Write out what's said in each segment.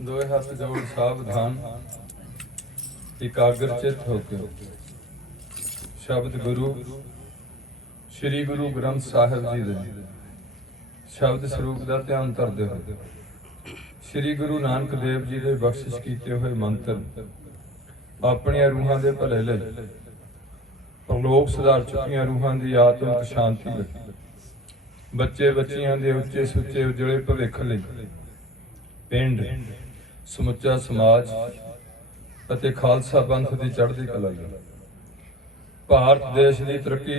दोए हथ जोड़ सावधान एकाग्रचित होकर शब्द गुरु श्री गुरु ग्रंथ साहिब जी दे शब्द स्वरूप का ध्यान करते हो। श्री गुरु नानक देव जी के बख्शिश किए हुए मंत्र अपन रूहां के भले लई परलोक सुधार चुकिया रूहां की आत्मिक शांति लई बच्चे बच्चियां दे उच्चे सुच्चे उजले भविख लई पिंड समुचा समाज ਅਤੇ ਖਾਲਸਾ ਪੰਥ ਦੀ ਚੜ੍ਹਦੀ ਕਲਾ ਲਈ ਭਾਰਤ ਦੇਸ਼ ਦੀ ਤਰੱਕੀ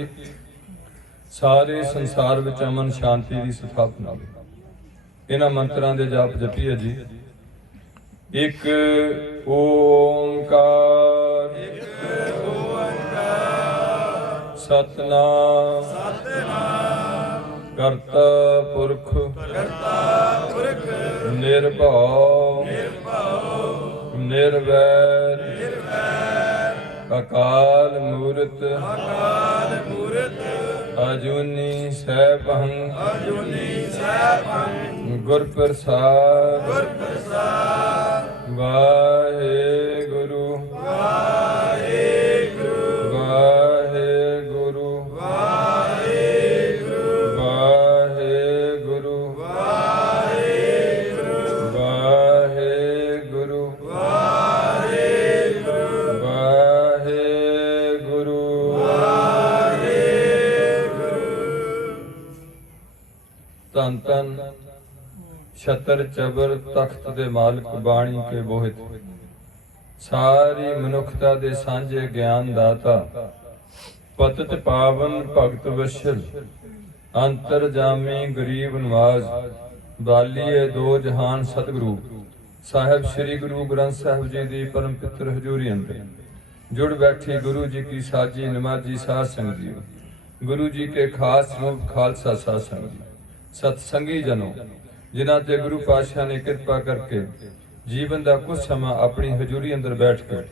ਸਾਰੇ ਸੰਸਾਰ ਵਿੱਚ ਅਮਨ ਸ਼ਾਂਤੀ ਦੀ ਸਥਾਪਨਾ ਲਈ ਇਹਨਾਂ ਮੰਤਰਾਂ ਦੇ ਜਾਪ ਜਪੀਏ ਜੀ। ਇੱਕ ਓੰਕਾਰ ਸਤਨਾਮ ਕਰਤਾ ਪੁਰਖ ਨਿਰਭਉ निर्वैर अकाल मूरत अजूनी सैभं गुर प्रसाद वाहेगुरु वाहेगुरु वाहेगुरु वाहेगुरु धन धन छतर चबर तख्त दे मालिक बाणी के बोहित सारी मनुखता दे सांझे ज्ञान दाता पतित पावन भगत वशल अंतर जामी गरीब नवाज बालीए दो जहान सतगुरु साहिब श्री गुरु ग्रंथ साहिब जी दी परम पितर हजूरी अंदर जुड़ बैठी गुरु जी की साजी नमाजी साध संग जी गुरु जी के खास रूप खालसा साध संग जी सत्संगी जनों जिन्हां ते गुरु पातशाह ने कृपा करके जीवन का कुछ समा अपनी हजूरी अंदर बैठ कर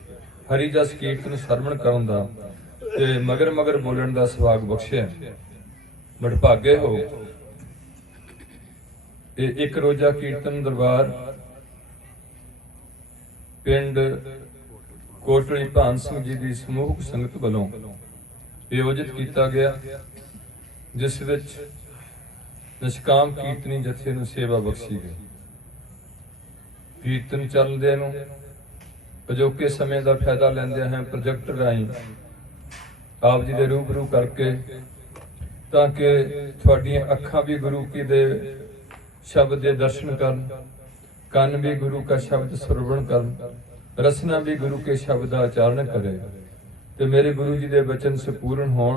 हरि जस कीर्तन सरवण करन दा ते मगर मगर बोलण दा सुभाग बख्शिया। बड़भागे हो एक रोजा कीर्तन दरबार पिंड कोटली भान सिंह जी की समूह संगत वालों आयोजित किया गया जिस विच निष्काम कीर्तनी जथे नूं सेवा बख्शी गई। कीर्तन चलदे नूं अजोके समय का फायदा लैंदे हैं प्रोजेक्ट राही आप जी दे रूबरू करके ताकि तुहाडीआं अखां भी गुरु की दे शब्द के दर्शन करन कन भी गुरु का शब्द श्रवण करन रसना भी गुरु के शब्द का उच्चारण करे तो मेरे गुरु जी के वचन संपूर्ण होण।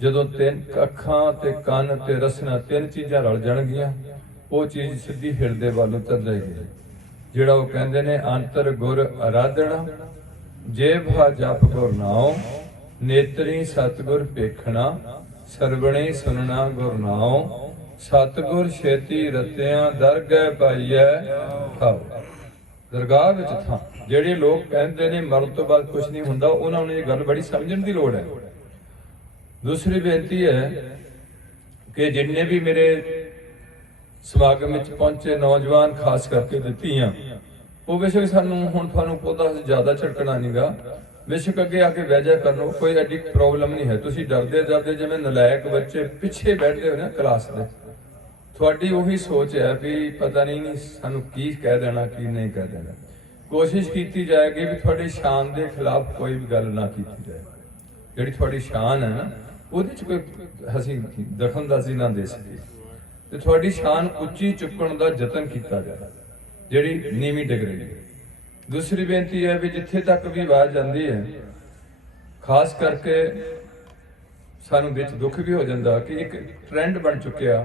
ਜਦੋਂ ਤਿੰਨ ਅੱਖਾਂ ਤੇ ਕੰਨ ਤੇ ਰਸਨਾ ਤਿੰਨ ਚੀਜ਼ਾਂ ਰਲ ਜਾਣਗੀਆਂ ਉਹ ਚੀਜ਼ ਸਿੱਧੀ ਹਿਰਦੇ ਵੱਲ ਉਤਰ ਜਾਏਗੀ। ਜਿਹੜਾ ਉਹ ਕਹਿੰਦੇ ਨੇ ਅੰਤਰ ਗੁਰ ਆਰਾਧਣਾ ਜੇਭਾ ਜਪ ਗੁਰ ਨਾਉ ਨੇਤਰੀ ਸਤਿਗੁਰ ਵੇਖਣਾ ਸਰਵਣੇ ਸੁਨਣਾ ਗੁਰ ਨਾਉ ਸਤਿਗੁਰ ਛੇਤੀ ਰਤਿਆਂ ਦਰਗਹਿ ਪਾਈਐ ਖਾਓ। ਦਰਗਾਹ ਵਿੱਚ ਥਾਂ ਜਿਹੜੇ ਲੋਕ ਕਹਿੰਦੇ ਨੇ ਮਰਨ ਤੋਂ ਬਾਅਦ ਕੁਝ ਨਹੀਂ ਹੁੰਦਾ ਉਹਨਾਂ ਨੂੰ ਇਹ ਗੱਲ ਬੜੀ ਸਮਝਣ ਦੀ ਲੋੜ ਹੈ। दूसरी बेनती है कि जिन्ने भी मेरे समागम में पहुंचे नौजवान खास करके धीआं वो बेशक सानू हुण तुहानू पता ज्यादा झटकना नहीं गा बेशक अगे आके वजह करनो कोई एडी प्रॉब्लम नहीं है। तुसीं डरदे डरदे जिवें नलायक बच्चे पिछे बैठते हो ना क्लास दे तुहाडी उही सोच है भी पता नहीं सानू की कह देना की नहीं कह देना। कोशिश की जाएगी भी तुहाडी शान के खिलाफ कोई भी गल ना की जाए। जिहड़ी तुहाडी शान है ना ਉਹਦੇ ਚ ਕੋਈ ਅਸੀਂ ਦਖਲਅੰਦਾਜ਼ੀ ਨਾ ਦੇ ਸਕੀਏ ਤੇ ਤੁਹਾਡੀ ਸ਼ਾਨ ਉੱਚੀ ਚੁੱਕਣ ਦਾ ਯਤਨ ਕੀਤਾ ਜਾਏ ਜਿਹੜੀ ਨੀਵੀਂ ਡਿੱਗ ਰਹੀ ਹੈ। ਦੂਸਰੀ ਬੇਨਤੀ ਹੈ ਵੀ ਜਿੱਥੇ ਤੱਕ ਵੀ ਆਵਾਜ਼ ਜਾਂਦੀ ਹੈ ਖਾਸ ਕਰਕੇ ਸਾਨੂੰ ਵਿੱਚ ਦੁੱਖ ਵੀ ਹੋ ਜਾਂਦਾ ਕਿ ਇੱਕ ਟ੍ਰੈਂਡ ਬਣ ਚੁੱਕਿਆ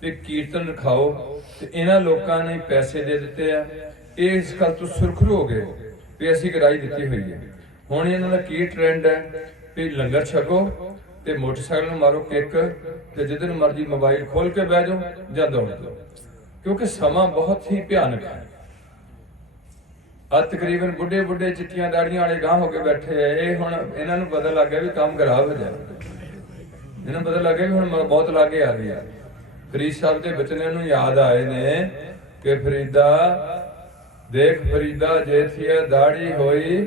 ਕਿ ਕੀਰਤਨ ਰਖਾਓ ਤੇ ਇਹਨਾਂ ਲੋਕਾਂ ਨੇ ਪੈਸੇ ਦੇ ਦਿੱਤੇ ਆ ਇਹ ਇਸ ਗੱਲ ਤੋਂ ਸੁਰਖਰੂ ਹੋ ਗਏ ਵੀ ਅਸੀਂ ਕਰਾਈ ਦਿੱਤੀ ਹੋਈ ਹੈ। ਹੁਣ ਇਹਨਾਂ ਦਾ ਕੀ ਟ੍ਰੈਂਡ ਹੈ ਵੀ ਲੰਗਰ ਛਕੋ ਤੇ मोटरसाइकिल मारो किक ते जिधर मर्जी मोबाइल खोल के बह जाओ या दौड़ जाओ क्योंकि समा बहुत ही भयानक है। तकरीबन बुढ़े बुढ़े चिट्टियां दाड़ियां वाले गांह होके बैठे है ये हुण इन्हां नूं पता लग गया भी काम खराब हो जाए इन्हां पता लग गया भी हुण बहुत लागे आ गई है। फरीद साहब के बचने याद आए ने कि फरीदा देख फरीदा जेठिया दाढ़ी होई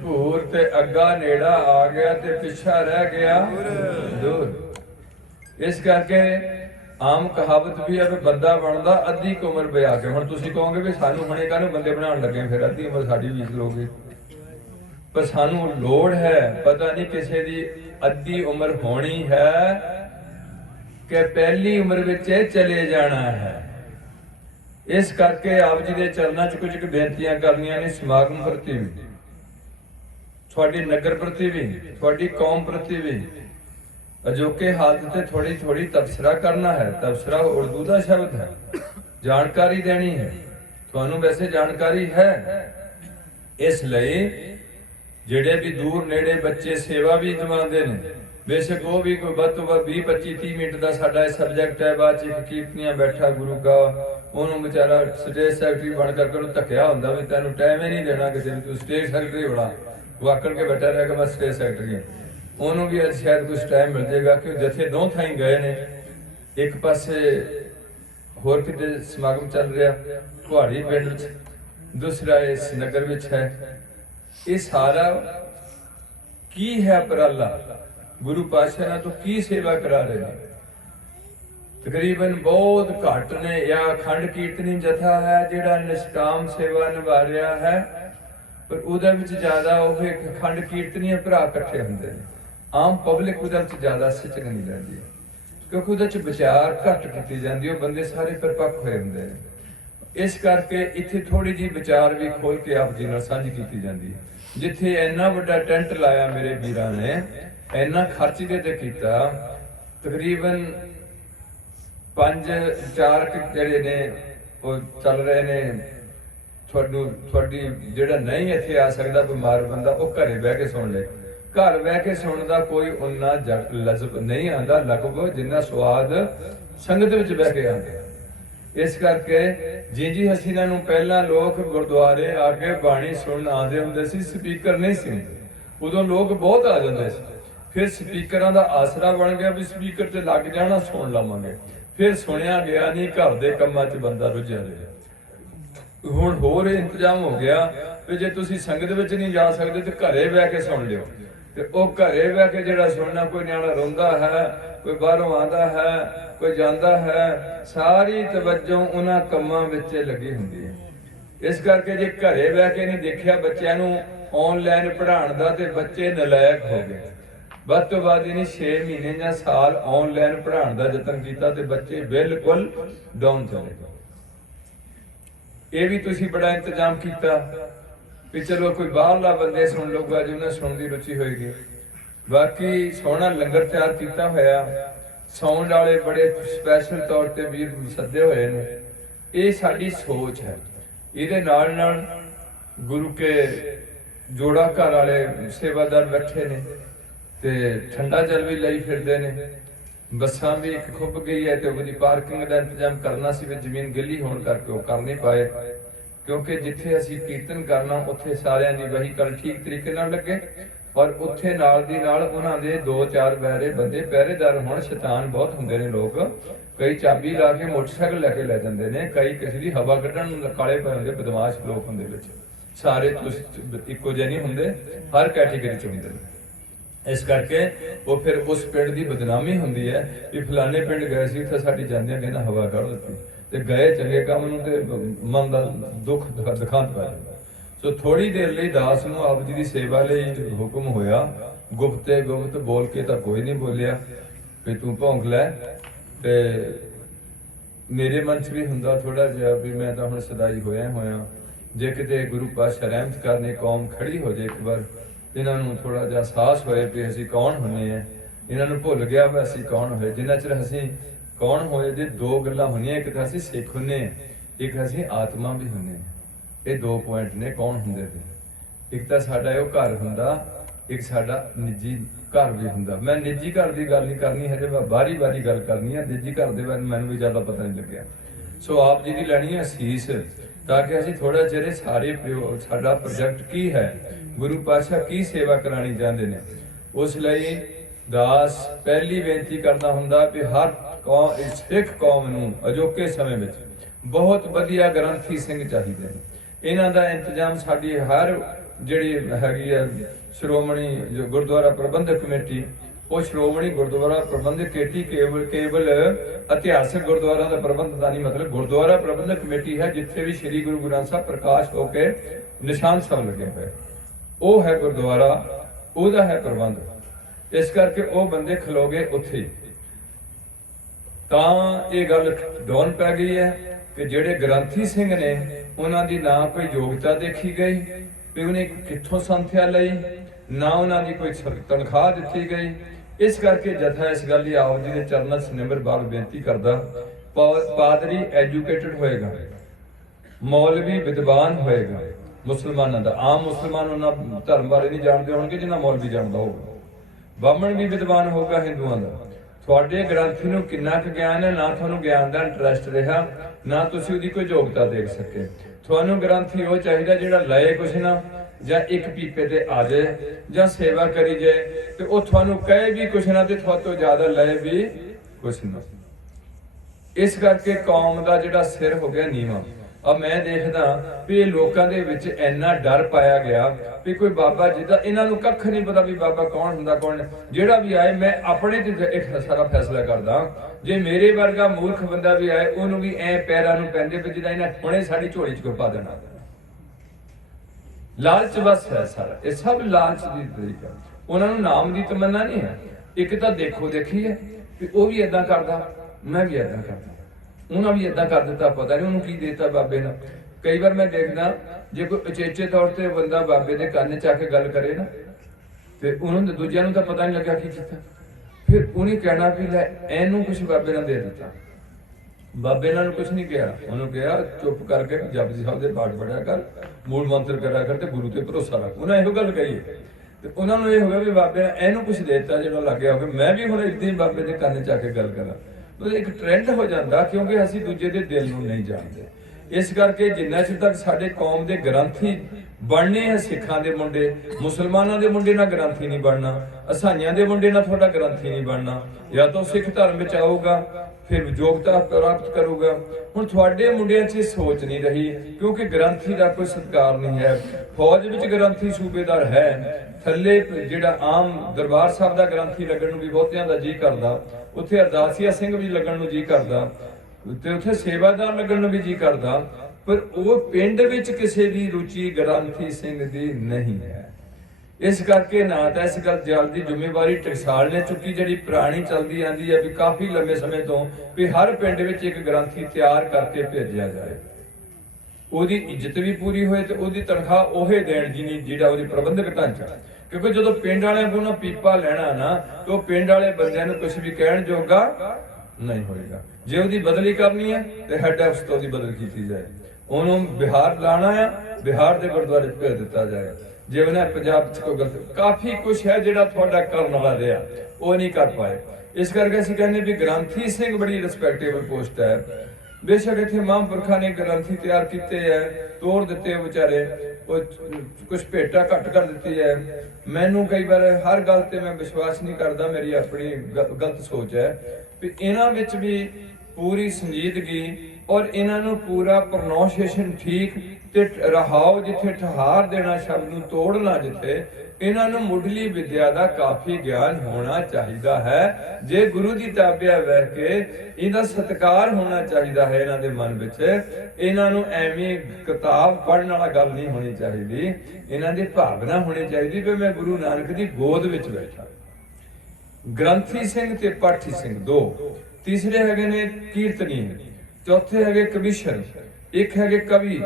भूर ते अग्गा नेड़ा आ गया ते पिछा रह गया दूर। इस करके आम कहावत भी है भी बंदा बनता अद्धी क उम्र बजा के। हुण तुसीं कहोगे भी सानू हुणे काहनूं बंदे बनाउण लगे, फिर अद्धी उम्र साडी बीत लोगे। पर सानू लोड़ है, पता नहीं किसी दी अद्धी उम्र होनी है कि पहली उम्र विच चले जाना है। इस करके आप जी के चरणों च कुछ बेनतियां करनियां ने, समागम प्रति भी, थोड़ी नगर प्रति भी, थोड़ी कौम प्रति भी। अजोके हालत से थोड़ी थोड़ी तबसरा करना है। तबसरा उर्दू का शब्द है, जानकारी देनी है। थानू वैसे जानकारी है, इसलिए जेड़े भी दूर नेड़े बच्चे सेवा भी दवाते हैं, बेशक वो भी कोई बद तो बद 20-25-30 मिनट का साडा सबजैक्ट है। बाद च कीर्तनियां बैठा गुरु का, उन्होंने बेचारा स्टेज सैकटरी बन करके धक्या होंगे भी तेन टाइम ही नहीं देना किसी तू स्टेज सैकटरी होना। वो आकर के बैठा रहेगा मैं स्टेज सैकटरी हूँ। उन्होंने भी अज शायद कुछ टाइम मिल जाएगा कि जथे दो थाई गए ने, एक पासे होर किते समागम चल रहा कुहाड़ी पिंड, दूसरा इस नगर विच है। ये सारा की है उपराला, गुरु पातशाह तो की सेवा करा रहे हैं। तकरीबन बहुत घट ने, या अखंड कीर्तनी जथा है जिहड़ा निष्काम सेवा निभा रहा है, पर उहदे विच ज्यादा वो अखंड कीर्तनी भरा इकट्ठे हुंदे ने। आम पब्लिक उहदे विच ज्यादा सिचक नहीं लैंदी, क्योंकि उहदे च विचार घट कीती जांदी, वो बंदे सारे परिपक्व होए हुंदे ने। इस करके इत्थे थोड़ी जी विचार भी खोल के आप जी नाल सांझी कीती जांदी है। जिथे इन्ना वड्डा टेंट लाया मेरे वीरां ने, इन्ना खर्च दे कीता, तकरीबन 5-4 ਜਿਹੜੇ ਨੇ ਉਹ ਚੱਲ ਰਹੇ ਨੇ। ਤੁਹਾਡੀ ਜਿਹੜਾ ਨਹੀਂ ਇੱਥੇ ਆ ਸਕਦਾ ਬਿਮਾਰ ਬੰਦਾ, ਉਹ ਘਰੇ ਬਹਿ ਕੇ ਸੁਣ ਲੇ। ਘਰ ਬਹਿ ਕੇ ਸੁਣਨ ਦਾ ਕੋਈ ਉਨਾ ਲਜ਼ਬ ਨਹੀਂ ਆਉਂਦਾ, ਲਗਭਗ ਜਿੰਨਾ ਸਵਾਦ ਸੰਗਤ ਵਿੱਚ ਬਹਿ ਕੇ ਆਉਂਦਾ। ਇਸ ਕਰਕੇ ਜੀ ਹਸੀਨਾ ਨੂੰ ਪਹਿਲਾਂ ਲੋਕ ਗੁਰਦੁਆਰੇ ਆ ਕੇ ਬਾਣੀ ਸੁਣਨ ਆਉਂਦੇ ਹੁੰਦੇ ਸੀ, ਸਪੀਕਰ ਨਹੀਂ ਸੀ ਹੁੰਦੇ। ਉਦੋਂ ਲੋਕ ਬਹੁਤ ਆ ਜਾਂਦੇ ਸੀ। ਫਿਰ ਸਪੀਕਰਾਂ ਦਾ ਆਸਰਾ ਬਣ ਗਿਆ ਵੀ ਸਪੀਕਰ ਤੇ ਲੱਗ ਜਾਣਾ, ਸੁਣ ਲਵਾਂਗੇ। फिर सुनिया गया नहीं, घर के कामां च बंदा रुझिया रहा। हुण होर इंतजाम हो गया कि जे तुसीं संगत विच नहीं जा सकते तो घरे बह के सुन लिओ। ते ओह घरे बह के जिहड़ा सुनना, कोई न्याणा रोंदा है, कोई बाहरों आंदा है, कोई जांदा है, सारी तवज्जो उन्हां कामां विच लगी हुंदी है। इस करके जे घरे बह के नहीं देखिया बच्चों नूं ऑनलाइन पढ़ाउण दा, ते बच्चे नलायक हो गए। ਵੱਧ ਤੋਂ ਵੱਧ ਇਹਨੇ 6 ਮਹੀਨੇ ਜਾਂ ਸਾਲ ਆਨਲਾਈਨ ਪੜ੍ਹਾਉਣ ਦਾ ਯਤਨ ਕੀਤਾ ਤੇ ਬੱਚੇ ਬਿਲਕੁਲ ਡਾਊਨ ਚਲੇ ਗਏ। ਇਹ ਵੀ ਤੁਸੀਂ ਬੜਾ ਇੰਤਜ਼ਾਮ ਕੀਤਾ ਵੀ ਚਲੋ ਕੋਈ ਬਾਹਰਲਾ ਬੰਦੇ ਸੁਣ ਲਊਗਾ ਜਿਹਨਾਂ ਸੁਣਨ ਦੀ ਰੁਚੀ ਹੋਏਗੀ। ਬਾਕੀ ਸੋਹਣਾ ਲੰਗਰ ਤਿਆਰ ਕੀਤਾ ਹੋਇਆ, ਸਾਊਂਡ ਵਾਲੇ ਬੜੇ ਸਪੈਸ਼ਲ ਤੌਰ ਤੇ ਵੀਰ ਸੱਦੇ ਹੋਏ ਨੇ। ਇਹ ਸਾਡੀ ਸੋਚ ਹੈ। ਇਹਦੇ ਨਾਲ ਨਾਲ ਗੁਰੂ ਕੇ ਜੋੜਾ ਘਰ ਵਾਲੇ ਸੇਵਾਦਾਰ ਬੈਠੇ ਨੇ ਤੇ ਠੰਡਾ ਜਲ ਵੀ ਲਈ ਫਿਰਦੇ ਨੇ। ਬੱਸਾਂ ਵੀ ਇੱਕ ਖੁੱਭ ਗਈ ਹੈ ਤੇ ਉਹਦੀ ਪਾਰਕਿੰਗ ਦਾ ਇੰਤਜ਼ਾਮ ਕਰਨਾ ਸੀ, ਵੀ ਜ਼ਮੀਨ ਗਿੱਲੀ ਹੋਣ ਕਰਕੇ ਉਹ ਕਰ ਨਹੀਂ ਪਾਏ। ਕਿਉਂਕਿ ਜਿੱਥੇ ਅਸੀਂ ਕੀਰਤਨ ਕਰਨਾ ਉੱਥੇ ਸਾਰਿਆਂ ਦੀ ਵਹੀਕਲ ਠੀਕ ਤਰੀਕੇ ਨਾਲ ਲੱਗੇ, ਔਰ ਉੱਥੇ ਨਾਲ ਦੀ ਨਾਲ ਉਹਨਾਂ ਦੇ 2-4 ਬਹਿਰੇ ਬੰਦੇ ਪਹਿਰੇਦਾਰ ਹੋਣ। ਸ਼ੈਤਾਨ ਬਹੁਤ ਹੁੰਦੇ ਨੇ ਲੋਕ, ਕਈ ਚਾਬੀ ਲਾ ਕੇ ਮੋਟਰਸਾਈਕਲ ਲੈ ਕੇ ਲੈ ਜਾਂਦੇ ਨੇ, ਕਈ ਕਿਸੇ ਦੀ ਹਵਾ ਕੱਢਣ ਨੂੰ ਕਾਲੇ ਪਏ ਹੁੰਦੇ, ਬਦਮਾਸ਼ ਲੋਕ ਹੁੰਦੇ ਵਿੱਚ। ਸਾਰੇ ਇੱਕੋ ਜਿਹੇ ਨਹੀਂ ਹੁੰਦੇ, ਹਰ ਕੈਟੇਗਰੀ ਚ ਹੁੰਦੇ ਨੇ। इस करके वो फिर उस पिंड की बदनामी होंदी है भी फलाने पिंड गए सी, उत्थे साडी जांदियां कहना हवा कढ़ दित्ती, ते गए चंगे काम नूं ते मन दा दुख दिखांत पै जांदा। सो थोड़ी देर लई दास नूं आप जी दी सेवा लई हुक्म होया। गुप्ते गुप्त बोल के तां कोई नहीं बोलिया भी तूं भौंक लै, ते मेरे मन च भी हुंदा थोड़ा जिहा भी मैं तां हुण सदाई होया जे किते गुरु पातशाह रहमत करने कौम खड़ी हो जाए, एक बार इन्हां नूं थोड़ा जिहा अहसास होए भी असीं कौन हुंदे हैं। इन्हां नूं भुल गया भी असीं कौन होए। जिन्ना चिर असीं कौन होए जे दो गल्लां होंदियां, एक तां असीं सिख हुंदे हैं, एक असीं आत्मा भी हुंदे हैं। ये 2 पॉइंट ने कौन हुंदे ते। एक तां साडा इहो घर हुंदा, एक साडा निजी घर भी हुंदा। मैं निजी घर की गल नहीं करनी हजे, मैं बारी गल करनी है। निजी घर दे बारे मैनूं भी ज़्यादा पता नहीं लग्या। सो आप जी की लैनी है असीस, ताकि असीं थोड़ा चिर सारे साडा प्रोजेक्ट की है, गुरु पातशाह की सेवा करानी चाहते हैं, उस लिए दास पहली बेनती करना हुंदा भी हर सिख कौम नूं अजोके समय में बहुत वधिया ग्रंथी सिंह चाहिए। ਇਹਨਾਂ ਦਾ ਇੰਤਜ਼ਾਮ ਸਾਡੀ ਹਰ ਜਿਹੜੀ ਹੈਗੀ ਹੈ ਸ਼੍ਰੋਮਣੀ ਜੋ ਗੁਰਦੁਆਰਾ ਪ੍ਰਬੰਧਕ ਕਮੇਟੀ, ਉਹ ਸ਼੍ਰੋਮਣੀ ਗੁਰਦੁਆਰਾ ਪ੍ਰਬੰਧਕ ਕਮੇਟੀ ਕੇਵਲ ਇਤਿਹਾਸਕ ਗੁਰਦੁਆਰਾ ਦਾ ਪ੍ਰਬੰਧ ਦਾ ਨਹੀਂ, ਮਤਲਬ ਗੁਰਦੁਆਰਾ ਪ੍ਰਬੰਧਕ ਕਮੇਟੀ ਹੈ ਜਿੱਥੇ ਵੀ ਸ੍ਰੀ ਗੁਰੂ ਗ੍ਰੰਥ ਸਾਹਿਬ ਪ੍ਰਕਾਸ਼ ਹੋ ਕੇ ਨਿਸ਼ਾਨ ਸਾਹਿਬ ਲੱਗੇ ਹੋਏ, ਉਹ ਹੈ ਗੁਰਦੁਆਰਾ, ਉਹਦਾ ਹੈ ਪ੍ਰਬੰਧ। ਇਸ ਕਰਕੇ ਉਹ ਬੰਦੇ ਖਲੋ ਗਏ ਉੱਥੇ, ਤਾਂ ਇਹ ਗੱਲ ਡੌਨ ਪੈ ਗਈ ਹੈ ਕਿ ਜਿਹੜੇ ਗ੍ਰੰਥੀ ਸਿੰਘ ਨੇ ਉਹਨਾਂ ਦੀ ਨਾ ਕੋਈ ਯੋਗਤਾ ਦੇਖੀ ਗਈ ਵੀ ਉਹਨੇ ਕਿੱਥੋਂ ਸੰਥਿਆ ਲਈ, ਨਾ ਉਹਨਾਂ ਦੀ ਕੋਈ ਤਨਖਾਹ ਦਿੱਤੀ ਗਈ। ਇਸ ਕਰਕੇ ਜਥਾ ਇਸ ਗੱਲ ਦੀ ਆਪ ਜੀ ਦੇ ਚਰਨਾਂ 'ਚ ਨਿਮਰ-ਬਾਲ ਬੇਨਤੀ ਕਰਦਾ, ਪਾਦਰੀ ਐਜੂਕੇਟਡ ਹੋਏਗਾ, ਮੌਲਵੀ ਵਿਦਵਾਨ ਹੋਏਗਾ ਮੁਸਲਮਾਨਾਂ ਦਾ। ਆਮ ਮੁਸਲਮਾਨ ਉਹਨਾਂ ਧਰਮ ਬਾਰੇ ਨਹੀਂ ਜਾਣਦੇ ਹੋਣਗੇ ਜਿੰਨਾ ਮੌਲਵੀ ਜਾਣਦਾ ਹੋਊਗਾ। ਬਾਹਮਣ ਵੀ ਵਿਦਵਾਨ ਹੋਊਗਾ ਹਿੰਦੂਆਂ ਦਾ। ਤੁਹਾਡੇ ਗ੍ਰੰਥੀ ਨੂੰ ਕਿੰਨਾ ਕੁ ਗਿਆਨ ਹੈ, ਨਾ ਤੁਹਾਨੂੰ ਗਿਆਨ ਦਾ ਇੰਟਰਸਟ ਰਿਹਾ, ਨਾ ਤੁਸੀਂ ਉਹਦੀ ਕੋਈ ਯੋਗਤਾ ਦੇਖ ਸਕੇ। ਤੁਹਾਨੂੰ ਗ੍ਰੰਥੀ ਉਹ ਚਾਹੀਦਾ ਜਿਹੜਾ ਲਏ ਕੁਛ ਨਾ, ਜਾਂ ਇੱਕ ਪੀਪੇ ਤੇ ਆ ਜਾਏ, ਜਾਂ ਸੇਵਾ ਕਰੀ ਜਾਏ, ਤੇ ਉਹ ਤੁਹਾਨੂੰ ਕਹੇ ਵੀ ਕੁਛ ਨਾ ਤੇ ਤੁਹਾਡੇ ਤੋਂ ਜ਼ਿਆਦਾ ਲਏ ਵੀ ਕੁਛ ਨਾ। ਇਸ ਕਰਕੇ ਕੌਮ ਦਾ ਜਿਹੜਾ ਸਿਰ ਹੋ ਗਿਆ ਨੀਵਾਂ। अब मैं देखदा भी लोगों के विच इन्ना डर पाया गया भी कोई बाबा जिदा इन्हां नूं कख नहीं पता भी बाबा कौन हुंदा कौन जिहड़ा भी आए मैं अपने ते एक सारा फैसला करदा जे मेरे वर्गा मूर्ख बंदा भी आए ओनू भी ऐ पैरां नूं पैंदे पे जिदा इन्हां हुणे साडी झोली च पा देना। लालच बस है सारा, ये सब लालच दी तरीका। उन्हां नूं नाम दी तमन्ना नहीं है, एक तां देखो देखी है भी वो भी इदां करदा मैं भी इदां करदा, उन्हें भी इदा कर दिता, पता नहीं उन्होंने की देता बाबे ने। कई बार मैं देखदा जे कोई उचेचे तौर पर बंदा बाबे के कान च आके गल करे ना तो उन्होंने दूजिया तो पता नहीं लगा की किया, फिर उन्हें कहना भी लै एनू कुछ बाबे ने दे दिता। बाबे ने कुछ नहीं कहा, उन्होंने कहा चुप करके जपजी साहब के पाठ पढ़िया कर, मूल मंत्र करा कर, गुरु ते भरोसा रख। उन्हें यो गल कही तो उन्होंने ये हो गया भी बाबे ने एनू कुछ देता जो लग गया हो, मैं भी हम इदा ही बाबे के कान च आके गल करा। एक ट्रेंड हो जाता क्योंकि असीं दूजे दे दिल नूं नहीं जानते। इस करके जिन्ना चिर तक साडे कौम दे ग्रंथी बनने है, सिखां दे मुंडे मुसलमानां दे मुंडे ना ग्रंथी नहीं बनना, ईसाइयां दे मुंडे ना तुहाडा ग्रंथी नहीं बनना। या तो सिख धर्म विच आऊगा फिर योग्यता प्राप्त करूगा। हुण तुहाडे मुंडियां 'च सोच नहीं रही क्योंकि ग्रंथी दा कोई सत्कार नहीं है। फौज विच ग्रंथी सूबेदार है, थल्ले जिहड़ा आम दरबार साहब दा ग्रंथी लगण नूं भी बहुतियां दा जी करदा, उत्थे अरदासिया सिंह भी लगण नूं जी करदा ते उत्थे सेवादार लगण नूं भी जी करदा, पर वो पिंड विच किसी दी रुचि ग्रंथी सिंह दी नहीं है। इस करके ना तो इस गल जल्दी जिम्मेवारी टकसाल ने चुकी जिहड़ी पुरानी चलदी आंदी है भी काफ़ी लंबे समय तो भी हर पिंड विच एक ग्रंथी तैयार करके भेजिया जाए, ਉਹਦੀ ਇੱਜ਼ਤ भी पूरी होए तो ਉਹਦੀ तनख्वाह ਉਹੇ देण जी नहीं ਜਿਹੜਾ ਉਹਦੀ ਪ੍ਰਬੰਧਕ ਢਾਂਚਾ। क्योंकि जो पिंड वाले को पीपा लेना ना तो पिंड वाले बंदे नूं कुछ भी कहण जोगा नहीं होएगा। जे ਉਹਦੀ बदली करनी है तो हैड ऑफिस तो ਉਹਦੀ बदल की जाए, ਉਹਨੂੰ बिहार लाना है बिहार के गुरुद्वारे भेज दिता जाए। जे उन्हें पंजाब च कोई गलत काफ़ी कुछ है जिहड़ा तुहाडा करन वाला रहा वो नहीं कर पाए। इस करके असीं कहने भी ग्रंथी सिंह बड़ी रिस्पैक्टेबल पोस्ट है। बेशक इत्थे महापुरखा ने ग्रंथी तैयार किए है, तोड़ दिते बेचारे, कुछ भेटा घट कर दी है। मैनू कई बार हर गल ते मैं विश्वास नहीं करता, मेरी अपनी गलत सोच है भी इन्हां विच भी पूरी संजीदगी और इन्हों पूरा प्रोनाउंसिएशन ठीक ते रहाओ जिथे ठहार देना शब्द नूं तोड़ना जिथे इन्हों मुढ़ली विद्या का काफ़ी ज्ञान होना चाहिए है। जे गुरु की ताबिया बह के इनका सत्कार होना चाहिए है इन्हों के मन में। इन्हों एवं किताब पढ़ने वाला गल नहीं होनी चाहिए, इन्हों की भावना होनी चाहिए भी मैं गुरु नानक की गोद में बैठा। ग्रंथी सिंह ते पाठी सिंह दो, तीसरे है ने कीर्तनी, चौथे है कविशर, एक है कवि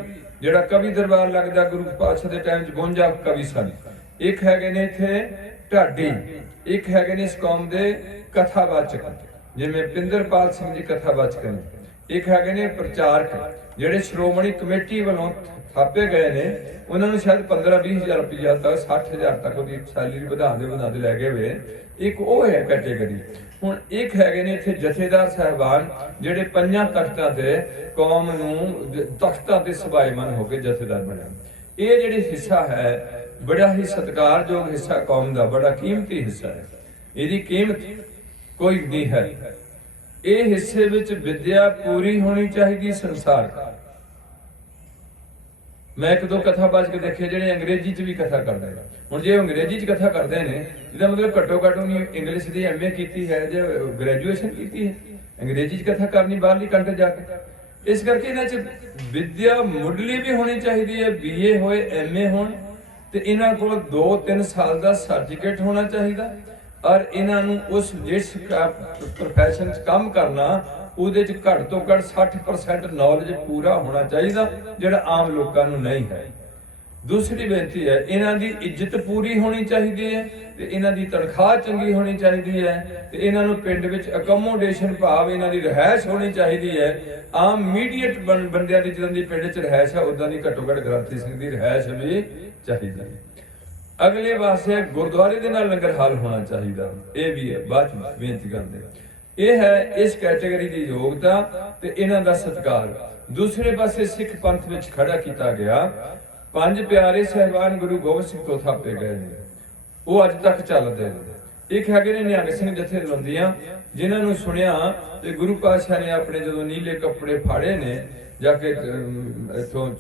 जिहड़ा कवि दरबार लगता गुरु पातशाह के टाइम 52 कवि सन, एक है ने इत्थे ढाडी, एक है ने इस कौम के कथावाचक जिवें पिंदरपाल सिंह जी कथावाचक ने, एक है ने प्रचारक जिहड़े श्रोमणी कमेटी वालों थापे गए ने, उन्होंने शायद 15-20 हज़ार रुपया तक 60,000 तक उसकी सैलरी बढ़ाते लै गए हुए। एक वो है कैटेगरी। हुण एक है ने इत्थे जथेदार साहबान जिहड़े 5 तख्तां ते कौम नूं तख्तां ते सभाईमान होकर जथेदार बने। ये जिहड़ी हिस्सा है बड़ा ही सत्कारयोग हिस्सा, कौम का बड़ा कीमती हिस्सा है, इसकी कीमत कोई नहीं है। ये हिस्से विच विद्या पूरी होनी चाहिए संसार का। मैं एक दो कथावाचक देखे ਜਿਹੜੇ अंग्रेजी च भी कथा करते हैं। ਹੁਣ ਜੇ अंग्रेजी च कथा करते हैं ਇਹਦਾ मतलब घट्टो घट्ट ਉਹਨੇ इंग्लिश ਦੀ MA ਕੀਤੀ ਹੈ ਜਾਂ ਗ੍ਰੈਜੂਏਸ਼ਨ ਕੀਤੀ ਹੈ, अंग्रेजी च कथा करनी बाहरली कंट्री जाके। इस करके इन्हां च विद्या मुढ़ली भी होनी चाहिए, BA होए MA होण ते इन्हां कोल 2-3 साल का सर्टिफिकेट होना चाहिए और इन्हां नूं उस जिस प्रोफैशन च काम करना ਉਹਦੇ ਚ ਘੱਟ ਤੋਂ ਘੱਟ 60% ਨੌਲੇਜ ਪੂਰਾ ਹੋਣਾ ਚਾਹੀਦਾ ਜਿਹੜਾ ਆਮ ਲੋਕਾਂ ਨੂੰ ਨਹੀਂ ਹੈ। ਦੂਸਰੀ ਬੇਨਤੀ ਹੈ, ਇਹਨਾਂ ਦੀ ਇੱਜ਼ਤ ਪੂਰੀ ਹੋਣੀ ਚਾਹੀਦੀ ਹੈ ਤੇ ਇਹਨਾਂ ਦੀ ਤਨਖਾਹ ਚੰਗੀ ਹੋਣੀ ਚਾਹੀਦੀ ਹੈ ਤੇ ਇਹਨਾਂ ਨੂੰ ਪਿੰਡ ਵਿੱਚ ਅਕਮੋਡੇਸ਼ਨ ਭਾਵ ਇਹਨਾਂ ਦੀ ਰਿਹਾਇਸ਼ ਹੋਣੀ ਚਾਹੀਦੀ ਹੈ। ਆਮ ਮੀਡੀਏਟ ਬੰਦਿਆਂ ਦੀ ਜਿੱਦਾਂ ਦੀ ਪਿੰਡ ਚ ਰਿਹਾਇਸ਼ ਹੈ ਉਦਾਂ ਦੀ ਘੱਟੋ ਘੱਟ ਗ੍ਰੰਥੀ ਸਿੰਘ ਦੀ ਰਿਹਾਇਸ਼ ਵੀ ਚਾਹੀਦੀ ਹੈ। ਅਗਲੇ ਪਾਸੇ ਗੁਰਦੁਆਰੇ ਦੇ ਨਾਲ ਲੰਗਰ ਹਾਲ ਹੋਣਾ ਚਾਹੀਦਾ, ਇਹ ਵੀ ਹੈ ਬਾਅਦ ਚ ਬੇਨਤੀ ਕਰਦੇ। ਇਹ ਹੈ ਇਸ ਕੈਟੇਗਰੀ ਦੀ ਯੋਗਤਾ ਤੇ ਇਹਨਾਂ ਦਾ ਸਤਿਕਾਰ। ਦੂਸਰੇ ਪਾਸੇ ਸਿੱਖ ਪੰਥ ਵਿੱਚ ਖੜਾ ਕੀਤਾ ਗਿਆ 5 ਪਿਆਰੇ ਸਹਿਬਾਨ ਗੁਰੂ ਗੋਬਿੰਦ ਸਿੰਘ ਤੋਂ ਥਾਪੇ ਗਏ ਨੇ, ਉਹ ਅੱਜ ਤੱਕ ਚੱਲਦੇ ਨੇ। ਇੱਕ ਹੈਗੇ ਨੇ ਨਿਹੰਗ ਸਿੰਘ ਜਥੇਬੰਦੀਆਂ ਜਿਨ੍ਹਾਂ ਨੂੰ ਸੁਣਿਆ ਤੇ ਗੁਰੂ ਪਾਤਸ਼ਾਹ ਨੇ ਆਪਣੇ ਜਦੋਂ ਨੀਲੇ ਕੱਪੜੇ ਫਾੜੇ ਨੇ ਜਾ ਕੇ ਇੱਥੋਂ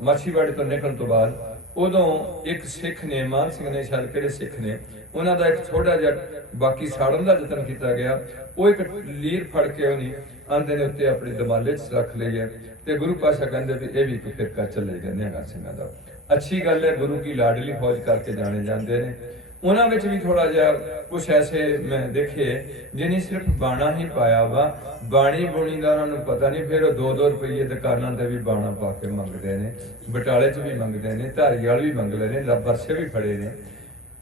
ਮਾਛੀਵਾੜੇ ਤੋਂ ਨਿਕਲਣ ਤੋਂ ਬਾਅਦ, ਉਦੋਂ ਇੱਕ ਸਿੱਖ ਨੇ, ਮਾਨ ਸਿੰਘ ਨੇ ਸ਼ਾਇਦ ਕਿਹੜੇ ਸਿੱਖ ਨੇ, ਉਹਨਾਂ ਦਾ ਇੱਕ ਥੋੜਾ ਜਿਹਾ ਬਾਕੀ ਸਾੜਨ ਦਾ ਯਤਨ ਕੀਤਾ ਗਿਆ। ਉਹ ਇੱਕ ਲੀਰ ਫੜ ਕੇ ਉਹਨੇ ਆਂਦੇ ਨੇ ਉੱਤੇ ਆਪਣੇ ਦਮਾਲੇ 'ਚ ਰੱਖ ਲਈ ਹੈ ਤੇ ਗੁਰੂ ਪਾਤਸ਼ਾਹ ਕਹਿੰਦੇ ਵੀ ਇਹ ਵੀ ਇੱਕ ਫਿਰਕਾ ਚੱਲੇਗਾ ਨਿਹੰਗ ਸਿੰਘਾਂ ਦਾ। ਅੱਛੀ ਗੱਲ ਹੈ, ਗੁਰੂ ਕੀ ਲਾਡਲੀ ਫੌਜ ਕਰਕੇ ਜਾਣੇ ਜਾਂਦੇ ਨੇ। ਉਹਨਾਂ ਵਿੱਚ ਵੀ ਥੋੜਾ ਜਿਹਾ ਕੁਛ ਐਸੇ ਮੈਂ ਦੇਖੇ ਜਿਹਨੇ ਸਿਰਫ ਬਾਣਾ ਹੀ ਪਾਇਆ ਵਾ, ਬਾਣੀ ਬੁਣੀ ਦਾ ਉਹਨਾਂ ਨੂੰ ਪਤਾ ਨਹੀਂ। ਫਿਰ ਉਹ 2-2 ਰੁਪਏ ਦੁਕਾਨਾਂ ਤੇ ਵੀ ਬਾਣਾ ਪਾ ਕੇ ਮੰਗਦੇ ਨੇ, ਬਟਾਲੇ 'ਚ ਵੀ ਮੰਗਦੇ ਨੇ, ਧਾਰੀਵਾਲ ਵੀ ਮੰਗ ਲੈਣੇ, ਬਰਸੇ ਵੀ ਫੜੇ ਨੇ।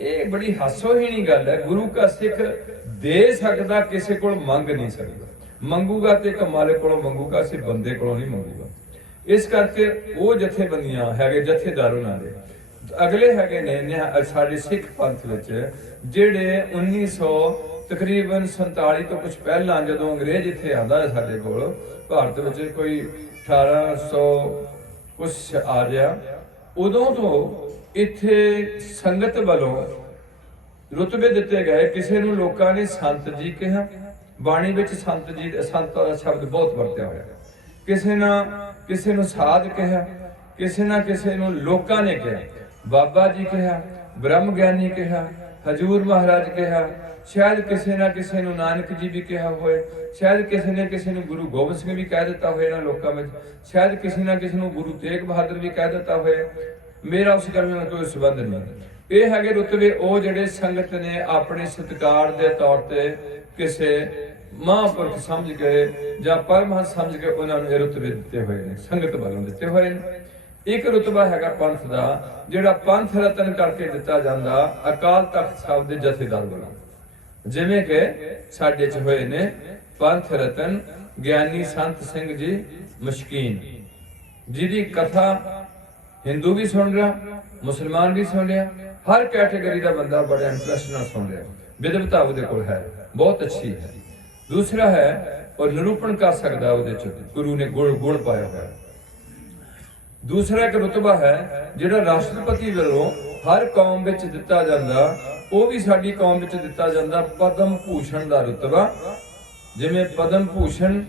ਇਹ ਬੜੀ ਹਾਸੋਹੀਣੀ ਗੱਲ ਹੈ। ਗੁਰੂ ਕਾ ਸਿੱਖ ਦੇ ਸਕਦਾ, ਕਿਸੇ ਕੋਲ ਮੰਗ ਨਹੀਂ ਸਕਦਾ। ਮੰਗੂਗਾ ਤੇ ਇੱਕ ਮਾਲਕ ਕੋਲੋਂ ਮੰਗੂਗਾ, ਸਿਰ ਬੰਦੇ ਕੋਲੋਂ ਨਹੀਂ ਮੰਗੂਗਾ। ਇਸ ਕਰਕੇ ਉਹ ਜਥੇਬੰਦੀਆਂ ਹੈਗੇ, ਜਥੇਦਾਰ ਉਹਨਾਂ ਦੇ ਅਗਲੇ ਹੈਗੇ ਨੇ ਸਾਡੇ ਸਿੱਖ ਪੰਥ ਵਿੱਚ ਜਿਹੜੇ 1900 ਤਕਰੀਬਨ 47 ਤੋਂ ਕੁਝ ਪਹਿਲਾਂ ਜਦੋਂ ਅੰਗਰੇਜ਼ ਇੱਥੇ ਆਉਂਦਾ ਹੈ ਸਾਡੇ ਕੋਲ ਭਾਰਤ ਵਿੱਚ, ਕੋਈ 1800 ਕੁਛ ਆ ਰਿਹਾ, ਉਦੋਂ ਤੋਂ ਇੱਥੇ ਸੰਗਤ ਵੱਲੋਂ ਰੁਤਬੇ ਦਿੱਤੇ ਗਏ। ਕਿਸੇ ਨੂੰ ਲੋਕਾਂ ਨੇ ਸੰਤ ਜੀ ਕਿਹਾ, ਬਾਣੀ ਵਿੱਚ ਸੰਤ ਜੀ, ਸੰਤ ਦਾ ਸ਼ਬਦ ਬਹੁਤ ਵਰਤਿਆ ਹੋਇਆ। ਕਿਸੇ ਨੂੰ ਸਾਧ ਕਿਹਾ, ਕਿਸੇ ਨੂੰ ਲੋਕਾਂ ਨੇ ਕਿਹਾ, ਬਾਬਾ ਜੀ ਕਿਹਾ, ਬ੍ਰਹਮ ਗਿਆਨੀ ਕਿਹਾ, ਹਜੂਰ ਮਹਾਰਾਜ ਕਿਹਾ, ਸ਼ਾਇਦ ਕਿਸੇ ਨੂੰ ਨਾਨਕ ਜੀ ਵੀ ਕਿਹਾ ਹੋਏ, ਸ਼ਾਇਦ ਕਿਸੇ ਨੂੰ ਗੁਰੂ ਗੋਬਿੰਦ ਸਿੰਘ ਵੀ ਕਹਿ ਦਿੱਤਾ ਹੋਏ ਇਹਨਾਂ ਲੋਕਾਂ ਵਿੱਚ, ਸ਼ਾਇਦ ਕਿਸੇ ਨੂੰ ਗੁਰੂ ਤੇਗ ਬਹਾਦਰ ਵੀ ਕਹਿ ਦਿੱਤਾ ਹੋਏ। ਮੇਰਾ ਉਸ ਗੱਲ ਨਾਲ ਕੋਈ ਸੰਬੰਧ ਨਹੀਂ। ਇਹ ਹੈਗੇ ਰੁਤਬੇ ਉਹ ਜਿਹੜੇ ਸੰਗਤ ਨੇ ਆਪਣੇ ਸਤਿਕਾਰ ਦੇ ਤੌਰ ਤੇ ਕਿਸੇ ਮਹਾਂਪੁਰਖ ਸਮਝ ਕੇ ਜਾਂ ਪਰਮਹੰਸ ਸਮਝ ਕੇ ਉਹਨਾਂ ਨੂੰ ਇਹ ਰੁਤਬੇ ਦਿੱਤੇ ਹੋਏ ਨੇ, ਸੰਗਤ ਵੱਲੋਂ ਦਿੱਤੇ ਹੋਏ ਨੇ। ਇੱਕ ਰੁਤਬਾ ਹੈਗਾ ਪੰਥ ਦਾ ਜਿਹੜਾ ਪੰਥ ਰਤਨ ਕਰਕੇ ਦਿੱਤਾ ਜਾਂਦਾ ਅਕਾਲ ਤਖਤ ਸਾਹਿਬ ਦੇ ਜਥੇਦਾਰ ਵੱਲੋਂ, ਜਿਵੇਂ ਕਿ ਸਾਡੇ ਚ ਹੋਏ ਨੇ ਪੰਥ ਰਤਨ ਗਿਆਨੀ ਸੰਤ ਸਿੰਘ ਜੀ ਮਸ਼ਕੀਨ, ਜਿਹਦੀ ਕਥਾ ਹਿੰਦੂ ਵੀ ਸੁਣ ਰਿਹਾ, ਮੁਸਲਮਾਨ ਵੀ ਸੁਣ ਰਿਹਾ, ਹਰ ਕੈਟੇਗਰੀ ਦਾ ਬੰਦਾ ਬੜਾ ਇੰਟਰਸਟ ਨਾਲ ਸੁਣ ਰਿਹਾ। ਵਿਦਵਤਾ ਉਹਦੇ ਕੋਲ ਹੈ, ਬਹੁਤ ਅੱਛੀ ਹੈ। ਦੂਸਰਾ ਹੈ ਉਹ ਨਿਰੂਪਣ ਕਰ ਸਕਦਾ, ਉਹਦੇ ਚ ਗੁਰੂ ਨੇ ਗੁਣ ਪਾਇਆ ਹੋਇਆ। ਦੂਸਰਾ ਇੱਕ ਰੁਤਬਾ ਹੈ ਜਿਹੜਾ ਰਾਸ਼ਟਰਪਤੀ ਵੱਲੋਂ ਹਰ ਕੌਮ ਵਿੱਚ ਦਿੱਤਾ ਜਾਂਦਾ, ਉਹ ਵੀ ਸਾਡੀ ਕੌਮ ਵਿੱਚ ਦਿੱਤਾ ਜਾਂਦਾ, ਪਦਮ ਭੂਸ਼ਣ ਦਾ ਰੁਤਬਾ। ਜਿਵੇਂ ਪਦਮ ਭੂਸ਼ਣ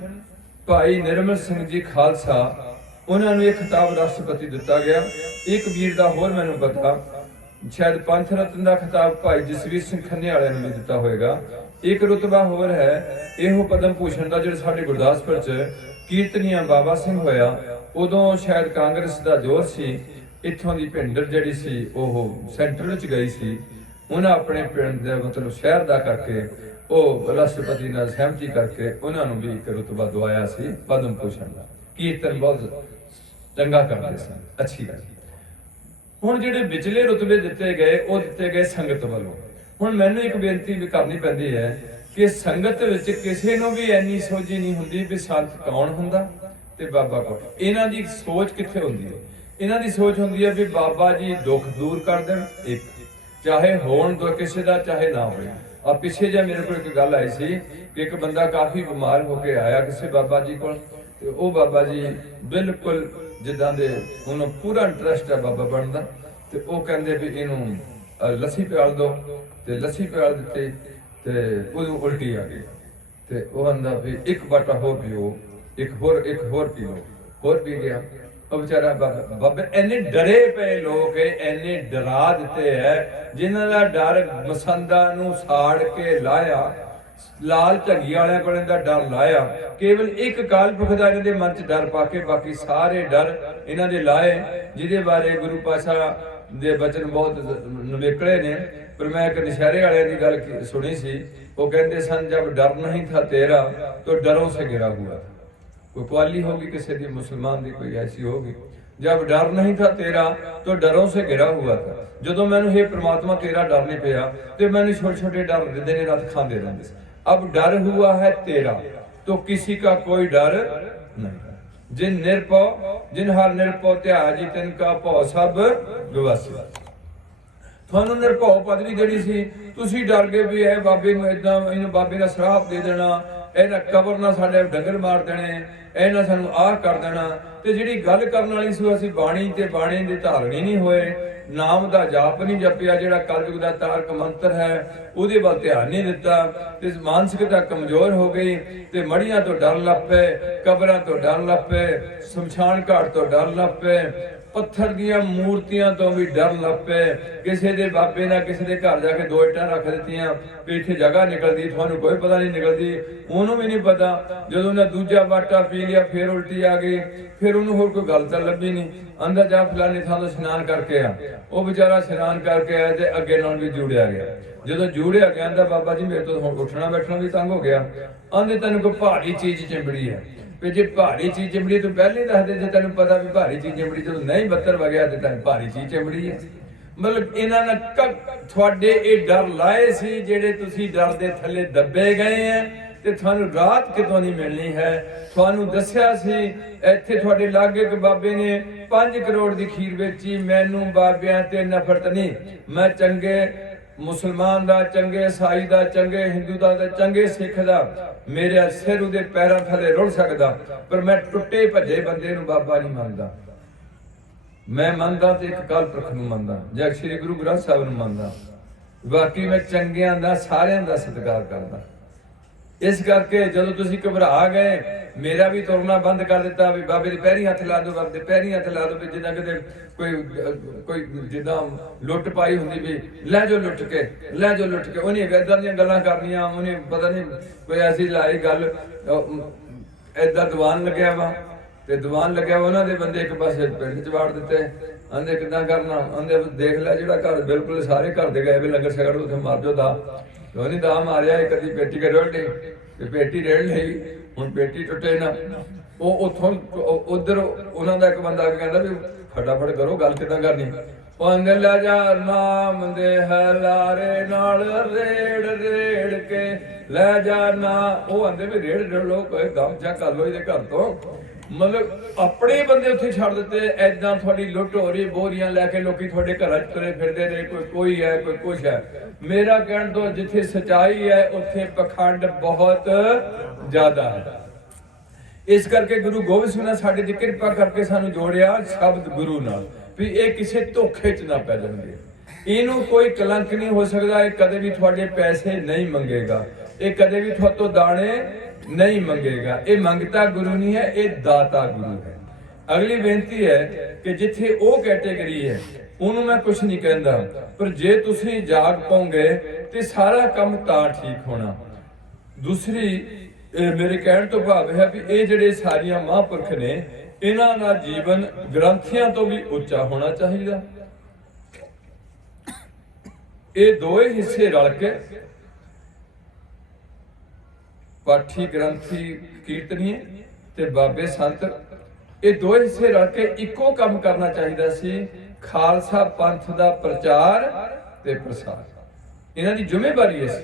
ਭਾਈ ਨਿਰਮਲ ਸਿੰਘ ਜੀ ਖਾਲਸਾ, ਉਹਨਾਂ ਨੂੰ ਇਹ ਖਿਤਾਬ ਰਾਸ਼ਟਰਪਤੀ ਦਿੱਤਾ ਗਿਆ। ਇੱਕ ਵੀਰ ਦਾ ਹੋਰ ਮੈਨੂੰ ਪਤਾ, ਸ਼ਾਇਦ ਪੰਥ ਰਤਨ ਦਾ ਖਿਤਾਬ ਭਾਈ ਜਸਵੀਰ ਸਿੰਘ ਖੰਨੇ ਵਾਲਿਆਂ ਨੂੰ ਵੀ ਦਿੱਤਾ ਹੋਏਗਾ। ਇੱਕ ਰੁਤਬਾ ਹੋਰ ਹੈ ਇਹੋ ਪਦਮ ਭੂਸ਼ਣ ਦਾ ਜਿਹੜਾ ਸਾਡੇ ਗੁਰਦਾਸਪੁਰ ਚ ਕੀਰਤਨੀਆ ਬਾਬਾ ਸਿੰਘ ਹੋਇਆ, ਉਦੋਂ ਸ਼ਾਇਦ ਕਾਂਗਰਸ ਦਾ ਜ਼ੋਰ ਸੀ, ਇੱਥੋਂ ਦੀ ਭਿੰਡਰ ਜਿਹੜੀ ਸੀ ਉਹ ਸੈਂਟਰ ਵਿੱਚ ਗਈ ਸੀ। ਉਹਨਾਂ ਆਪਣੇ ਪਿੰਡ ਦੇ ਮਤਲਬ ਸ਼ਹਿਰ ਦਾ ਕਰਕੇ ਉਹ ਰਾਸ਼ਟਰਪਤੀ ਨਾਲ ਸਹਿਮਤੀ ਕਰਕੇ ਉਹਨਾਂ ਨੂੰ ਵੀ ਇੱਕ ਰੁਤਬਾ ਦਵਾਇਆ ਸੀ ਪਦਮ ਭੂਸ਼ਣ ਦਾ। ਕੀਰਤਨ ਬਹੁਤ ਚੰਗਾ ਕਰਦੇ ਸਨ, ਅੱਛੀ ਗੱਲ। ਹੁਣ ਜਿਹੜੇ ਵਿਚਲੇ ਰੁਤਬੇ ਦਿੱਤੇ ਗਏ ਉਹ ਦਿੱਤੇ ਗਏ ਸੰਗਤ ਵੱਲੋਂ। ਹੁਣ ਮੈਨੂੰ ਇੱਕ ਬੇਨਤੀ ਵੀ ਕਰਨੀ ਪੈਂਦੀ ਹੈ ਕਿ ਸੰਗਤ ਵਿੱਚ ਕਿਸੇ ਨੂੰ ਵੀ ਇੰਨੀ ਸੋਝੀ ਨਹੀਂ ਹੁੰਦੀ ਵੀ ਸੰਤ ਕੌਣ ਹੁੰਦਾ ਤੇ ਬਾਬਾ ਕੌਣ। ਇਹਨਾਂ ਦੀ ਸੋਚ ਕਿੱਥੇ ਹੁੰਦੀ ਹੈ? ਇਹਨਾਂ ਦੀ ਸੋਚ ਹੁੰਦੀ ਹੈ ਵੀ ਬਾਬਾ ਜੀ ਦੁੱਖ ਦੂਰ ਕਰ ਦੇਣ, ਇੱਕ ਚਾਹੇ ਹੋਣ ਦੋ ਕਿਸੇ ਦਾ ਚਾਹੇ ਨਾ ਹੋਵੇ। ਆ ਪਿੱਛੇ ਜੇ ਮੇਰੇ ਕੋਲ ਇੱਕ ਗੱਲ ਆਈ ਸੀ ਕਿ ਇੱਕ ਬੰਦਾ ਕਾਫੀ ਬਿਮਾਰ ਹੋ ਕੇ ਆਇਆ ਕਿਸੇ ਬਾਬਾ ਜੀ ਕੋਲ, ਤੇ ਉਹ ਬਾਬਾ ਜੀ ਬਿਲਕੁਲ ਜਿੱਦਾਂ ਦੇ ਉਹਨੂੰ ਪੂਰਾ ਇੰਟਰਸਟ ਹੈ ਬਾਬਾ ਬਣਨ ਦਾ, ਤੇ ਉਹ ਕਹਿੰਦੇ ਵੀ ਇਹਨੂੰ ਲੱਸੀ ਪਿਆਲ ਦੋ, ਤੇ ਲੱਸੀ ਪਿਆਲ ਦਿੱਤੀ ਤੇ ਉਹਨੂੰ ਉਲਟੀ ਆ ਗਈ, ਤੇ ਉਹ ਕਹਿੰਦਾ ਵੀ ਇੱਕ ਬਾਟਾ ਹੋਰ ਪੀਓ, ਇੱਕ ਹੋਰ ਪੀ ਲਓ। ਹੋਰ ਪੀ ਗਿਆ ਉਹ ਵਿਚਾਰਾ ਬਾਬੇ ਇੰਨੇ ਡਰੇ ਪਏ ਲੋਕ, ਇੰਨੇ ਡਰਾ ਦਿੱਤੇ ਹੈ, ਜਿਨ੍ਹਾਂ ਦਾ ਡਰ ਮਸੰਦਾਂ ਨੂੰ ਸਾੜ ਕੇ ਲਾਇਆ, ਲਾਲ ਝੰਗੀ ਵਾਲਿਆਂ ਕੋਲ ਇਹਦਾ ਡਰ ਲਾਇਆ। ਕੇਵਲ ਇੱਕ ਕਾਲ ਪੁਰਖ ਦਾ ਇਹਨਾਂ ਦੇ ਮਨ 'ਚ ਡਰ ਪਾ ਕੇ ਬਾਕੀ ਸਾਰੇ ਡਰ ਇਹਨਾਂ ਦੇ ਲਾਏ, ਜਿਹਦੇ ਬਾਰੇ ਗੁਰੂ ਪਾਤਸ਼ਾਹ ਦੇ ਬਚਨ ਬਹੁਤ ਨਿਕਲੇ ਨੇ। ਪਰ ਮੈਂ ਇੱਕ ਨਸ਼ਹਿਰੇ ਵਾਲਿਆਂ ਦੀ ਗੱਲ ਸੁਣੀ ਸੀ, ਉਹ ਕਹਿੰਦੇ ਸਨ ਜਬ ਡਰ ਨਹੀਂ ਥਾ ਤੇਰਾ तो डरों से घिरा हुआ था। कोई क्वाली होगी किसी दी, मुसलमान दी कोई ऐसी होगी, जब डर नहीं था तेरा तो डरों से घिरा हुआ था। जो मैनू हे परमात्मा तेरा डर नहीं पिया तो मैंने छोटे छोटे डर दिन रात खाते रहते। अब डर हुआ है तेरा तो किसी का कोई डर नहीं। जिन निरपौ जिन हर निरपौ त्याजी तिनका भौ सब विवासी। थानू निरभौ पदवी देनी सी, तुसी डर गए भी है बाबे नूं इदां इन्हूं बाबे दा श्राप दे देना, इन्हां कबर ना साडे डंगर मार देने, इन्हां सानू आह कर देना। ते जिहड़ी गल करन वाली सी असीं बाणी ते बाणी दे धारणी नहीं होए, नाम दा जाप नहीं जपिया, जिहड़ा कलयुग दा तारक मंत्र है ਉਹਦੇ ਵੱਲ ਧਿਆਨ नहीं दिता, ते मानसिकता कमजोर हो गई, ते मड़ियां तो डर लग पे, कबरां तो डर लग पे, शमशान घाट तो डर लग पे, पत्थर दियां मूर्तियां तो भी डर लग पे। किसी दे बाबे ने किसी दे घर जाके दो इट्टां रख दित्तियां भी इत्थे जगह निकलदी, तुहानू कोई पता नहीं निकलदी, ओनू भी नहीं पता। जदों ने दूजा बाटा पी लिया फिर उल्टी आ गई, फिर ओनू होर कोई गल तां लभी नहीं, अंदर जा फलानी थां तो स्नान करके आ। वो बेचारा स्नान करके आया ते अगे नाल भी जुड़िया गया। जदों जुड़िया गया आंदा बाबा जी मेरे तो हुण उठना बैठना भी तंग हो गया। आंदे तैनूं कोई भारी चीज चिंबड़ी है, भी जे भारी चीज चिंबड़ी तो पहले दस दे, जे तैनूं पता भी भारी चीज चिंबड़ी जदों नहीं बत्तर वगया ते तैनूं भारी चीज चिंबड़ी है। मतलब इन्हां ने तुहाडे इह डर लाए सी, जेड़े तुसीं डर दे थल्ले दबे गए हैं ते थानू राहत कितों नहीं मिलनी है। थानू दस्सिया सी इत्थे तुहाडे लागे एक बाबे ने 5 करोड़ दी खीर बेची, मैनू बाबियां ते नफरत नहीं, मैं चंगे मुसलमान दा, चंगे ईसाई दा, चंगे हिंदू दा, चंगे सिख दा, मेरे सिर उहदे पैरां थले रुड़ सकदा, पर मैं टुटे भजे बंदे नूं बाबा नहीं मनदा। मैं मनदा ते एक काल पुरख नूं मनदा, जग श्री गुरु ग्रंथ साहिब नूं मनदा। बाकी मैं चंगियां दा सारियां दा सत्कार करदा। इस करके जदों तुसीं घबरा गए, मेरा भी तुरना बंद कर दिता भी बाबे दे पैरीं हत्थ ला दो, बाबे दे पैरीं हत्थ ला दो, भी जिद्दां किते कोई जिद्दां लुੱਟ पाई हुंदी भी लै जाओ लुੱਟ के, लै जाओ लुੱਟ के। उन्हें इदां दीयां गल्लां करनियां, उन्हें पता नहीं कोई ऐसी लाई गल इदां दीवान लग्या वा ते दीवान लग्या वा, उन्हां दे बंदे एक पासे पिंड च वाड़ दित्ते। आंदे किदां करना, आंदे देख लै जिहड़ा घर बिल्कुल सारे घर दे गए भी लंगर छकड़ उत्थे मार जो दा, उन्हें दा मारिया कदी पेटी के रोटी ते पेटी रेड़ लई, हुण पेटी टुटे ना। वो उथों उधर उन्हां दा एक बंदा आ के कहंदा भी फटाफट करो गल किदां करनी। ਉਹ ਅੰਦਰ ਲੈ ਜਾ ਨਾਮ ਦੇ ਹੈ ਲਾਰੇ ਨਾਲ ਰੇੜ ਰੇੜ ਕੇ ਲੈ ਜਾ ਨਾ। ਉਹ ਆਂਦੇ ਵੀ ਰੇੜ ਰੇੜ ਲੋ, ਕੋਈ ਗਮਛਾ ਕਰ ਲੋ ਇਹਦੇ ਘਰ ਤੋਂ। ਮਤਲਬ ਆਪਣੇ ਬੰਦੇ ਉੱਥੇ ਛੱਡ ਦਿੱਤੇ। ਐਦਾਂ ਤੁਹਾਡੀ ਲੁੱਟ ਹੋ ਰਹੀ, ਬੋਰੀਆਂ ਲੈ ਕੇ ਲੋਕੀ ਤੁਹਾਡੇ ਘਰਾਂ 'ਚ ਤੁਰੇ ਫਿਰਦੇ ਨੇ, ਕੋਈ ਹੈ ਕੋਈ ਕੁਛ ਹੈ। ਮੇਰਾ ਕਹਿਣ ਤੋਂ ਜਿੱਥੇ ਸੱਚਾਈ ਹੈ ਉੱਥੇ ਪਖੰਡ ਬਹੁਤ ਜ਼ਿਆਦਾ ਹੈ। ਇਸ ਕਰਕੇ ਗੁਰੂ ਗੋਬਿੰਦ ਸਿੰਘ ਨੇ ਸਾਡੇ ਦੀ ਕਿਰਪਾ ਕਰਕੇ ਸਾਨੂੰ ਜੋੜਿਆ ਸ਼ਬਦ ਗੁਰੂ ਨਾਲ, ਵੀ ਇਹ ਕਿਸੇ ਧੋਖੇ 'ਚ ਨਾ ਪੈ ਜਾਣਗੇ। ਇਹਨੂੰ ਕੋਈ ਕਲੰਕ ਨਹੀਂ ਹੋ ਸਕਦਾ। ਇਹ ਕਦੇ ਵੀ ਤੁਹਾਡੇ ਪੈਸੇ ਨਹੀਂ ਮੰਗੇਗਾ, ਇਹ ਕਦੇ ਵੀ ਤੁਹਾਤੋਂ ਦਾਣੇ नहीं मंगेगा। ये मंगता गुरु नहीं है, ये दाता गुरु है। अगली बेनती है कि जिथे वो कैटेगरी है उन्होंने मैं कुछ नहीं कहता, पर जे तुसी जाग पाओगे तो सारा काम तां ठीक होना। दूसरी मेरे कहने तो भाव है भी ये जिहड़े सारियां महापुरख ने, इन्हां दा जीवन ग्रंथियां तो भी उच्चा होना चाहिए। ये दोए हिस्से रल के पाठी ग्रंथी कीर्तनीय ते बाबे संत, ये दो हिस्से रल के इको काम करना चाहिए सी। खालसा पंथ दा प्रचार ते प्रसार इन्हां दी जिम्मेवारी है।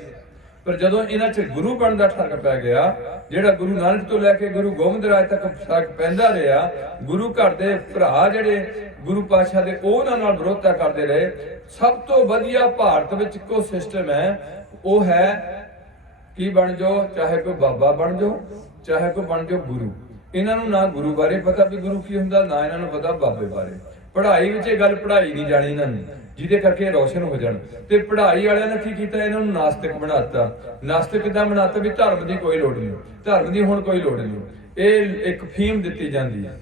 पर जदों इन्हां च गुरु बनण दा ठरक पै गया, जिहड़ा गुरु नानक तो लैके गुरु गोबिंद राज तक फर्क पैंदा रहा, गुरु घर दे भरा जिहड़े गुरु पातशाह दे उन्हां नाल विरोधता करदे रहे। सब तो वधिया भारत विच इक्को सिस्टम है, वो है की बन जाओ, चाहे कोई बाबा बन जाओ, चाहे कोई बन जाओ गुरु। इन्हां नूं ना गुरु बारे पता भी गुरु की हुंदा, ना इन्हां नूं पता बाबे बारे। पढ़ाई विच इह गल पढ़ाई नहीं जानी इन्हां नूं, जिहदे करके रोशन हो जाण। ते पढ़ाई वालियां ने की कीता, इन्हां नूं नास्तिक बनाता। नास्तिक किदां बनाता भी धर्म दी कोई लोड़ नहीं, धर्म दी हुण कोई लोड़ नहीं। इह एक फीम दित्ती जांदी है।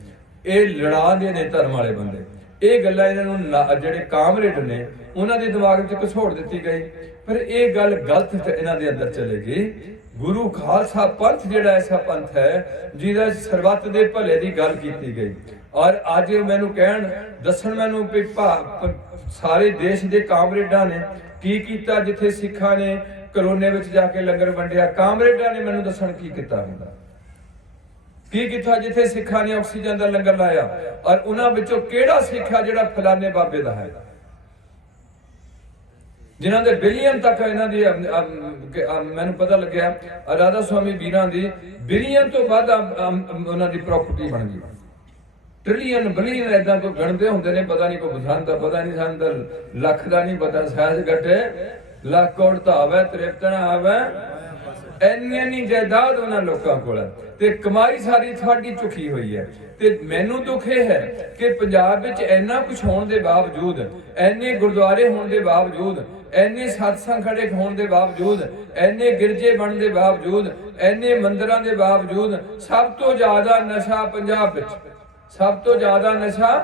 ਇਹ ਲੜਾਉਂਦੇ ਨੇ ਧਰਮ ਵਾਲੇ ਬੰਦੇ। ਇਹ ਗੱਲਾਂ ਇਹਨਾਂ ਨੂੰ ਜਿਹੜੇ ਕਾਮਰੇਡ ਨੇ ਉਹਨਾਂ ਦੇ ਦਿਮਾਗ ਵਿੱਚ ਘਸੋੜ ਦਿੱਤੀ ਗਈ, ਪਰ ਇਹ ਗੱਲ ਗਲਤ ਇਹਨਾਂ ਦੇ ਅੰਦਰ ਚਲੇ ਗਈ। ਗੁਰੂ ਖਾਲਸਾ ਪੰਥ ਜਿਹੜਾ ਐਸਾ ਪੰਥ ਹੈ ਜਿਹਦਾ ਸਰਬੱਤ ਦੇ ਭਲੇ ਦੀ ਗੱਲ ਕੀਤੀ ਗਈ। ਔਰ ਅੱਜ ਮੈਨੂੰ ਕਹਿਣ ਦੱਸਣ ਮੈਨੂੰ ਵੀ ਸਾਰੇ ਦੇਸ਼ ਦੇ ਕਾਮਰੇਡਾਂ ਨੇ ਕੀ ਕੀਤਾ, ਜਿੱਥੇ ਸਿੱਖਾਂ ਨੇ ਕਰੋਨੇ ਵਿੱਚ ਜਾ ਕੇ ਲੰਗਰ ਵੰਡਿਆ, ਕਾਮਰੇਡਾਂ ਨੇ ਮੈਨੂੰ ਦੱਸਣ ਕੀ ਕੀਤਾ ਹੁੰਦਾ, ਕੀ ਕੀਤਾ ਜਿੱਥੇ ਸਿੱਖਾਂ ਨੇ ਆਕਸੀਜਨ ਦਾ ਲੰਗਰ ਲਾਇਆ। ਔਰ ਉਹਨਾਂ ਵਿੱਚੋਂ ਕਿਹੜਾ ਸਿੱਖ ਆ ਜਿਹੜਾ ਫਲਾਣੇ ਬਾਬੇ ਦਾ ਹੈ, ਜਿਨ੍ਹਾਂ ਦੇ ਬਿਲੀਅਨ ਤੱਕ ਇਹਨਾਂ ਦੀ ਮੈਨੂੰ ਪਤਾ ਲੱਗਿਆ ਰਾਧਾ ਸੁਆਮੀ ਵੀਰਾਂ ਦੀ ਬਿਲੀਅਨ ਤੋਂ ਵੱਧ ਉਹਨਾਂ ਦੀ ਪ੍ਰਾਪਰਟੀ ਬਣ ਗਈ। ਟ੍ਰਿਲੀਅਨ ਬਿਲੀਅਨ ਏਦਾਂ ਕੋਈ ਗਣਦੇ ਹੁੰਦੇ ਨੇ, ਪਤਾ ਨਹੀਂ ਕੋਈ ਸਾਨੂੰ ਤਾਂ ਪਤਾ ਨਹੀਂ, ਸਾਨੂੰ ਤਾਂ ਲੱਖ ਦਾ ਨਹੀਂ ਪਤਾ, ਸਹਿਜ ਘਟੇ ਲੱਖ ਕੋੜ ਤਾਂ ਆਵੇ ਤ੍ਰਿਪਤਣਾ ਆਵੇ, ਇੰਨੀ ਜਾਇਦਾਦ ਉਹਨਾਂ ਲੋਕਾਂ ਕੋਲ ਤੇ ਕਮਾਈ ਸਾਰੀ ਤੁਹਾਡੀ ਚੁੱਕੀ ਹੋਈ ਹੈ। ਤੇ ਮੈਨੂੰ ਦੁੱਖ ਇਹ ਹੈ ਕਿ ਪੰਜਾਬ ਵਿੱਚ ਇੰਨਾ ਕੁਝ ਹੋਣ ਦੇ ਬਾਵਜੂਦ, ਇੰਨੇ ਗੁਰਦੁਆਰੇ ਹੋਣ ਦੇ ਬਾਵਜੂਦ, ਇੰਨੇ ਸਤਸੰਗ ਖੜੇ ਹੋਣ ਦੇ ਬਾਵਜੂਦ, ਇੰਨੇ ਗਿਰਜੇ ਬਣਨ ਦੇ ਬਾਵਜੂਦ, ਇੰਨੇ ਮੰਦਿਰਾਂ ਦੇ ਬਾਵਜੂਦ ਸਭ ਤੋਂ ਜ਼ਿਆਦਾ ਨਸ਼ਾ ਪੰਜਾਬ ਵਿੱਚ, ਸਭ ਤੋਂ ਜ਼ਿਆਦਾ ਨਸ਼ਾ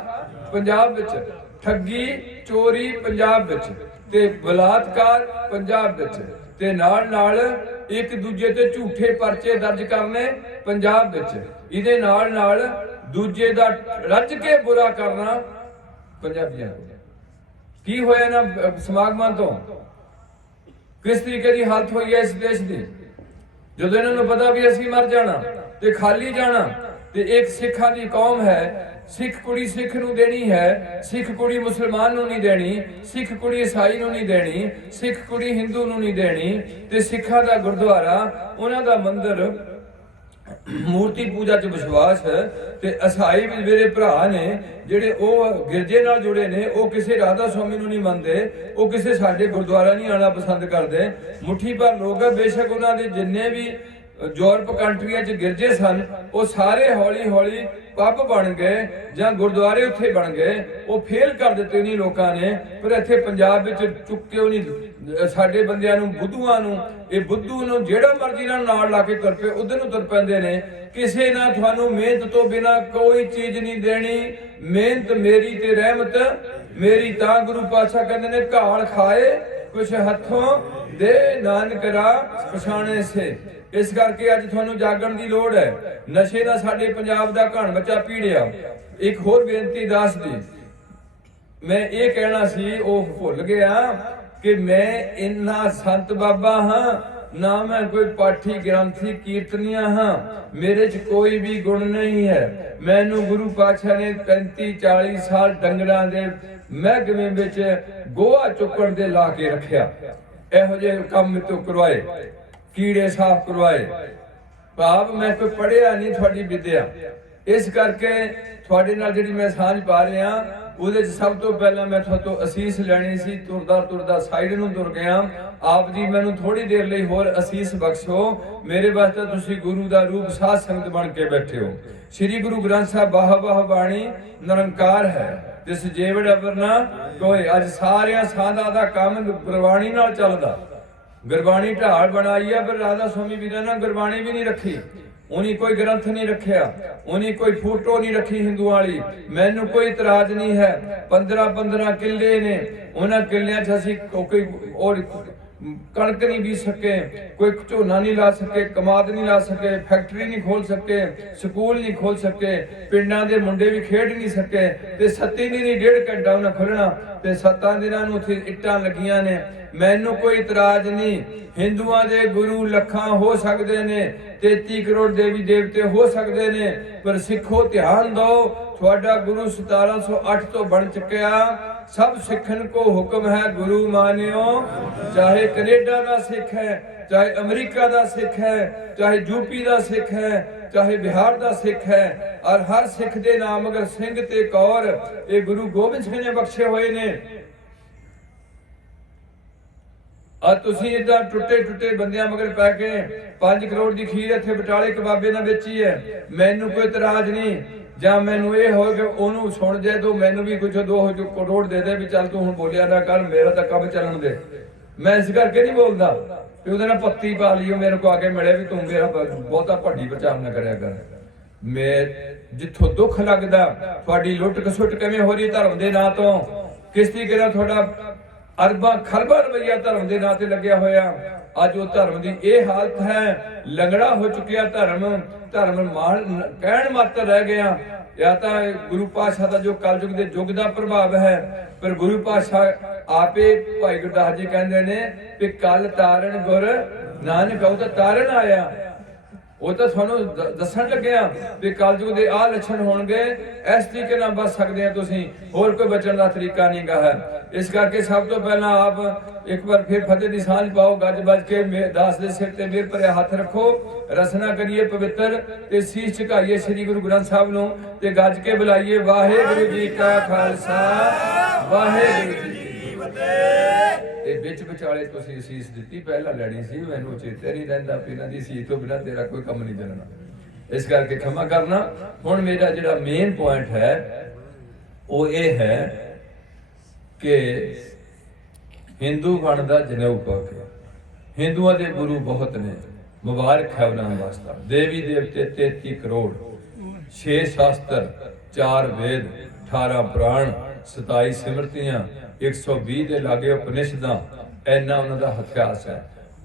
ਪੰਜਾਬ ਵਿੱਚ, ਠੱਗੀ ਚੋਰੀ ਪੰਜਾਬ ਵਿੱਚ ਤੇ ਬਲਾਤਕਾਰ ਪੰਜਾਬ ਵਿੱਚ, ਤੇ ਨਾਲ ਇੱਕ ਦੂਜੇ ਤੇ ਝੂਠੇ ਪਰਚੇ ਦਰਜ ਕਰਨੇ ਪੰਜਾਬ ਵਿੱਚ, ਇਹਦੇ ਨਾਲ ਦੂਜੇ ਦਾ ਰੱਜ ਕੇ ਬੁਰਾ ਕਰਨਾ ਪੰਜਾਬੀਆਂ ਨੂੰ। ਕੀ ਹੋਇਆ ਨਾ ਸਮਾਗਮਾਂ ਤੋਂ, ਕਿਸ ਤਰੀਕੇ ਦੀ ਹਾਲਤ ਹੋਈ ਹੈ ਇਸ ਦੇਸ਼ ਦੀ, ਜਦੋਂ ਇਹਨਾਂ ਨੂੰ ਪਤਾ ਵੀ ਅਸੀਂ ਮਰ ਜਾਣਾ ਤੇ ਖਾਲੀ ਜਾਣਾ, ਤੇ ਇੱਕ ਸਿੱਖਾਂ ਦੀ ਕੌਮ ਹੈ, ਸਿੱਖ ਕੁੜੀ ਸਿੱਖ ਨੂੰ ਦੇਣੀ ਹੈ, ਸਿੱਖ ਕੁੜੀ ਮੁਸਲਮਾਨ ਨੂੰ ਨਹੀਂ ਦੇਣੀ, ਸਿੱਖ ਕੁੜੀ ਈਸਾਈ ਨੂੰ ਨਹੀਂ ਦੇਣੀ, ਸਿੱਖ ਕੁੜੀ ਹਿੰਦੂ ਨੂੰ ਨਹੀਂ ਦੇਣੀ। ਤੇ ਸਿੱਖਾਂ ਦਾ ਗੁਰਦੁਆਰਾ, ਉਹਨਾਂ ਦਾ ਮੰਦਿਰ, ਮੂਰਤੀ ਪੂਜਾ 'ਚ ਵਿਸ਼ਵਾਸ ਹੈ। ਤੇ ਈਸਾਈ ਵੀ ਮੇਰੇ ਭਰਾ ਨੇ ਜਿਹੜੇ ਉਹ ਗਿਰਜੇ ਨਾਲ ਜੁੜੇ ਨੇ, ਉਹ ਕਿਸੇ ਰਾਧਾ ਸੁਆਮੀ ਨੂੰ ਨਹੀਂ ਮੰਨਦੇ, ਉਹ ਕਿਸੇ ਸਾਡੇ ਗੁਰਦੁਆਰਾ ਨਹੀਂ ਆਉਣਾ ਪਸੰਦ ਕਰਦੇ। ਮੁੱਠੀ ਭਰ ਲੋਕ ਹੈ, ਬੇਸ਼ੱਕ ਉਹਨਾਂ ਦੇ ਜਿੰਨੇ ਵੀ ਯੂਰਪ ਕੰਟਰੀਆਂ 'ਚ ਗਿਰਜੇ ਸਨ ਉਹ ਸਾਰੇ ਹੌਲੀ ਪੱਬ ਬਣ ਗਏ ਜਾਂ ਗੁਰਦੁਆਰੇ ਉੱਥੇ ਬਣ ਗਏ, ਉਹ ਫੇਲ ਕਰ ਦਿੱਤੇ ਨਹੀਂ ਲੋਕਾਂ ਨੇ। ਪਰ ਇੱਥੇ ਪੰਜਾਬ ਵਿੱਚ ਚੁੱਕਿਓ ਨਹੀਂ ਸਾਡੇ ਬੰਦਿਆਂ ਨੂੰ, ਬੁੱਧੂਆਂ ਨੂੰ, ਇਹ ਬੁੱਧੂ ਨੂੰ ਜਿਹੜਾ ਮਰਜ਼ੀ ਨਾਲ ਲਾ ਕੇ ਤੁਰ ਪਏ ਉਧਰ ਨੂੰ ਤੁਰ ਪੈਂਦੇ ਨੇ। ਕਿਸੇ ਨਾਲ ਤੁਹਾਨੂੰ ਮਿਹਨਤ ਤੋਂ ਬਿਨਾਂ ਕੋਈ ਚੀਜ਼ ਨਹੀਂ ਦੇਣੀ, ਮਿਹਨਤ ਮੇਰੀ ਤੇ ਰਹਿਮਤ ਮੇਰੀ। ਤਾਂ ਗੁਰੂ ਪਾਤਸ਼ਾਹ ਕਹਿੰਦੇ ਨੇ ਘਾਲ ਖਾਏ ਕੁਛ ਹੱਥੋਂ ਦੇ ਨਾਨਕਰਾ ਪਛਾਣੇ ਸੇ। ਇਸ ਕਰਕੇ ਅੱਜ ਤੁਹਾਨੂੰ ਜਾਗਣ ਦੀ ਲੋੜ ਹੈ। ਨਸ਼ੇ ਦਾ ਸਾਡੇ ਪੰਜਾਬ ਦਾ ਘਣ ਬੱਚਾ ਪੀੜਿਆ। ਇੱਕ ਹੋਰ ਬੇਨਤੀ ਦਾਸ ਦੀ, ਮੈਂ ਇਹ ਕਹਿਣਾ ਸੀ ਉਹ ਭੁੱਲ ਗਿਆ ਕਿ ਮੈਂ ਇੰਨਾ ਸੰਤ ਬਾਬਾ ਹਾਂ ਨਾ, ਮੈਂ ਕੋਈ ਪਾਠੀ ਗ੍ਰੰਥੀ ਕੀਰਤਨੀਆ ਹਾਂ, ਮੇਰੇ 'ਚ ਕੋਈ ਵੀ ਗੁਣ ਨਹੀਂ ਹੈ। ਮੈਨੂੰ ਗੁਰੂ ਪਾਤਸ਼ਾਹ ਨੇ 35-40 ਸਾਲ ਡੰਗਰਾਂ ਦੇ ਮਹਿਕਮੇ ਵਿੱਚ ਗੋਹਾ ਚੁੱਕਣ ਦੇ ਲਾ ਕੇ ਰੱਖਿਆ। ਇਹੋ ਜਿਹੇ ਕੰਮ ਤੋਂ ਕਰਵਾਏ, ਕੀੜੇ ਸਾਫ਼ ਕਰਵਾਏ। ਭਾਵ ਮੈਂ ਕੋਈ ਪੜ੍ਹਿਆ ਨਹੀਂ ਤੁਹਾਡੀ ਵਿਦਿਆ, ਇਸ ਕਰਕੇ ਤੁਹਾਡੇ ਨਾਲ ਜਿਹੜੀ ਮੈਂ ਸਾਂਝ ਪਾ ਰਿਹਾ ਉਹਦੇ 'ਚ ਸਭ ਤੋਂ ਪਹਿਲਾਂ ਮੈਂ ਤੁਹਾਤੋਂ ਅਸੀਸ ਲੈਣੀ ਸੀ। ਤੁਰਦਾ ਸਾਈਡ ਨੂੰ ਤੁਰ ਗਿਆ। ਆਪ ਜੀ ਮੈਨੂੰ ਥੋੜੀ ਦੇਰ ਲਈ ਹੋਰ ਅਸੀਸ ਬਖਸ਼ੋ। ਮੇਰੇ ਵਾਸਤੇ ਤੁਸੀਂ ਗੁਰੂ ਦਾ ਰੂਪ ਸਾਧ ਸੰਗਤ ਬਣ ਕੇ ਬੈਠੇ ਹੋ। ਸ੍ਰੀ ਗੁਰੂ ਗ੍ਰੰਥ ਸਾਹਿਬ ਬਾਹ ਬਾਣੀ ਨਿਰੰਕਾਰ ਹੈ, ਤਿਸ ਜੇਵੜ ਅਵਰ ਨਾ ਕੋਈ। ਅੱਜ ਸਾਰਿਆਂ ਸਾਧਾਂ ਦਾ ਕੰਮ ਗੁਰਬਾਣੀ ਨਾਲ ਚੱਲਦਾ। ਗੁਰਬਾਣੀ ਢਾਲ ਬਣਾਈ ਹੈ, ਪਰ ਰਾਧਾ ਸੁਆਮੀ ਵੀਰਾਂ ਨੇ ਗੁਰਬਾਣੀ ਵੀ ਨਹੀਂ ਰੱਖੀ। ਉਹਨੀ ਕੋਈ ਗ੍ਰੰਥ ਨਹੀਂ ਰੱਖਿਆ, ਉਹਨੀ ਕੋਈ ਫੋਟੋ ਨਹੀਂ ਰੱਖੀ ਹਿੰਦੂਆਂ ਵਾਲੀ। ਮੈਨੂੰ ਕੋਈ ਇਤਰਾਜ਼ ਨਹੀਂ ਹੈ। 15 ਕਿੱਲੇ ਨੇ, ਉਹਨਾਂ ਕਿੱਲਿਆਂ 'ਚ ਅਸੀਂ ਕੋਈ ਔਰ ਕਣਕ ਨਹੀਂ ਬੀਜ ਸਕੇ, ਕੋਈ ਝੋਨਾ ਨਹੀਂ ਲਾ ਸਕੇ, ਕਮਾਦ ਨਹੀਂ ਲਾ ਸਕੇ, ਫੈਕਟਰੀ ਨਹੀਂ ਖੋਲ ਸਕੇ, ਸਕੂਲ ਨਹੀਂ ਖੋਲ ਸਕੇ, ਪਿੰਡਾਂ ਦੇ ਮੁੰਡੇ ਵੀ ਖੇਡ ਨਹੀਂ ਸਕੇ। ਤੇ 7 ਦਿਨ ਹੀ 1.5 ਘੰਟਾ ਉਹਨਾਂ ਖੋਲਣਾ ਤੇ 7 ਦਿਨਾਂ ਨੂੰ ਉੱਥੇ ਇੱਟਾਂ ਲੱਗੀਆਂ ਨੇ। ਮੈਨੂੰ ਕੋਈ ਇਤਰਾਜ਼ ਨਹੀਂ। ਹਿੰਦੂਆਂ ਦੇ ਗੁਰੂ ਲੱਖਾਂ ਹੋ ਸਕਦੇ ਨੇ, 33 ਕਰੋੜ ਦੇਵੀ ਦੇਵਤੇ ਹੋ ਸਕਦੇ ਨੇ, ਪਰ ਸਿੱਖੋ ਧਿਆਨ ਦਿਓ, ਤੁਹਾਡਾ ਗੁਰੂ 1708 ਤੋਂ ਬਣ ਚੁੱਕਿਆ। ਸਭ ਸਿੱਖਣ ਕੋ ਹੁਕਮ ਹੈ ਗੁਰੂ ਮਾਨਿਓ। ਚਾਹੇ ਕੈਨੇਡਾ ਦਾ ਸਿੱਖ ਹੈ, ਚਾਹੇ ਅਮਰੀਕਾ ਦਾ ਸਿੱਖ ਹੈ, ਚਾਹੇ ਯੂਪੀ ਦਾ ਸਿੱਖ ਹੈ, ਚਾਹੇ ਬਿਹਾਰ ਦਾ ਸਿੱਖ ਹੈ। ਔਰ ਹਰ ਸਿੱਖ ਦੇ ਨਾਮ ਅਗਰ ਸਿੰਘ ਤੇ ਕੌਰ ਇਹ ਗੁਰੂ ਗੋਬਿੰਦ ਸਿੰਘ ਨੇ ਬਖਸ਼ੇ ਹੋਏ ਨੇ। ਆ ਤੁਸੀਂ ਇਦਾਂ ਟੁੱਟੇ ਬੰਦਿਆਂ ਮਗਰ ਪੈ ਕੇ 5 ਕਰੋੜ ਦੀ ਖੀਰ ਇੱਥੇ ਬਟਾਲੇ ਕਬਾਬੇ ਨਾਲ ਵੇਚੀ ਹੈ। ਮੈਨੂੰ ਕੋਈ ਇਤਰਾਜ਼ ਨਹੀਂ। ਜਾਂ ਮੈਨੂੰ ਇਹ ਹੋ ਕਿ ਉਹਨੂੰ ਸੁਣ ਜਾਏ ਤਾਂ ਮੈਨੂੰ ਵੀ ਕੁਝ 2 ਕਰੋੜ ਦੇ ਦੇ ਵੀ ਚੱਲ ਤੂੰ ਹੁਣ ਬੋਲਿਆ ਨਾ ਕਰ, ਮੇਰਾ ਤਾਂ ਕੰਮ ਚੱਲਣ ਦੇ। ਮੈਂ ਇਸ ਕਰਕੇ ਨਹੀਂ ਬੋਲਦਾ ਕਿ ਉਹਦੇ ਨਾਲ ਪੱਤੀ ਪਾ ਲਈਓ, ਮੇਰੇ ਕੋ ਆ ਕੇ ਮਿਲੇ ਵੀ ਤੂੰ ਮੇਰਾ ਬਹੁਤਾ ਭੱਡੀ ਪ੍ਰਚਾਰ ਨਾ ਕਰਿਆ ਕਰ। ਜਿੱਥੋਂ ਦੁੱਖ ਲੱਗਦਾ, ਤੁਹਾਡੀ ਲੁੱਟ ਖਸੁੱਟ ਕਿਵੇਂ ਹੋ ਰਹੀ ਧਰਮ ਦੇ ਨਾਂ ਤੋਂ, ਕਿਸ ਤਰੀਕੇ ਨਾਲ ਤੁਹਾਡਾ ਅਰਬਾਂ ਖਰਬਾਂ ਰੁਪਈਆ ਧਰਮ ਦੇ ਨਾਂ ਤੇ ਲੱਗਿਆ ਹੋਇਆ। ਅੱਜ ਉਹ ਧਰਮ ਦੀ ਇਹ ਹਾਲਤ ਹੈ, ਲੰਗੜਾ ਹੋ ਚੁੱਕਿਆ ਧਰਮ ਮਾਣ ਕਹਿਣ ਮਾਤਰ ਰਹਿ ਗਿਆ। ਜਾਂ ਤਾਂ ਗੁਰੂ ਪਾਤਸ਼ਾਹ ਦਾ ਜੋ ਕਲਯੁਗ ਦੇ ਯੁੱਗ ਦਾ ਪ੍ਰਭਾਵ ਹੈ, ਪਰ ਗੁਰੂ ਪਾਤਸ਼ਾਹ ਆਪੇ ਭਾਈ ਗੁਰਦਾਸ ਜੀ ਕਹਿੰਦੇ ਨੇ ਕਿ ਕਲ ਤਾਰਨ ਗੁਰ ਨਾਨਕ ਉਹ ਤਾਂ ਤਾਰਨ ਆਇਆ। ਉਹ ਤਾਂ ਤੁਹਾਨੂੰ ਦੱਸਣ ਲੱਗਿਆ ਵੀ ਕਲਯੁਗ ਦੇ ਆਹ ਲੱਛਣ ਹੋਣਗੇ, ਇਸ ਤਰੀਕੇ ਨਾਲ ਬਚ ਸਕਦੇ ਆ ਤੁਸੀਂ, ਹੋਰ ਕੋਈ ਬਚਣ ਦਾ ਤਰੀਕਾ ਨਹੀਂ ਗਾ ਹੈ। ਇਸ ਕਰਕੇ ਸਭ ਤੋਂ ਪਹਿਲਾਂ ਆਪ ਇੱਕ ਵਾਰ ਫਿਰ ਫਤਿਹ ਦੀ ਸਾਂਝ ਪਾਓ, ਗੱਜ ਵੱਜ ਕੇ ਦਾਸ ਦੇ ਸਿਰ ਤੇ ਮਿਹਰ ਭਰਿਆ ਹੱਥ ਰੱਖੋ, ਰਸਨਾ ਕਰੀਏ ਪਵਿੱਤਰ ਤੇ ਸੀਸ ਝੁਕਾਈਏ ਸ੍ਰੀ ਗੁਰੂ ਗ੍ਰੰਥ ਸਾਹਿਬ ਨੂੰ ਤੇ ਗੱਜ ਕੇ ਬੁਲਾਈਏ ਵਾਹਿਗੁਰੂ ਜੀ ਕਾ ਖਾਲਸਾ ਵਾਹਿਗੁਰੂ ਜੀ ਕੀ ਫਤਿਹ। ਇਹ ਵਿੱਚ ਵਿਚਾਲੇ ਤੁਸੀਂ ਅਸੀਸ ਦਿੱਤੀ, ਪਹਿਲਾਂ ਲੈਣੀ ਸੀ, ਮੈਨੂੰ ਚੇਤੇ ਨਹੀਂ ਰਹਿੰਦਾ ਵੀ ਇਹਨਾਂ ਦੀ ਅਸੀਸ ਤੋਂ ਬਿਨਾਂ ਤੇਰਾ ਕੋਈ ਕੰਮ ਨਹੀਂ ਚੱਲਣਾ, ਇਸ ਕਰਕੇ ਖਿਮਾ ਕਰਨਾ। ਹੁਣ ਮੇਰਾ ਜਿਹੜਾ ਮੇਨ ਪੁਆਇੰਟ ਹੈ ਉਹ ਇਹ ਹੈ ਕਿ ਹਿੰਦੂ ਬਣਦਾ ਜਨੇਊ ਪਾ ਕੇ। ਹਿੰਦੂਆਂ ਦੇ ਗੁਰੂ ਬਹੁਤ ਨੇ, ਮੁਬਾਰਕ ਹੈ ਉਹਨਾਂ ਵਾਸਤਾ। ਦੇਵੀ ਦੇਵਤੇ 33 ਕਰੋੜ, 6 ਸ਼ਾਸਤਰ, 4 ਵੇਦ, 18 ਪੁਰਾਣ, 27 ਸਿਮਰਤੀਆਂ, 120 ਦੇ ਲਾਗੇ ਉਪਨਿਸ਼ਦਾਂ, ਇੰਨਾ ਉਹਨਾਂ ਦਾ ਇਤਿਹਾਸ ਹੈ।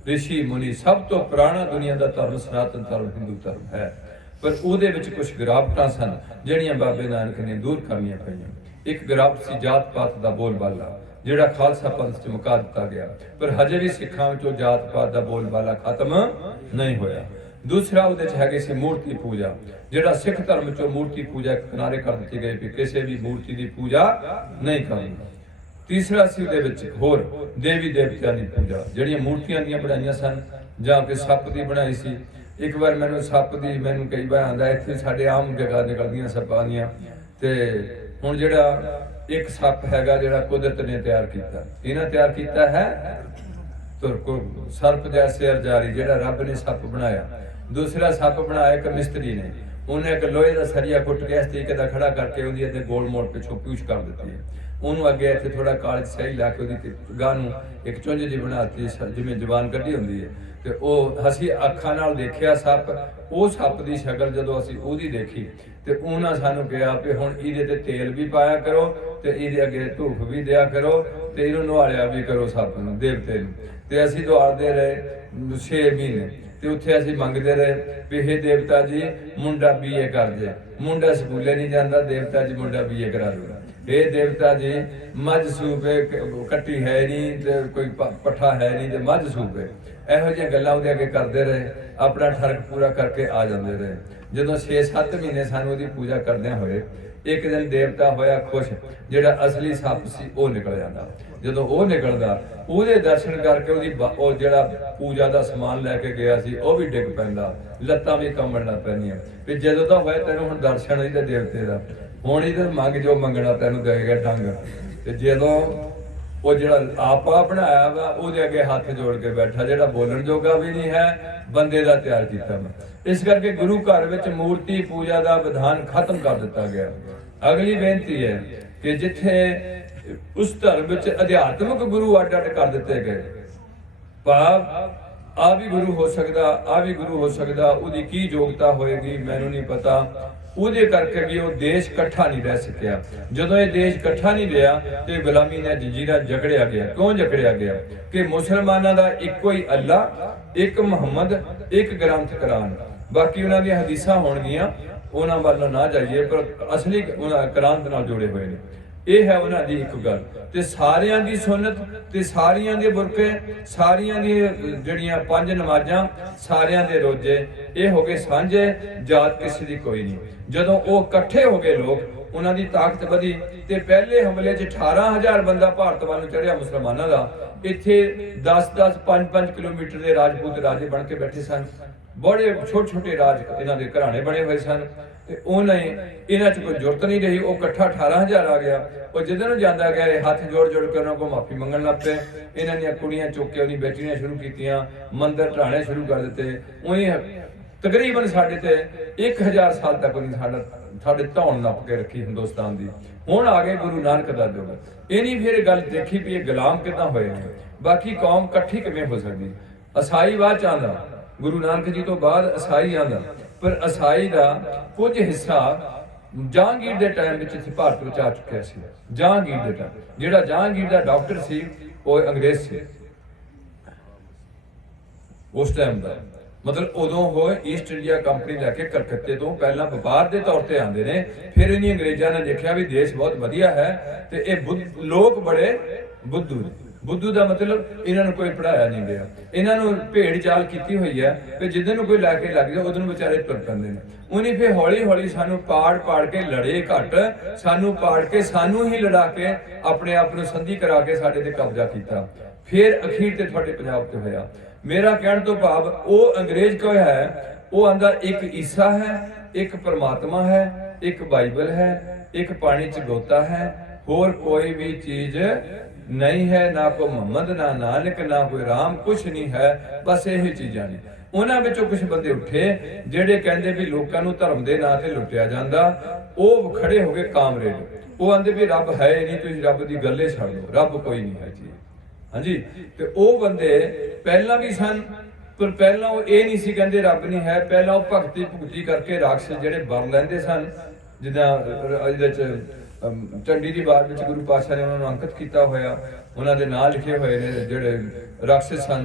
ਰਿਸ਼ੀ ਮੁਨੀ, ਸਭ ਤੋਂ ਪੁਰਾਣਾ ਦੁਨੀਆ ਦਾ ਧਰਮ ਸਨਾਤਨ ਧਰਮ ਹਿੰਦੂ ਧਰਮ ਹੈ। ਪਰ ਉਹਦੇ ਵਿੱਚ ਕੁਝ ਗਿਰਾਵਟਾਂ ਸਨ ਜਿਹੜੀਆਂ ਬਾਬੇ ਨਾਨਕ ਨੇ ਦੂਰ ਕਰਨੀਆਂ ਪਈਆਂ। ਇੱਕ ਗਿਰਾਵਟ ਸੀ ਜਾਤ ਪਾਤ ਦਾ ਬੋਲਬਾਲਾ, ਜਿਹੜਾ ਖਾਲਸਾ ਪੰਥ ਚ ਮੁਕਾ ਦਿੱਤਾ ਗਿਆ, ਪਰ ਹਜੇ ਵੀ ਸਿੱਖਾਂ ਵਿੱਚੋਂ ਜਾਤ ਪਾਤ ਦਾ ਬੋਲਬਾਲਾ ਖਤਮ ਨਹੀਂ ਹੋਇਆ। ਦੂਸਰਾ ਉਹਦੇ ਚ ਹੈਗੀ ਸੀ ਮੂਰਤੀ ਪੂਜਾ, ਜਿਹੜਾ ਸਿੱਖ ਧਰਮ ਚੋਂ ਮੂਰਤੀ ਪੂਜਾ ਇੱਕ ਕਿਨਾਰੇ ਕਰ ਦਿੱਤੀ ਗਈ ਵੀ ਕਿਸੇ ਵੀ ਮੂਰਤੀ ਦੀ ਪੂਜਾ ਨਹੀਂ ਕਰਨੀ। ਤੀਸਰਾ ਸੀ ਉਹਦੇ ਵਿੱਚ ਹੋਰ ਦੇਵੀ ਦੇਵਤਿਆਂ ਦੀ ਪੂਜਾ, ਜਿਹੜੀਆਂ ਮੂਰਤੀਆਂ ਦੀਆਂ ਬਣਾਈਆਂ ਸਨ ਜਾਂ ਕਿ ਸੱਪ ਦੀ ਬਣਾਈ ਸੀ। ਇੱਕ ਵਾਰ ਮੈਨੂੰ ਸੱਪ ਦੀ, ਮੈਨੂੰ ਕਈ ਵਾਰ ਆਉਂਦਾ ਇੱਥੇ ਸਾਡੇ ਆਮ ਜਗ੍ਹਾ ਨਿਕਲਦੀਆਂ ਸੱਪਾਂ ਦੀਆਂ, ਤੇ ਹੁਣ ਜਿਹੜਾ ਇੱਕ ਸੱਪ ਹੈਗਾ ਜਿਹੜਾ ਕੁਦਰਤ ਨੇ ਤਿਆਰ ਕੀਤਾ, ਇਹਨਾਂ ਤਿਆਰ ਕੀਤਾ ਹੈ ਤੁਰਕੋ ਸਰਪ ਜੈਸੇ ਅਰਜਾਰੀ, ਜਿਹੜਾ ਰੱਬ ਨੇ ਸੱਪ ਬਣਾਇਆ। ਦੂਸਰਾ ਸੱਪ ਬਣਾਇਆ ਇੱਕ ਮਿਸਤਰੀ ਨੇ, ਉਹਨੇ ਇੱਕ ਲੋਹੇ ਦਾ ਸਰੀਆ ਕੁੱਟ ਕੇ ਇਸ ਤਰੀਕੇ ਦਾ ਖੜਾ ਕਰਕੇ ਉਹਦੀ ਇੱਥੇ ਗੋਲ ਮੋੜ ਪਿੱਛੋਂ ਪੂਛ ਕਰ ਦਿੱਤੀ ਹੈ। ਉਹਨੂੰ ਅੱਗੇ ਇੱਥੇ ਥੋੜਾ ਕਾਲਜ ਸਹੀ ਲਾ ਕੇ ਉਹਦੀ ਗਾਂ ਨੂੰ ਇੱਕ ਚੁੰਝ ਜਿਹੀ ਬਣਾਤੀ, ਜਿਵੇਂ ਜ਼ਬਾਨ ਕੱਢੀ ਹੁੰਦੀ ਹੈ। ਤੇ ਉਹ ਅਸੀਂ ਅੱਖਾਂ ਨਾਲ ਦੇਖਿਆ ਸੱਪ, ਉਹ ਸੱਪ ਦੀ ਸ਼ਕਲ ਜਦੋਂ ਅਸੀਂ ਉਹਦੀ ਦੇਖੀ ਤੇ ਉਹਨਾਂ ਸਾਨੂੰ ਕਿਹਾ ਵੀ ਹੁਣ ਇਹਦੇ ਤੇ ਤੇਲ ਵੀ ਪਾਇਆ ਕਰੋ ਤੇ ਇਹਦੇ ਅੱਗੇ ਧੂਫ ਵੀ ਦਿਆ ਕਰੋ ਤੇ ਇਹਨੂੰ ਨਵਾਲਿਆ ਵੀ ਕਰੋ ਸੱਪ ਨੂੰ, ਦੇਵਤੇ ਨੂੰ। ਤੇ ਅਸੀਂ ਦੁਆਰਦੇ ਰਹੇ 6 ਮਹੀਨੇ ਤੇ ਉੱਥੇ ਅਸੀਂ ਮੰਗਦੇ ਰਹੇ ਵੀ ਇਹ ਦੇਵਤਾ ਜੀ ਮੁੰਡਾ BA ਕਰ ਜੇ, ਮੁੰਡਾ ਸਕੂਲੇ ਨਹੀਂ ਜਾਂਦਾ, ਦੇਵਤਾ ਜੀ ਮੁੰਡਾ BA ਕਰਾ ਦੋ। ਇਹ ਦੇਵਤਾ ਜੀ ਮੱਝ ਸੂਪੇ ਕੱਟੀ ਹੈ ਨਹੀਂ ਤੇ ਕੋਈ ਪੱਠਾ ਹੈ ਨਹੀਂ ਤੇ ਮੱਝ ਸੂਪੇ, ਇਹੋ ਜਿਹੀਆਂ ਗੱਲਾਂ ਉਹਦੇ ਅੱਗੇ ਕਰਦੇ ਰਹੇ, ਆਪਣਾ ਠਰਕ ਪੂਰਾ ਕਰਕੇ ਆ ਜਾਂਦੇ ਰਹੇ। ਜਦੋਂ 6-7 ਮਹੀਨੇ ਸਾਨੂੰ ਉਹਦੀ ਪੂਜਾ ਕਰਦਿਆਂ ਹੋਏ, ਇੱਕ ਦਿਨ ਦੇਵਤਾ ਹੋਇਆ ਖੁਸ਼, ਜਿਹੜਾ ਅਸਲੀ ਸੱਪ ਸੀ ਉਹ ਨਿਕਲ ਜਾਂਦਾ। ਜਦੋਂ ਉਹ ਨਿਕਲਦਾ, ਉਹਦੇ ਦਰਸ਼ਨ ਕਰਕੇ ਉਹ ਜਿਹੜਾ ਪੂਜਾ ਦਾ ਸਮਾਨ ਲੈ ਕੇ ਗਿਆ ਸੀ ਉਹ ਵੀ ਡਿੱਗ ਪੈਂਦਾ, ਲੱਤਾਂ ਵੀ ਕੰਬਣ ਲੱਗ ਪੈਂਦੀਆਂ ਵੀ ਜਦੋਂ ਤਾਂ ਹੋਇਆ ਤੈਨੂੰ ਹੁਣ ਦਰਸ਼ਨ ਹੀ ਤੇ ਦੇਵਤੇ ਦਾ, ਹੁਣ ਇਹਦੇ ਮੰਗ ਜੋ ਮੰਗਣਾ ਤੈਨੂੰ ਦੇਗਾ ਢੰਗ। ਤੇ ਜਦੋਂ ਉਹ ਜਿਹੜਾ ਆਪਾ ਬਣਾਇਆ ਵਾ ਉਹਦੇ ਅੱਗੇ ਹੱਥ ਜੋੜ ਕੇ ਬੈਠਾ, ਜਿਹੜਾ ਬੋਲਣ ਜੋਗਾ ਵੀ ਨਹੀਂ ਹੈ, ਬੰਦੇ ਦਾ ਤਿਆਰ ਕੀਤਾ ਵਾ। ਇਸ ਕਰਕੇ ਗੁਰੂ ਘਰ ਵਿੱਚ ਮੂਰਤੀ ਪੂਜਾ ਦਾ ਵਿਧਾਨ ਖਤਮ ਕਰ ਦਿੱਤਾ ਗਿਆ। ਅਗਲੀ ਬੇਨਤੀ ਹੈ ਕਿ ਜਿੱਥੇ ਉਸ ਧਰਮ ਵਿੱਚ ਅਧਿਆਤਮਿਕ ਗੁਰੂ ਅੱਡ-ਅੱਡ ਕਰ ਦਿੱਤੇ ਗਏ, ਭਾਵ ਆ ਵੀ ਗੁਰੂ ਹੋ ਸਕਦਾ, ਆ ਵੀ ਗੁਰੂ ਹੋ ਸਕਦਾ, ਉਹਦੀ ਕੀ ਯੋਗਤਾ ਹੋਏਗੀ ਮੈਨੂੰ ਨਹੀਂ ਪਤਾ। ਉਹਦੇ ਕਰਕੇ ਵੀ ਉਹ ਦੇਸ਼ ਇਕੱਠਾ ਨਹੀਂ ਰਹਿ ਸਕਿਆ। ਜਦੋਂ ਇਹ ਦੇਸ਼ ਇਕੱਠਾ ਨਹੀਂ ਰਿਹਾ ਤੇ ਗੁਲਾਮੀ ਨੇ ਜੰਜੀਰਾਂ ਜਕੜਿਆ ਗਿਆ। ਕਿਉਂ ਜਕੜਿਆ ਗਿਆ? ਕਿ ਮੁਸਲਮਾਨਾਂ ਦਾ ਇੱਕੋ ਹੀ ਅੱਲਾ, ਇੱਕ ਮੁਹੰਮਦ, ਇੱਕ ਗ੍ਰੰਥ ਕੁਰਾਨ, ਬਾਕੀ ਉਹਨਾਂ ਦੀਆਂ ਹਦੀਸਾਂ ਹੋਣਗੀਆਂ, ਉਹਨਾਂ ਵੱਲ ਨਾ ਜਾਈਏ, ਪਰ ਅਸਲੀ ਉਹਨਾਂ ਕੁਰਾਨ ਦੇ ਨਾਲ ਜੁੜੇ ਹੋਏ ਨੇ। ਇਹ ਹੈ ਉਹਨਾਂ ਦੀ ਇੱਕ ਗੱਲ। ਤੇ ਸਾਰਿਆਂ ਦੀ ਸੁਨਨਤ ਤੇ ਸਾਰਿਆਂ ਦੇ ਬੁਰਕੇ, ਸਾਰਿਆਂ ਦੀ ਜਿਹੜੀਆਂ 5 ਨਮਾਜ਼ਾਂ, ਸਾਰਿਆਂ ਦੇ ਰੋਜ਼ੇ, ਇਹ ਹੋ ਗਏ ਸਾਂਝੇ, ਜਾਤ ਕਿਸੇ ਦੀ ਕੋਈ ਨਹੀਂ। ਜਦੋਂ ਉਹ ਇਕੱਠੇ ਹੋ ਗਏ ਲੋਕ, ਉਹਨਾਂ ਦੀ ਤਾਕਤ ਵਧੀ ਤੇ ਪਹਿਲੇ ਹਮਲੇ 'ਚ 18,000 ਬੰਦਾ ਭਾਰਤ ਵੱਲ ਨੂੰ ਚੜਿਆ ਮੁਸਲਮਾਨਾਂ ਦਾ। ਇੱਥੇ 10-10, 5-5 ਕਿਲੋਮੀਟਰ ਦੇ ਰਾਜਪੂਤ ਰਾਜੇ ਬਣ ਕੇ ਬੈਠੇ ਸਨ। ਬੜੇ ਛੋਟੇ-ਛੋਟੇ ਰਾਜ ਇਹਨਾਂ ਦੇ ਘਰਾਣੇ ਬਣੇ ਹੋਏ ਸਨ ਤੇ ਉਹਨਾਂ ਇਹਨਾਂ 'ਚ ਕੋਈ ਜ਼ਰੂਰਤ ਨਹੀਂ ਰਹੀ। ਉਹ ਇਕੱਠਾ 18,000 ਆ ਗਿਆ। ਉਹ ਜਿੱਧਰ ਨੂੰ ਜਾਂਦਾ ਗਿਆ ਇਹ ਹੱਥ ਜੋੜ ਕੇ ਉਹਨਾਂ ਕੋਲ ਮਾਫੀ ਮੰਗਣ ਲੱਗ ਪਏ। ਇਹਨਾਂ ਦੀਆਂ ਕੁੜੀਆਂ ਚੁੱਕ ਕੇ ਉਹਦੀ ਬੇਟੀਆਂ ਸ਼ੁਰੂ ਕੀਤੀਆਂ, ਮੰਦਰ ਢਾਣੇ ਸ਼ੁਰੂ ਕਰ ਦਿੱਤੇ। ਉਹੀ ਤਕਰੀਬਨ ਸਾਡੇ ਤੇ 1000 ਸਾਲ ਤੱਕ ਉਹਨੇ ਸਾਡੇ ਧੌਣ ਨੱਪ ਕੇ ਰੱਖੀ ਹਿੰਦੁਸਤਾਨ ਦੀ। ਹੁਣ ਆ ਗਏ ਗੁਰੂ ਨਾਨਕ ਦਾ ਯੁੱਗ। ਇਹ ਨਹੀਂ ਫਿਰ ਗੱਲ ਦੇਖੀ ਵੀ ਇਹ ਗੁਲਾਮ ਕਿੱਦਾਂ ਹੋਏ ਨੇ, ਬਾਕੀ ਕੌਮ ਇਕੱਠੀ ਕਿਵੇਂ ਹੋ ਸਕਦੀ। ਈਸਾਈ ਬਾਅਦ ਚ ਆਉਂਦਾ, ਗੁਰੂ ਨਾਨਕ ਜੀ ਤੋਂ ਬਾਅਦ ਈਸਾਈ ਆਉਂਦਾ, पर ईसाई का कुछ हिस्सा जहांगीर के टाइम में इत्थे भारत में आ चुकिया सी। जहांगीर के टाइम जिहड़ा जहांगीर का डॉक्टर सी वो अंग्रेज सी उस टाइम का, मतलब उदों हो ईस्ट इंडिया कंपनी लैके कलकत्ते तो पहला व्यापार के तौर पर आते हैं, फिर इन्हीं अंग्रेजों ने देखा भी देश बहुत वधिया है तो ये लोग बड़े बुद्धू ने। बुद्धू का मतलब इन्होंने कोई पढ़ाया नहीं गया, इन्होंने भेड़ चाल की हुई है कि जिदन कोई लैके लग जाए उदन बेचारे तुर पैंदे ने। उन्हें फिर हौली हौली सानू पाड़ के लड़े घट, सानू पाड़ के सानू ही लड़ा के अपने आप को संधि करा के साडे ते कब्जा किया, फिर अखीर ते तुहाडे पंजाब ते होया। मेरा कहण तो भाव वो अंग्रेज को है वो आंदा एक ईसा है, एक परमात्मा है, एक बाइबल है, एक पानी च गोता है, होर कोई भी चीज नहीं है, ना कोई मुहम्मद ना नानक ना कोई राम, कुछ नहीं है, बस यही चीज़ां ने। उन्हां विचों कुछ बंदे उठे जिहड़े कहंदे भी लोकां नूं धर्म दे नां ते लुटिया जांदा, वो खड़े हो गए कामरेड, वो आंदे भी रब है नहीं, तुसीं रब दी गल्ले छड्ड दो, रब कोई नहीं है जी। हाँ जी, ते वो बंदे पहला भी सन, पर पहला वो ये नहीं सी कहंदे रब नहीं है, पहला वो भगती भुगती करके राक्षस जिहड़े बर लैंदे सन, जिद्दां इहदे च चंडी दी बार विच गुरु पातशाह ने उन्होंने अंकित किया होया, उन्हां दे नाम लिखे हुए ने जिहड़े राक्षस सन,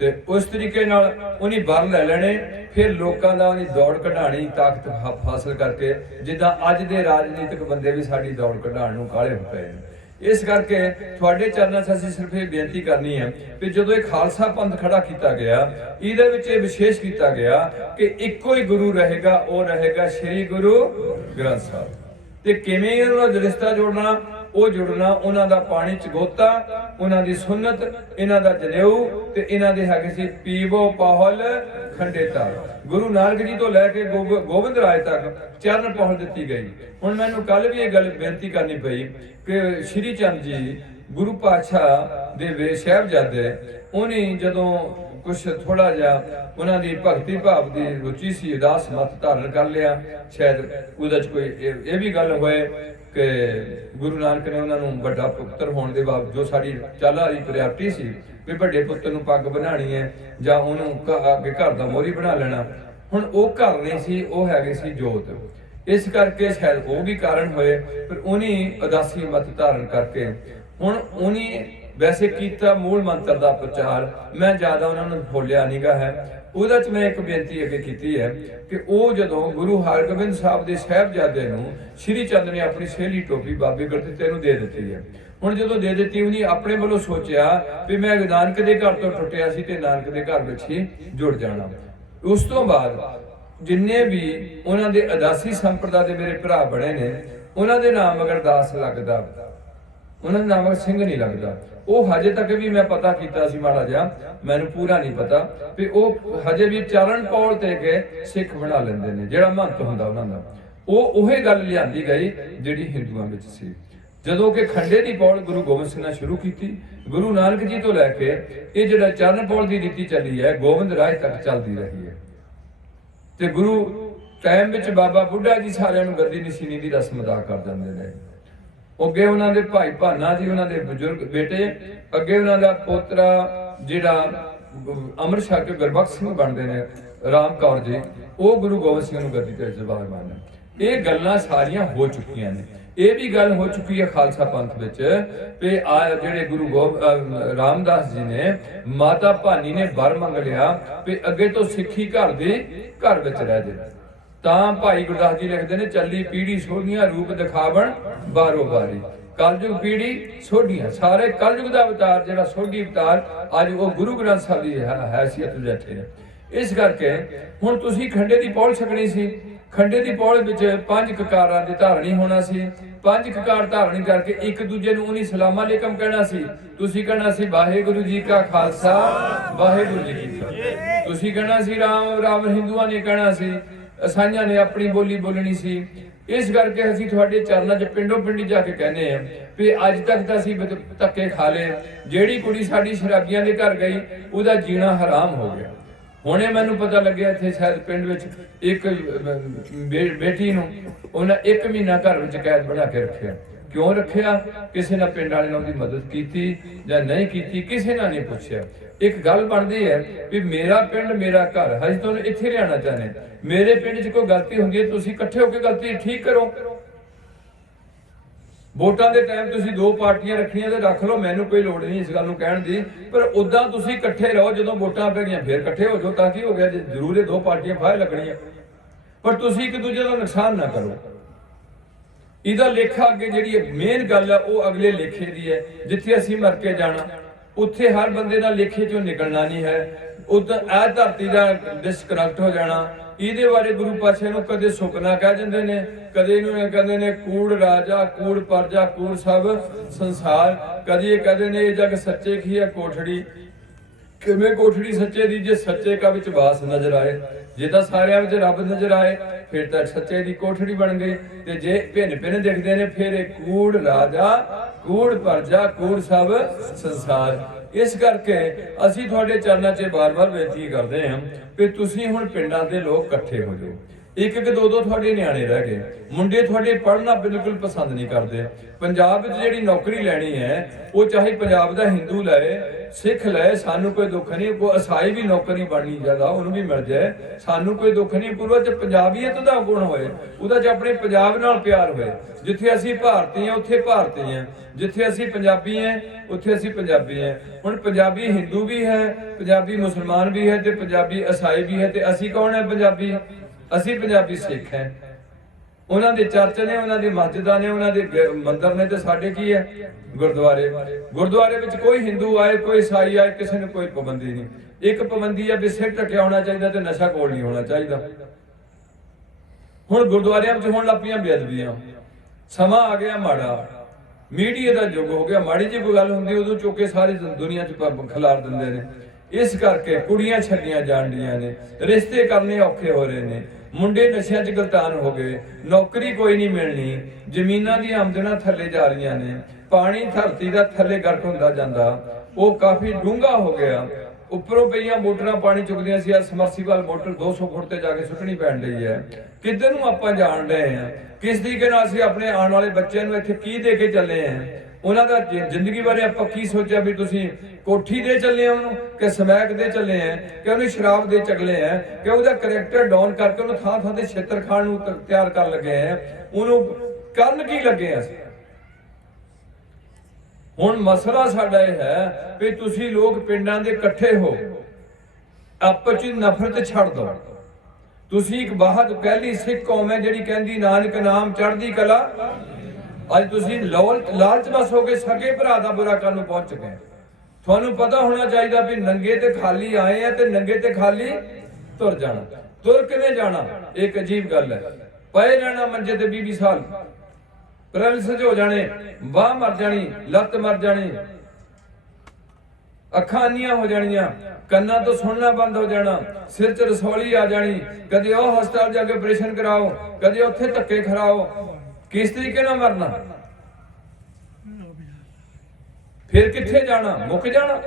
ते उस तरीके नाल उन्हें बर लै लेने, फिर लोकां दा उन्हें दौड़ कढाणी ताकत हासिल करके, जिद्दां अज दे राजनीतिक बंदे भी साडी दौड़ कढाण नूं काले हो पए ने। इस करके थोड़े चरणों से असीं सिर्फ ये बेनती करनी है कि जो ये खालसा पंथ खड़ा किया गया, इहदे विच ये विशेष किया गया कि इक्को ही गुरु रहेगा, वो रहेगा श्री गुरु ग्रंथ साहिब। ते किवें इन्हां दा रिश्ता जोड़ना, वो जुड़ना उन्हां दा पानी च गोता, उन्हां दी सुन्नत, इन्हां दा जनेऊ ते इन्हां दे हैगे सी पीवो पाहल खंडे ताल। गुरु नानक जी तो लैके गोबिंद राय तक चरण पहल दी गई। हुण मैनूं कल भी ये गल बेनती करनी पई कि श्री चंद जी गुरु पातशाह दे साहिबजादे उन्हें जदों कुछ थोड़ा जा उन्हां दी भगती भाव की रुचि सी, उदास मत धारण कर लिया, शायद उहदे च कोई ये भी गल होए कि गुरु नानक ने उन्होंने बड़ा पुत्र होने के बावजूद जो साड़ी चल रही प्रायोरिटी सी भी बड़े पुत्र नूं पग बनानी है जां उहनूं अगे घर दा मोहरी बना लेना, हुण वो घर नहीं सी, वो हैगे सी जोत। इस करके शायद वो भी कारण होए, पर उन्हीं उदासी मत धारण करके हुण उन्हीं वैसे किया मूल मंत्र का प्रचार, मैं ज्यादा उन्होंने बोलिया नहीं गा है। उहदे च मैं एक बेनती अगे की है कि वो जदों गुरु हरगोबिंद साहब के साहिबजादे नूं श्री चंद ने अपनी सहेली टोपी बाबे गुरदित्ते नूं दे दी है। हुण जदों दे दी उन्हें अपने वालों सोचा भी मैं नानक के घर तो टुटिया सी ते नानक के घर विच ही जुड़ जाना। उस तो बाद जिन्ने भी उन्हां दे अदासी संप्रदाय दे मेरे भरा बने ने, उन्हां दे नाम अगर दास लगदा, उन्हां दे नाम सिंह नहीं लगदा। वो हजे तक भी मैं पता किया सी माड़ा जा, मैनूं पूरा नहीं पता भी वो हजे भी चरण पौल ते के सिख बना लेंदे ने, जिहड़ा महंत हुंदा उन्हां दा। वो उहे गल लिआंदी गई जिहड़ी हिंदुआं विच सी। जदों कि खंडे दी पौल गुरु गोबिंद सिंह ने शुरू की, गुरु नानक जी तो लैके ये जिहड़ा चरण पौल की रीति चली है गोबिंद राय तक चलती रही है। ते गुरु टाइम विच बाबा बुढ़ा जी सारिआं नूं गद्दी नशीनी दी रस्म अदा कर दिंदे ने। अगे उन्होंने भाई भाना जी उन्होंने बजुर्ग बेटे, अगे उन्होंने पोतरा जिहड़ा अमृत छक के गुरबख्श सिंह बनते हैं राम कौर जी, वो गुरु गोबिंद सिंह नूं गद्दी ते जवाबमान है। ये गल्लां सारियां हो चुकियां ने। ये भी गल हो चुकी है खालसा पंथ विच कि आ जिहड़े गुरु रामदास जी ने माता भानी ने वर मंग लिया कि अगे तो सिੱਖੀ घर विच रह जाए। तां भाई गुरदास जी लिखते हैं चली पीढ़ी सोढ़ियां रूप दिखावन बारो बारी, कलयुग पीढ़ी सोढ़ियां, सारे कलयुग का अवतार जिहड़ा सोढ़ी अवतार अज वो गुरु ग्रंथ साहिब की हैसियत बैठे ने। इस करके हुण तुसीं खंडे की पौड़ छकनी सी, खंडे की पौड़ विच 5 ककारां दी धारणी होना सी, 5 ककार धारणी करके एक दूजे नूं उन्हीं सलाम अलैकुम कहना सी। तुसीं कहना सी वाहिगुरू जी का खालसा वाहिगुरू जी की फतेह, तुसीं कहना सी राम राम, हिंदुआं ने कहना सी, ईसाइयां ने अपनी बोली बोलनी सी। इस करके असीं तुहाडे चरनां 'च पिंडों पिंडी जाके कहने हैं भी अज तक तां असीं धक्के खा ले, जिहड़ी कुड़ी साडी शराबियां दे घर गई उहदा जीना हराम हो गया। हुणे मैनूं पता लग्या इत्थे शायद पिंड विच एक बेटी नूं उन्हें 1 महीना घर विच कैद बना के रखिया क्यों रखिया, किसी ने पिंड वाले ने उसकी मदद की या नहीं की, किसी ने नहीं पूछा। एक गल बनती है भी मेरा पिंड मेरा घर, हज तुम इत्थे लियाना चाहने, मेरे पिंड च कोई गलती होंदी है तुसीं इकट्ठे होकर गलती ठीक करो। वोटां दे टाइम तुसीं दो पार्टियां रखनियां ते रख लो, मैनूं कोई लोड़ नहीं इस गल नूं कहण दी, पर उदां तुसीं इकट्ठे रहो, जदों वोटां पै गईयां फिर इकट्ठे हो जाओ, तां की हो गया जे जरूर ये दो पार्टियां फाहे लगणियां, पर तुसीं एक दूजे दा नुकसान ना करो। इहदा लेखा अगे जिहड़ी मेन गल है वो अगले लेखे दी है, जिथे असीं मर के जाना उत्थे हर बंदे दा लेखे चों निकलना नहीं है, उद आ धरती दा डिसकनैक्ट हो जाना। ਇਹਦੇ ਬਾਰੇ ਗੁਰੂ ਪਾਤਸ਼ਾਹ ਨੂੰ ਕਦੇ ਸੁਪਨਾ ਕਹਿ ਦਿੰਦੇ ਨੇ, ਕਦੇ ਇਹਨੂੰ ਕਹਿੰਦੇ ਨੇ ਕੂੜ ਰਾਜਾ ਕੂੜ ਪਰਜਾ ਕੂੜ ਸਭ ਸੰਸਾਰ, ਕਦੇ ਇਹ ਕਹਿੰਦੇ ਨੇ ਇਹ ਜਗ ਸੱਚੇ ਕੀ ਹੈ ਕੋਠੜੀ, ਕਿਵੇਂ ਕੋਠੜੀ ਸੱਚੇ ਦੀ, ਜੇ ਸੱਚੇ ਕਾ ਵਿੱਚ ਵਾਸ ਨਜ਼ਰ ਆਏ, ਜੇ ਤਾਂ ਸਾਰਿਆਂ ਵਿੱਚ ਰੱਬ ਨਜ਼ਰ ਆਏ ਫਿਰ ਤਾਂ ਸੱਚੇ ਦੀ ਕੋਠੜੀ ਬਣ ਗਈ, ਤੇ ਜੇ ਭਿੰਨ ਭਿੰਨ ਦਿਖਦੇ ਨੇ ਫਿਰ ਇਹ ਕੂੜ ਰਾਜਾ ਕੂੜ ਪਰਜਾ ਕੂੜ ਸਭ ਸੰਸਾਰ। इस करके असीं तुहाडे चरनां 'च बार-बार बेनती करदे हां कि तुसीं हुण पिंडां दे लोग इकट्ठे हो जाओ। एक दो तुहाडे नियाणे रह गए, मुंडे तुहाडे पढ़ना बिल्कुल पसंद नहीं करते। पंजाब विच जिहड़ी नौकरी लैनी है वो चाहे पंजाब दा हिंदू लए सिख लए, सानू कोई दुख नहीं, कोई ईसाई भी नौकरी बननी ज्यादा उन्होंने भी मिल जाए, सानू कोई दुख नहीं। पूर्व च पंजाबीयत दा गुण होए, उहदा च अपने पंजाब नाल प्यार होए, जिथे असीं भारती हैं उत्थे भारती हैं, जिथे असीं पंजाबी हैं उत्थे असीं पंजाबी हैं। हुण पंजाबी हिंदू भी है, पंजाबी मुसलमान भी है, ते पंजाबी ईसाई भी है, ते असीं कौन है पंजाबी? असीं पंजाबी सिख हैं। उन्हां दे चर्च ने, उन्हां दी मस्जिदां ने, उन्हां दे मंदिर ने, ते साडे की है गुरुद्वारे। गुरुद्वारे विच कोई हिंदू आए कोई ईसाई आए किसी ने कोई पाबंदी नहीं। एक पाबंदी है भी सिर ढकिया होना चाहिए ते नशा कोल नहीं होना चाहिए। हुण गुरुद्वारियां विच होण लग पईयां बेअदबियां, समा आ गया माड़ा, मीडिया का युग हो गया, माड़ी जी कोई गल हुंदी उदों चुक के सारी दुनिया च खिलार दिंदे ने। इस करके कुड़ियां छड्डियां जाण दियां ने, रिश्ते करने औखे हो रहे ने, मुंडे नशियां च गलतान हो गए, नौकरी कोई नहीं मिलनी, जमीनां दी आमदनां थल्ले जा रहीआं ने, पानी धरती दा थल्ले गर्क हुंदा जांदा, वो काफी डूंगा हो गया। उपरों पईयां मोटरां पानी चुकदियां सी, समरसीबल मोटर 200 फुट ते जाके सुੱਟਣੀ पैण लई है। किधर नूं आपां जाण रहे हैं, किस तरीके नाल असीं अपने आने वाले बच्चों नूं इत्थे की दे के चले हैं, उन्हां दा जिंदगी बारे आपां की सोचिया भी तुसीं कोठी दे चले हैं उन्होंने कि समैक दे चले हैं कि उन्हें शराब दे चले हैं कि उसका करैक्टर डाउन करके उन्होंने थां थां ते छेतर खाण नूं तैयार कर लगे हैं, उन्होंने करन की लगे हैं। हुण मसला साडा यह है कि तुसीं लोग पिंडां दे इकट्ठे हो, आपस च नफरत छड्ड दो। तुसीं एक बहुत पहली सिख कौम है जिहड़ी कहंदी नानक नाम चढ़दी कला, अज तुसीं लालच बस हो के सगे भरा दा बुरा करन नूं पहुंच चुके हैं। तुहानूं पता होना चाहिए भी नंगे ते खाली आए हैं ते नंगे ते खाली तुर जाना। तुर किवें जाना? एक अजीब गल है, पए रहना मंजे ते 20 साल, पैरालिसिस हो जाने, बाह मर जानी, लत्त मर जानी, अखां अन्नियां हो जानियां, कन्ना तो सुनना बंद हो जाना, सिर च रसौली आ जानी, कदे ओह हस्पताल जाके ऑपरेशन कराओ, कदे उत्थे धक्के खराओ। किस तरीके नाल मरना? फिर कित्थे जाना? मुक जाना।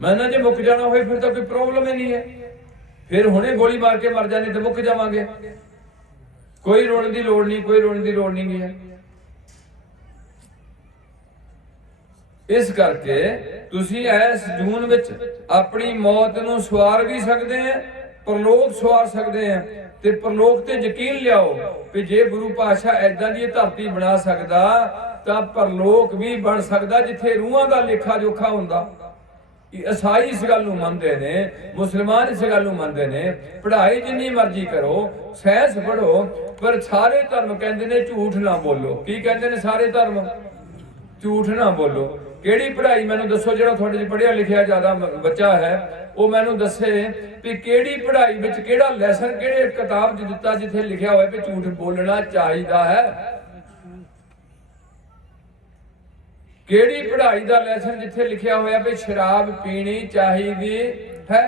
मैं ना जे मुक जाना होए फिर तो कोई प्रॉब्लम ही नहीं है, फिर हुणे गोली मार के मर जाने तो मुक जावांगे, कोई रोने की लोड़ नहीं, कोई रोने की लोड़ नहीं है। इस करके तुसीं इस जून विच अपनी मौत नूं सवार भी सकते हैं, परलोक सवार सकते हैं, ते परलोक ते यकीन लियाओ कि जे गुरु पातशाह ऐदां दी धरती बना सकदा तां परलोक भी बन सकदा जिथे रूहां दा लेखा जोखा हुंदा। ईसाई इस गल नूं मनदे ने, मुसलमान इस गल नूं मनदे ने। पढ़ाई जिन्नी मर्जी करो, साइंस पढ़ो, पर सारे धर्म कहंदे ने झूठ ना बोलो। की कहंदे ने सारे धर्म? झूठ ना बोलो। केड़ी पढ़ाई मैनूं दसो, जिहड़ा तुहाडे च पढ़िया लिखिया ज्यादा बच्चा है वो मैनूं दसे भी केड़ी पढ़ाई विच केड़ा लैसन केड़े किताब च दिता जिथे लिखिया होया भी झूठ बोलना चाहिदा है। केड़ी पढ़ाई दा लैसन जिथे लिखिया होया भी शराब पीनी चाहिदी है?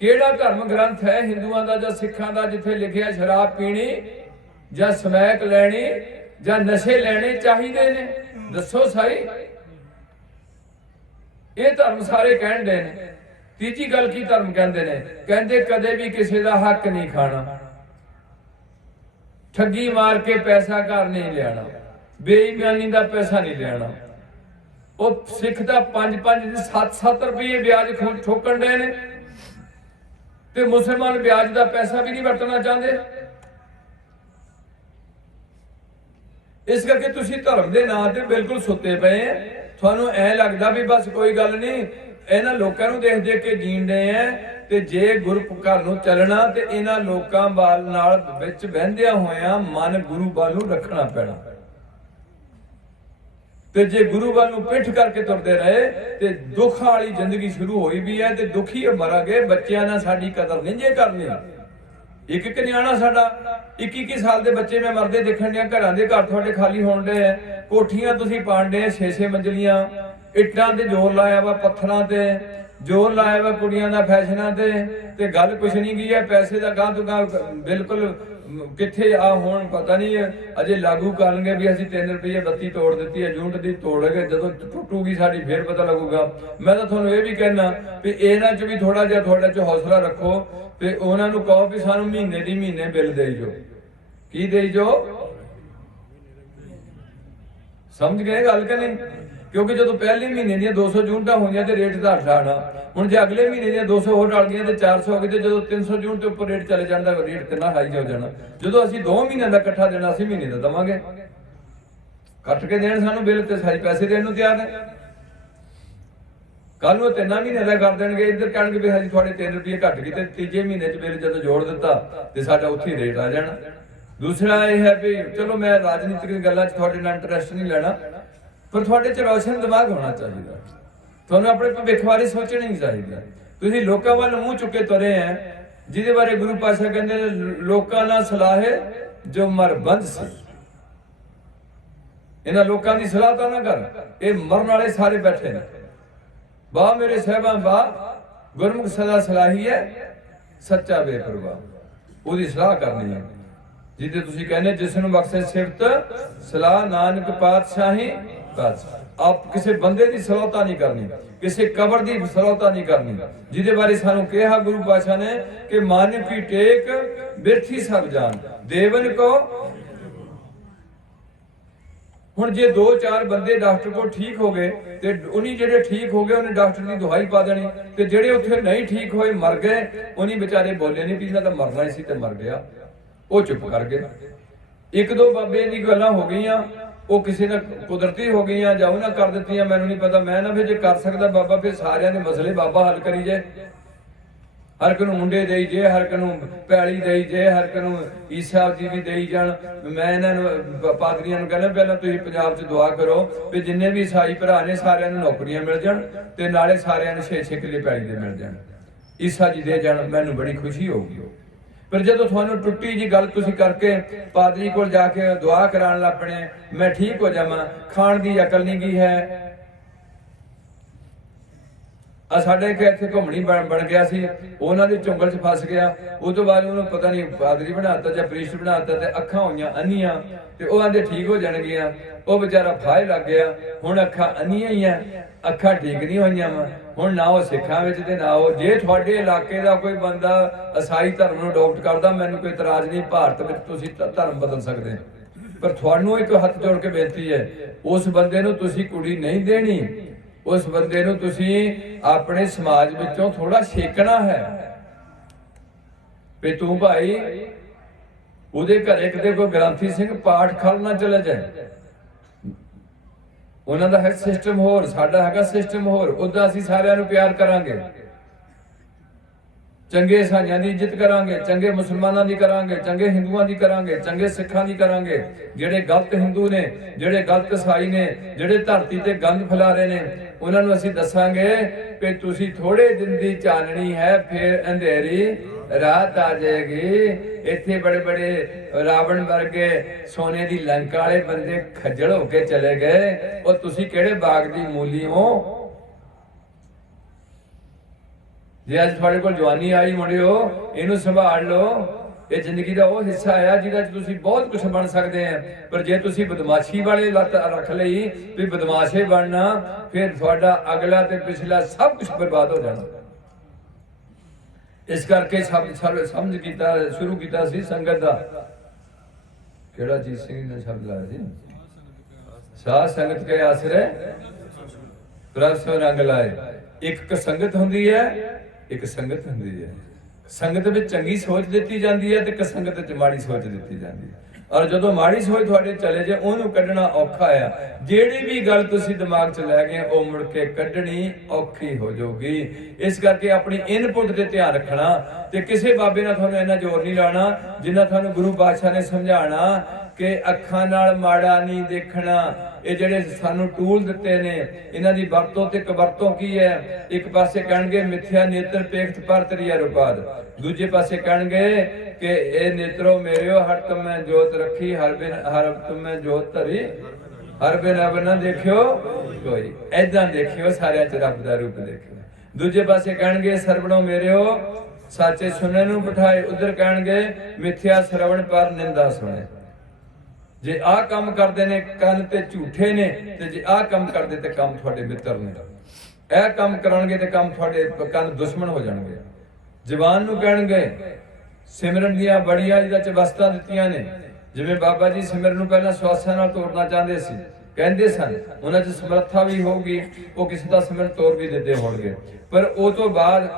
केड़ा धर्म ग्रंथ है हिंदुआं दा जां सिखां दा जिथे लिखिया शराब पीनी जां समैक लैनी जां नशे लैने चाहिए ने? दसो साई। ये धर्म सारे कहण दे ने। तीजी गल की धर्म कहंदे ने? कहंदे कदे भी किसी दा हक नहीं खाना। ठगी मार के पैसा घर नहीं लिया, बेईमानी का पैसा नहीं लिया। वो सिख का 5-5 7-7 रुपये ब्याज ठोकन डे ने, ते मुसलमान ब्याज का पैसा भी नहीं वरतना चाहते। इस करके तुसी धर्म के नाम से बिल्कुल सुते पे हैं। थानू ऐ लगता भी बस कोई गल नहीं, इन्हां लोकां नूं देख देख के जीण डे हैं, ते जे गुरु घर नूं चलना ते इन्हां लोकां वाल नाल विच बहिंदिया होया मन गुरु वाल नूं रखना पैना। ते जे गुरु वाल नूं पिठ करके तुरदे रहे ते दुख वाली जिंदगी शुरू होई भी है, ते दुखी मरांगे। बच्चियां नाल साडी कदर नहीं जे करनी। एक एक न्याणा साडा 21 साल के बच्चे मैं मरदे देखण दियां, घरां दे घर तुहाडे खाली होण डे है, कोठियां तुसीं पाण डे 6-6 मंजिलियां, इट्टां ते जोर लाया वा, पत्थरां ते जोर लाया वा, कुड़ियां दा फैशनां ते गल कुछ नहीं गई है। पैसे दा गांह तो गांह बिल्कुल कित्थे आ हुण पता नहीं है, अजे लागू करनगे भी असीं 3 रुपये बत्ती तोड़ दित्ती है, यूनिट दी तोड़गे, जदों टुੱਟੂਗੀ साडी फिर पता लगूगा। मैं तो तुहानूं ये भी कहना भी इन्हां च भी थोड़ा जिहा तुहाडे च हौसला रखो, ते उन्हां नूं कहो भी सानूं महीने बिल देई जो। की देई जो? समझ गए गल कि नहीं? क्योंकि जो पहले महीने दी 200 यूनिटां होईयां ते रेट दा ठाणा, हुण जे अगले महीने दी 200 होर टल गईयां ते 400 हो गई, ते जो 300 यूनिट ते उपर रेट चले जांदा, रेट कितना हाई हो जाना। जो असीं 2 महीनों का इकट्ठा देना, असीं महीने दा देवांगे। कट के देण सानूं बिल, ते सारे पैसे देण नूं तैयार ने। कल नूं 3 महीने का कर देणगे, इधर कहणगे भी हजी तुहाडे 3 रुपये घट गए, ते तीजे महीने च बिल जदों जोड़ दित्ता ते साडा उत्थे ही रेट आ जाना। दूसरा यह है भी चलो मैं राजनीतिक गल्लां च तुहाडे नाल इंटरस्ट नहीं लेना, पर तुहाडे च रोशन दिमाग होना चाहिए। तुहानूं अपने भविख बारे सोचना ही चाहिए। तुसीं लोकां वल मूंह चुके तुरे हैं, जिहदे बारे गुरु पातशाह कहंदे लोकां नाल सलाहे जो मरबंद सी। इन्हां लोकां दी सलाह तां ना कर, ये मरन वाले सारे बैठे ने। वाह मेरे साहिबां वाह, गुरमुख सदा सलाही है, सच्चा बेपरवाह। ਉਹਦੀ सलाह करनी है, जिदे तुसीं कहने जिसनूं बख्शे सिफत सलाह नानक पातशाही बस। आप किसी बंदे की सलाहता नहीं करनी, किसी कबर की सलाहता नहीं करनी, जिदे बारे सानू कहा गुरु पातशाह ने कि मान की टेक बिरथी सब जान देवन को। हुण जे 2-4 बंदे डॉक्टर को ठीक हो गए, ते उन्हीं जेडे ठीक हो गए उन्हें डॉक्टर की दवाई पा देनी, ते जेडे उत्थे नहीं ठीक होए मर गए, उन्हीं बेचारे बोले नहीं भी इन्हां दा मरना ही सी ते मर गया, वो चुप कर गए। 1-2 बाबे दी गल्लां हो गईयां, वो किसी ने कुदरती हो गई जां उन्हां कर दित्तियां, मैनूं नहीं पता। मैं ना फिर जे कर सकदा बाबा, फिर सारियां दे मसले बाबा हल करी जाए। हर एक नूं मुंडे देई जे, हर एक नूं पैली देई जे, हर एक नूं ईसा जी भी देई जाण। मैं इन्हां नूं पादरियां नूं कहना पहलां तुसीं पंजाब च दुआ करो भी जिन्ने भी ईसाई भरा ने सारियां नूं नौकरियां मिल जाण, ते नाले सारियां नूं 6-6 किले पैली दे मिल जाण, ईसा जी दे जाण, मैनूं बड़ी खुशी होगी। पर जो थानू टुट्टी जी गल तुसी करके पादरी को जाके दुआ कराने लग पने, मैं ठीक हो जावां, खाण की अकल नहीं गई है। साडे इत्थे घुमणी बन गया सी, उन्हां दे चुंगल च फस गया। उस तो बाद उन्होंने पता नहीं पादरी बनाता या प्रीस्ट बनाता, ते अखां होईयां अन्नियां, ते ओह आंदे ठीक हो जाणगियां। ਉਹ बेचारा फाहे लग गया, हुण अखां अन्नियां ही आ, अखां ठीक नहीं होईयां वा। हुण ना वो सिखां विच ते ना वो, जे तुहाडे इलाके दा कोई बंदा ईसाई धर्म नूं अडॉप्ट करदा, मैनूं कोई इतराज नहीं, भारत विच तुसीं धर्म बदल सकदे, पर तुहानूं एक हत्थ जोड़ के बेनती है, उस बंदे नूं तुसीं कुड़ी नहीं देनी, उस बंदे नूं तुसीं अपने समाज विचों थोड़ा छेकना है भी तू भाई ਉਹਦੇ ਘਰੇ ਕਿਤੇ ਕੋਈ ਗ੍ਰੰਥੀ ਸਿੰਘ ਪਾਠ ਕਰਨ ਨਾ ਚਲੇ ਜਾਏ। ਉਹਨਾਂ ਦਾ ਹੈ ਸਿਸਟਮ ਹੋਰ, ਸਾਡਾ ਹੈਗਾ ਸਿਸਟਮ ਹੋਰ। ਉਦਾਂ ਅਸੀਂ ਸਾਰਿਆਂ ਨੂੰ ਪਿਆਰ ਕਰਾਂਗੇ, ਚੰਗੇ ਈਸਾਈਆਂ ਦੀ ਇੱਜ਼ਤ ਕਰਾਂਗੇ, ਚੰਗੇ ਮੁਸਲਮਾਨਾਂ ਦੀ ਕਰਾਂਗੇ, ਚੰਗੇ ਹਿੰਦੂਆਂ ਦੀ ਕਰਾਂਗੇ, ਚੰਗੇ ਸਿੱਖਾਂ ਦੀ ਕਰਾਂਗੇ। ਜਿਹੜੇ ਗਲਤ ਹਿੰਦੂ ਨੇ, ਜਿਹੜੇ ਗਲਤ ਈਸਾਈ ਨੇ, ਜਿਹੜੇ ਧਰਤੀ ਤੇ ਗੰਦ ਫੈਲਾ ਰਹੇ ਨੇ, ਉਹਨਾਂ ਨੂੰ ਅਸੀਂ ਦੱਸਾਂਗੇ ਕਿ ਤੁਸੀਂ ਥੋੜੇ ਦਿਨ ਦੀ ਚਾਨਣੀ ਹੈ, ਫਿਰ ਅੰਧੇਰੀ रात आ जाएगी। इतने बड़े बड़े रावण वर्गे सोने की लंका वाले बंदे खज्जल होके चले गए, और तुसी केड़े बाग दी मूली हो। जे अज तुहाडे कोल जवानी आई मुंडिओ, इहनूं संभाल लो, ये जिंदगी का वो हिस्सा है जिहदे च तुसी बहुत कुछ बन सकते हैं। पर जे तुसी बदमाशी वाले लत रख लई भी बदमाशे बनना, फिर तुहाडा अगला ते पिछला सब कुछ बर्बाद हो जाना। इस करके समझ किया शुरू किया सी संगत का ਕਿਹੜਾ ਜੀਤ ਸਿੰਘ ਨੇ ਸ਼ਬਦ ਲਾਇਆ ਸੀ, ਸਾਧ ਸੰਗਤ ਕੇ ਆਸਰੇ ਪ੍ਰਭ ਸੋ ਰੰਗ ਲਾਏ। ਇੱਕ ਸੰਗਤ ਹੁੰਦੀ ਹੈ, ਇੱਕ ਸੰਗਤ ਹੁੰਦੀ ਹੈ। ਸੰਗਤ ਵਿੱਚ ਚੰਗੀ ਸੋਚ ਦਿੱਤੀ ਜਾਂਦੀ ਹੈ ਤੇ ਸੰਗਤ ਵਿੱਚ ਮਾੜੀ ਸੋਚ ਦਿੱਤੀ ਜਾਂਦੀ ਹੈ। ਔਰ ਜਦੋਂ ਮਾੜੀ ਸੋਚ ਤੁਹਾਡੇ ਚਲੇ ਜਾਏ ਉਹਨੂੰ ਕੱਢਣਾ ਔਖਾ ਆ। ਜਿਹੜੀ ਵੀ ਗੱਲ ਤੁਸੀਂ ਦਿਮਾਗ 'ਚ ਲੈ ਗਏ ਉਹ ਮੁੜ ਕੇ ਕੱਢਣੀ ਔਖੀ ਹੋ ਜਾਊਗੀ। ਇਸ ਕਰਕੇ ਆਪਣੀ ਇਨਪੁਟ ਤੇ ਧਿਆਨ ਰੱਖਣਾ ਤੇ ਕਿਸੇ ਬਾਬੇ ਨਾਲ ਤੁਹਾਨੂੰ ਇੰਨਾ ਜ਼ੋਰ ਨਹੀਂ ਲਾਉਣਾ ਜਿੰਨਾ ਤੁਹਾਨੂੰ ਗੁਰੂ ਪਾਤਸ਼ਾਹ ਨੇ ਸਮਝਾਉਣਾ ਕਿ ਅੱਖਾਂ ਨਾਲ ਮਾੜਾ ਨਹੀਂ ਦੇਖਣਾ। ਇਹ ਜਿਹੜੇ ਸਾਨੂੰ ਟੂਲ ਦਿੱਤੇ ਨੇ ਇਹਨਾਂ ਦੀ ਵਰਤੋਂ ਤੇ ਕਵਰਤੋਂ ਕੀ ਹੈ? ਇੱਕ ਪਾਸੇ ਕਹਿਣਗੇ ਮਿੱਥਿਆ ਨੇਤਰ ਪੇਖਤ ਪਰ ਤਰੀਆ ਰੁਪਾਦ, ਦੂਜੇ ਪਾਸੇ ਕਹਿਣਗੇ ਕਿ ਇਹ ਨੇਤਰੋ ਮੇਰਿਓ ਹਰ ਤੁਮੈ ਜੋਤ ਰੱਖੀ, ਹਰ ਤੁਮੈ ਜੋਤ ਧਰੀ, ਹਰ ਬਿਨ ਅਬ ਨਾ ਦੇਖਿਓ ਕੋਈ। ਏਦਾਂ ਦੇਖਿਓ ਸਾਰਿਆਂ 'ਚ ਰੱਬ ਦਾ ਰੂਪ ਦੇਖਿਓ। ਦੂਜੇ ਪਾਸੇ ਕਹਿਣਗੇ ਸਰਵਣੋ ਮੇਰਿਓ ਸਾਚੇ ਸੁਣਨੇ ਨੂੰ ਬਿਠਾਏ, ਉਧਰ ਕਹਿਣਗੇ ਮਿੱਥਿਆ ਸਰਵਣ ਪਰ ਨਿੰਦਾ ਸੁਣੇ। ਜੇ ਆਹ ਕੰਮ ਕਰਦੇ ਨੇ ਕੰਨ ਤੇ ਝੂਠੇ ਨੇ, ਤੇ ਜੇ ਆਹ ਕੰਮ ਕਰਦੇ ਤੇ ਕੰਮ ਤੁਹਾਡੇ ਮਿੱਤਰ ਨੇ। ਇਹ ਕੰਮ ਕਰਨਗੇ ਤੇ ਕੰਮ ਤੁਹਾਡੇ ਕੰਨ ਦੁਸ਼ਮਣ ਹੋ ਜਾਣਗੇ। ਜਵਾਨ ਨੂੰ ਕਹਿਣਗੇ ਸਿਮਰਨ ਦੀਆਂ ਬੜੀਆਂ ਜਿਹਦਾ ਚ ਵਸਤਾਂ ਦਿੱਤੀਆਂ ਨੇ। ਜਿਵੇਂ ਬਾਬਾ ਜੀ ਸਿਮਰਨ ਨੂੰ ਪਹਿਲਾਂ ਸਵਾਸਾਂ ਨਾਲ ਤੋੜਨਾ ਚਾਹੁੰਦੇ ਸੀ, ਕਹਿੰਦੇ ਸਨ ਉਹਨਾਂ 'ਚ ਸਮਰੱਥਾ ਵੀ ਹੋਊਗੀ, ਉਹ ਕਿਸੇ ਦਾ ਸਿਮਰਨ ਤੋੜ ਵੀ ਦਿੰਦੇ ਹੋਣਗੇ, ਪਰ ਉਹ ਤੋਂ ਬਾਅਦ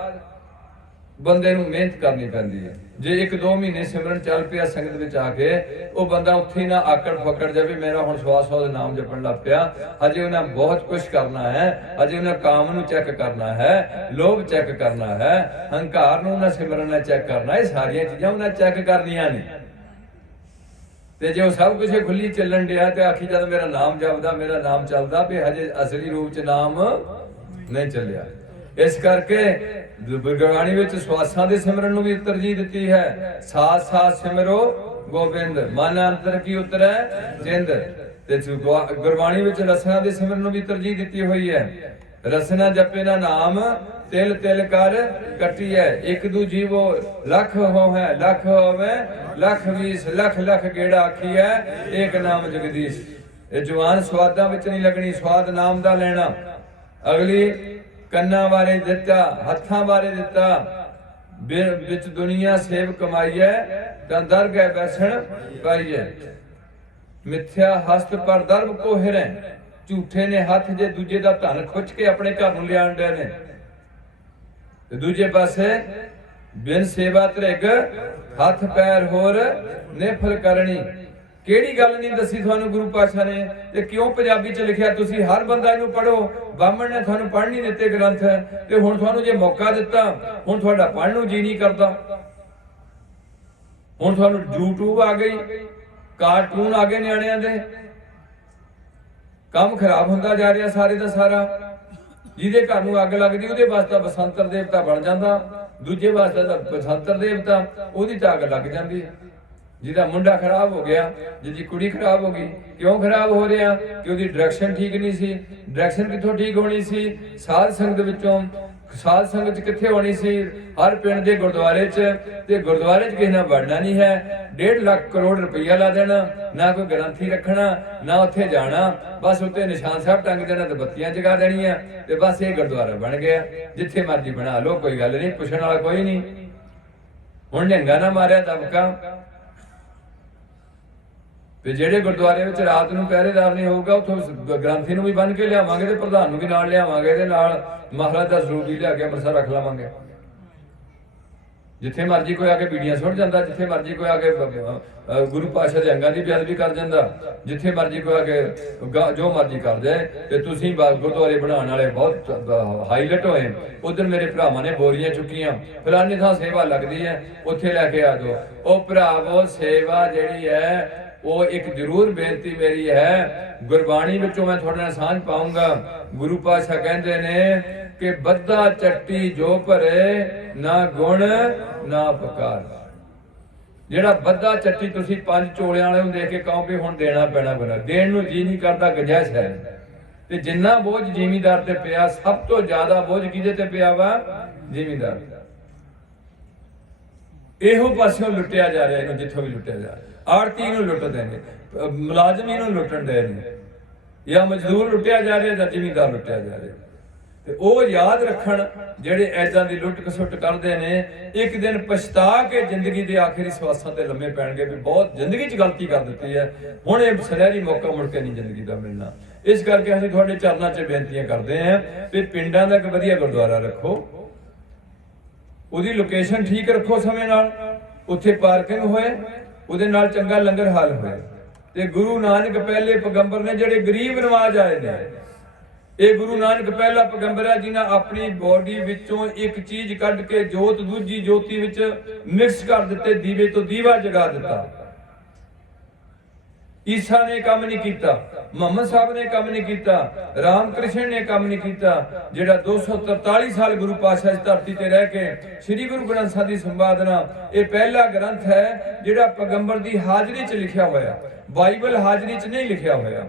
ਬੰਦੇ ਨੂੰ ਮਿਹਨਤ ਕਰਨੀ ਪੈਂਦੀ ਹੈ। ਜੇ 1-2 ਮਹੀਨੇ ਸਿਮਰਨ ਚੱਲ ਪਿਆ ਸੰਗਤ ਵਿੱਚ ਆ ਕੇ, ਉਹ ਬੰਦਾ ਉੱਥੇ ਨਾ ਆਕੜ ਫਕੜ ਜਾਵੇ ਮੇਰਾ ਹੁਣ ਸਵਾਸ ਦੇ ਨਾਮ ਜਪਣ ਲੱਗ ਪਿਆ। ਹਜੇ ਉਹਨਾਂ ਬਹੁਤ ਕੁਝ ਕਰਨਾ ਹੈ, ਹਜੇ ਉਹਨਾਂ ਕਾਮ ਨੂੰ ਚੈੱਕ ਕਰਨਾ ਹੈ, ਲੋਭ ਚੈੱਕ ਕਰਨਾ ਹੈ, ਹੰਕਾਰ ਨੂੰ ਉਹਨਾਂ ਸਿਮਰਨ ਨਾਲ ਚੈੱਕ ਕਰਨਾ। ਇਹ ਸਾਰੀਆਂ ਚੀਜ਼ਾਂ ਉਹਨਾਂ ਚੈੱਕ ਕਰਨੀਆਂ ਨੇ। ਤੇ ਜੇ ਉਹ ਸਭ ਕੁਝ ਖੁੱਲੀ ਚੱਲਣ ਡਿਆ ਤੇ ਆਖੀ ਜਦ ਮੇਰਾ ਨਾਮ ਜਪਦਾ, ਮੇਰਾ ਨਾਮ ਚੱਲਦਾ, ਵੀ ਹਜੇ ਅਸਲੀ ਰੂਪ 'ਚ ਨਾਮ ਨਹੀਂ ਚੱਲਿਆ। ਇਸ ਕਰਕੇ ਗੁਰਬਾਣੀ ਵਿੱਚ ਸਵਾਸਾਂ ਦੇ ਸਿਮਰਨ ਨੂੰ ਵੀ ਤਰਜੀਹ ਦਿੱਤੀ ਹੈ। ਸਾਥ ਸਾਥ ਸਿਮਰੋ ਗੋਬਿੰਦ, ਮਨ ਅੰਤਰ ਕੀ ਉਤਰੈ ਜਿੰਦ। ਤੇ ਗੁਰਬਾਣੀ ਵਿੱਚ ਰਸਨਾ ਦੇ ਸਿਮਰਨ ਨੂੰ ਵੀ ਤਰਜੀਹ ਦਿੱਤੀ ਹੋਈ ਹੈ। ਰਸਨਾ ਜਪੇ ਨਾ ਨਾਮ, ਤਿਲ ਤਿਲ ਕਰ ਕਟੀਐ। ਇੱਕ ਦੂ ਜੀਵੋ ਲੱਖ ਹੋਵੇ, ਲੱਖ ਹੋਵੇ ਲੱਖ 20, ਲੱਖ ਲੱਖ ਗੇੜਾ ਆਖੀਐ, ਏਕ ਨਾਮ ਜਗਦੀਸ਼। ਇਹ ਜਵਾਨ ਸਵਾਦਾਂ ਵਿੱਚ ਨਹੀਂ ਲੱਗਣੀ, ਸਵਾਦ ਨਾਮ ਦਾ ਲੈਣਾ। ਅਗਲੀ ਕੰਨਾਂ ਬਾਰੇ ਦਿੱਤਾ, ਹੱਥਾਂ ਬਾਰੇ ਦਿੱਤਾ, ਵਿੱਚ ਦੁਨੀਆ ਸੇਵ ਕਮਾਈਐ, ਤਾਂ ਦਰਗਹਿ ਬੈਸਣ ਪਾਈਐ। ਮਿੱਥਿਆ ਹਸਤ ਪਰ ਦਰਬ ਕੋ ਹਿਰੈ, ਝੂਠੇ ਨੇ ਹੱਥ ਜੇ ਦੂਜੇ ਦਾ ਧਨ ਖੁੱਚ ਕੇ ਆਪਣੇ ਘਰ ਨੂੰ ਲਿਆਣ ਦੇ ਨੇ। ਤੇ ਦੂਜੇ ਪਾਸੇ ਬਿਨ ਸੇਵਾ ਧ੍ਰਿਗ, ਹੱਥ ਪੈਰ ਹੋਰ ਨਿਫਲ ਕਰਨੀ। ਕਿਹੜੀ ਗੱਲ ਨਹੀਂ ਦੱਸੀ ਤੁਹਾਨੂੰ ਗੁਰੂ ਪਾਤਸ਼ਾਹ ਨੇ, ਤੇ ਕਿਉਂ ਪੰਜਾਬੀ 'ਚ ਲਿਖਿਆ? ਤੁਸੀਂ ਹਰ ਬੰਦਾ ਇਹਨੂੰ ਪੜੋ। ਬਾਹਮਣ ਨੇ ਤੁਹਾਨੂੰ ਪੜ੍ਹ ਨਹੀਂ ਦਿੱਤੇ ਗ੍ਰੰਥ, ਤੇ ਹੁਣ ਤੁਹਾਨੂੰ ਜੇ ਮੌਕਾ ਦਿੱਤਾ, ਹੁਣ ਤੁਹਾਡਾ ਪੜ੍ਹਨ ਨੂੰ ਜੀ ਨਹੀਂ ਕਰਦਾ। ਹੁਣ ਤੁਹਾਨੂੰ YouTube ਆ ਗਈ, ਕਾਰਟੂਨ ਆ ਗਏ ਨਿਆਣਿਆਂ ਦੇ, ਕੰਮ ਖਰਾਬ ਹੁੰਦਾ ਜਾ ਰਿਹਾ ਸਾਰੇ ਦਾ ਸਾਰਾ। ਜਿਹਦੇ ਘਰ ਨੂੰ ਅੱਗ ਲੱਗਦੀ ਉਹਦੇ ਵਾਸਤੇ ਬਸੰਤਰ ਦੇਵਤਾ ਬਣ ਜਾਂਦਾ, ਦੂਜੇ ਵਾਸਤੇ ਦਾ ਬਸੰਤਰ ਦੇਵਤਾ, ਉਹਦੀ ਤਾਂ ਅੱਗ ਲੱਗ ਜਾਂਦੀ ਹੈ। ਜਿਹਦਾ ਮੁੰਡਾ ਖਰਾਬ ਹੋ ਗਿਆ, ਜਿਹਦੀ ਕੁੜੀ ਖਰਾਬ ਹੋ ਗਈ, ਕਿਉਂ ਖਰਾਬ ਹੋ ਰਿਹਾ? ਕਿ ਉਹਦੀ ਡਾਇਰੈਕਸ਼ਨ ਠੀਕ ਨਹੀਂ ਸੀ। ਡਾਇਰੈਕਸ਼ਨ ਕਿੱਥੋਂ ਠੀਕ ਹੋਣੀ ਸੀ? ਸਾਧ ਸੰਗਤ ਵਿੱਚੋਂ। ਸਾਧ ਸੰਗਤ 'ਚ ਕਿੱਥੇ ਹੋਣੀ ਸੀ? ਹਰ ਪਿੰਡ ਦੇ ਗੁਰਦੁਆਰੇ 'ਚ। ਤੇ ਗੁਰਦੁਆਰੇ 'ਚ ਕਿਸੇ ਨਾਲ ਵੜਨਾ ਨਹੀਂ ਹੈ। 1.5 ਲੱਖ ਕਰੋੜ ਰੁਪਈਆ ਲਾ ਦੇਣਾ, ਨਾ ਕੋਈ ਗ੍ਰੰਥੀ ਰੱਖਣਾ, ਨਾ ਉੱਥੇ ਜਾਣਾ, ਬਸ ਉੱਤੇ ਨਿਸ਼ਾਨ ਸਾਹਿਬ ਟੰਗ ਦੇਣਾ ਤੇ ਬੱਤੀਆਂ ਜਗਾ ਦੇਣੀਆਂ, ਤੇ ਬਸ ਇਹ ਗੁਰਦੁਆਰਾ ਬਣ ਗਿਆ। ਜਿੱਥੇ ਮਰਜ਼ੀ ਬਣਾ ਲਓ, ਕੋਈ ਗੱਲ ਨਹੀਂ, ਪੁੱਛਣ ਵਾਲਾ ਕੋਈ ਨਹੀਂ। ਹੁਣ ਨਿਹੰਗਾ ਨਾ ਮਾਰਿਆ ਦਬਕਾ, ਤੇ ਜਿਹੜੇ ਗੁਰਦੁਆਰੇ ਵਿੱਚ ਰਾਤ ਨੂੰ ਪਹਿਰੇਦਾਰ ਨਹੀਂ ਹੋਊਗਾ, ਉੱਥੋਂ ਗ੍ਰੰਥੀ ਨੂੰ ਵੀ ਬੰਨ ਕੇ ਲਿਆਵਾਂਗੇ ਤੇ ਪ੍ਰਧਾਨ ਨੂੰ ਵੀ ਨਾਲ ਲਿਆਵਾਂਗੇ, ਤੇ ਨਾਲ ਮਹਾਰਾਜ ਦਾ ਸਰੂਪ ਵੀ ਲਿਆ ਕੇ ਅੰਮ੍ਰਿਤਸਰ ਰੱਖ ਲਵਾਂਗੇ। ਜਿੱਥੇ ਮਰਜੀ ਕੋਈ ਆ ਕੇ ਬੀੜੀਆਂ ਸੁੱਟ ਜਾਂਦਾ, ਜਿੱਥੇ ਮਰਜੀ ਕੋਈ ਆ ਕੇ ਗੁਰੂ ਪਾਤਸ਼ਾਹ ਦੇ ਅੰਗਾਂ ਦੀ ਬੇਅਦਬੀ ਕਰ ਜਾਂਦਾ, ਜਿੱਥੇ ਮਰਜੀ ਕੋਈ ਆ ਕੇ ਜੋ ਮਰਜੀ ਕਰ ਜਾਏ। ਤੇ ਤੁਸੀਂ ਗੁਰਦੁਆਰੇ ਬਣਾਉਣ ਵਾਲੇ ਬਹੁਤ ਹਾਈਲਾਈਟ ਹੋਏ। ਉਧਰ ਮੇਰੇ ਭਰਾਵਾਂ ਨੇ ਬੋਰੀਆਂ ਚੁੱਕੀਆਂ, ਫਲਾਨੀ ਥਾਂ ਸੇਵਾ ਲੱਗਦੀ ਹੈ, ਉੱਥੇ ਲੈ ਕੇ ਆ ਜਾਓ। ਉਹ ਭਰਾਵੋ, ਸੇਵਾ ਜਿਹੜੀ ਹੈ ਉਹ ਇੱਕ ਜ਼ਰੂਰ ਬੇਨਤੀ ਮੇਰੀ ਹੈ, ਗੁਰਬਾਣੀ ਵਿੱਚੋਂ ਮੈਂ ਤੁਹਾਡੇ ਨਾਲ ਸਾਂਝ ਪਾਉਂਗਾ। ਗੁਰੂ ਪਾਤਸ਼ਾਹ ਕਹਿੰਦੇ ਨੇ ਕਿ ਬੱਧਾ ਚੱਟੀ ਜੋ ਭਰੇ, ਨਾ ਗੁਣ ਨਾ ਪਕਾਰ। ਜਿਹੜਾ ਬੱਧਾ ਚੱਟੀ ਤੁਸੀਂ 5 ਚੋਲਿਆਂ ਵਾਲੇ ਨੂੰ ਦੇਖ ਕੇ ਕਹੋ ਵੀ ਹੁਣ ਦੇਣਾ ਪੈਣਾ, ਬਣਾ ਦੇਣ ਨੂੰ ਜੀ ਨਹੀਂ ਕਰਦਾ, ਗੁੰਜਾਇਸ਼ ਹੈ। ਤੇ ਜਿੰਨਾ ਬੋਝ ਜ਼ਿਮੀਂਦਾਰ ਤੇ ਪਿਆ, ਸਭ ਤੋਂ ਜ਼ਿਆਦਾ ਬੋਝ ਕਿਹਦੇ ਤੇ ਪਿਆ ਵਾ? ਜ਼ਿਮੀਂਦਾਰ। ਇਹੋ ਪਾਸਿਓਂ ਲੁੱਟਿਆ ਜਾ ਰਿਹਾ, ਇਹਨੂੰ ਜਿੱਥੋਂ ਵੀ ਲੁੱਟਿਆ ਜਾ ਰਿਹਾ। ਆੜਤੀ ਨੂੰ ਲੁੱਟਦੇ ਨੇ, ਮੁਲਾਜ਼ਮੀ ਨੂੰ ਲੁੱਟਣ ਦੇ ਨੇ, ਜਾਂ ਮਜ਼ਦੂਰ ਲੁੱਟਿਆ ਜਾ ਰਿਹਾ, ਜਾਂ ਜ਼ਿਮੀਂਦਾਰ ਲੁੱਟਿਆ ਜਾ ਰਿਹਾ। ਤੇ ਉਹ ਯਾਦ ਰੱਖਣ ਜਿਹੜੇ ਐਦਾਂ ਦੀ ਲੁੱਟ ਖਸੁੱਟ ਕਰਦੇ ਨੇ, ਇੱਕ ਦਿਨ ਪਛਤਾ ਕੇ ਜ਼ਿੰਦਗੀ ਦੇ ਆਖਰੀ ਸਵਾਸਾਂ ਤੇ ਲੰਮੇ ਪੈਣਗੇ ਵੀ ਬਹੁਤ ਜ਼ਿੰਦਗੀ 'ਚ ਗਲਤੀ ਕਰ ਦਿੱਤੀ ਹੈ, ਹੁਣ ਇਹ ਸੁਨਹਿਰੀ ਮੌਕਾ ਮੁੜ ਕੇ ਨਹੀਂ ਜ਼ਿੰਦਗੀ ਦਾ ਮਿਲਣਾ। ਇਸ ਕਰਕੇ ਅਸੀਂ ਤੁਹਾਡੇ ਚਰਨਾਂ 'ਚ ਬੇਨਤੀਆਂ ਕਰਦੇ ਹਾਂ ਵੀ ਪਿੰਡਾਂ ਦਾ ਇੱਕ ਵਧੀਆ ਗੁਰਦੁਆਰਾ ਰੱਖੋ, ਉਹਦੀ ਲੋਕੇਸ਼ਨ ਠੀਕ ਰੱਖੋ ਸਮੇਂ ਨਾਲ, ਉੱਥੇ ਪਾਰਕਿੰਗ ਹੋਏ, ਉਹਦੇ ਨਾਲ ਚੰਗਾ ਲੰਗਰ ਹਾਲ ਹੋਏ। ਤੇ ਗੁਰੂ ਨਾਨਕ ਪਹਿਲੇ ਪੈਗੰਬਰ ਨੇ ਜਿਹੜੇ ਗਰੀਬ ਨਵਾਜ ਆਏ ਨੇ, ਇਹ ਗੁਰੂ ਨਾਨਕ ਪਹਿਲਾ ਪੈਗੰਬਰ ਹੈ ਜਿਨ੍ਹਾਂ ਆਪਣੀ ਬੋਡੀ ਵਿੱਚੋਂ ਇੱਕ ਚੀਜ਼ ਕੱਢ ਕੇ ਜੋਤ ਦੂਜੀ ਜੋਤੀ ਵਿੱਚ ਮਿਕਸ ਕਰ ਦਿੱਤੇ, ਦੀਵੇ ਤੋਂ ਦੀਵਾ ਜਗਾ ਦਿੱਤਾ। ਈਸਾ ਨੇ ਕੰਮ ਨਹੀਂ ਕੀਤਾ, ਮੁਹੰਮਦ ਸਾਹਿਬ ਨੇ ਕੰਮ ਨਹੀਂ ਕੀਤਾ, ਰਾਮ ਕ੍ਰਿਸ਼ਨ ਨੇ ਕੰਮ ਨਹੀਂ ਕੀਤਾ, ਜਿਹੜਾ 243 ਸਾਲ ਗੁਰੂ ਪਾਤਸ਼ਾਹ ਇਸ ਧਰਤੀ ਤੇ ਰਹਿ ਕੇ ਸ੍ਰੀ ਗੁਰੂ ਗ੍ਰੰਥ ਸਾਹਿਬ ਦੀ ਸੰਪਾਦਨਾ, ਇਹ ਪਹਿਲਾ ਗ੍ਰੰਥ ਹੈ ਜਿਹੜਾ ਪੈਗੰਬਰ ਦੀ ਹਾਜ਼ਰੀ 'ਚ ਲਿਖਿਆ ਹੋਇਆ, ਬਾਈਬਲ ਹਾਜ਼ਰੀ 'ਚ ਨਹੀਂ ਲਿਖਿਆ ਹੋਇਆ,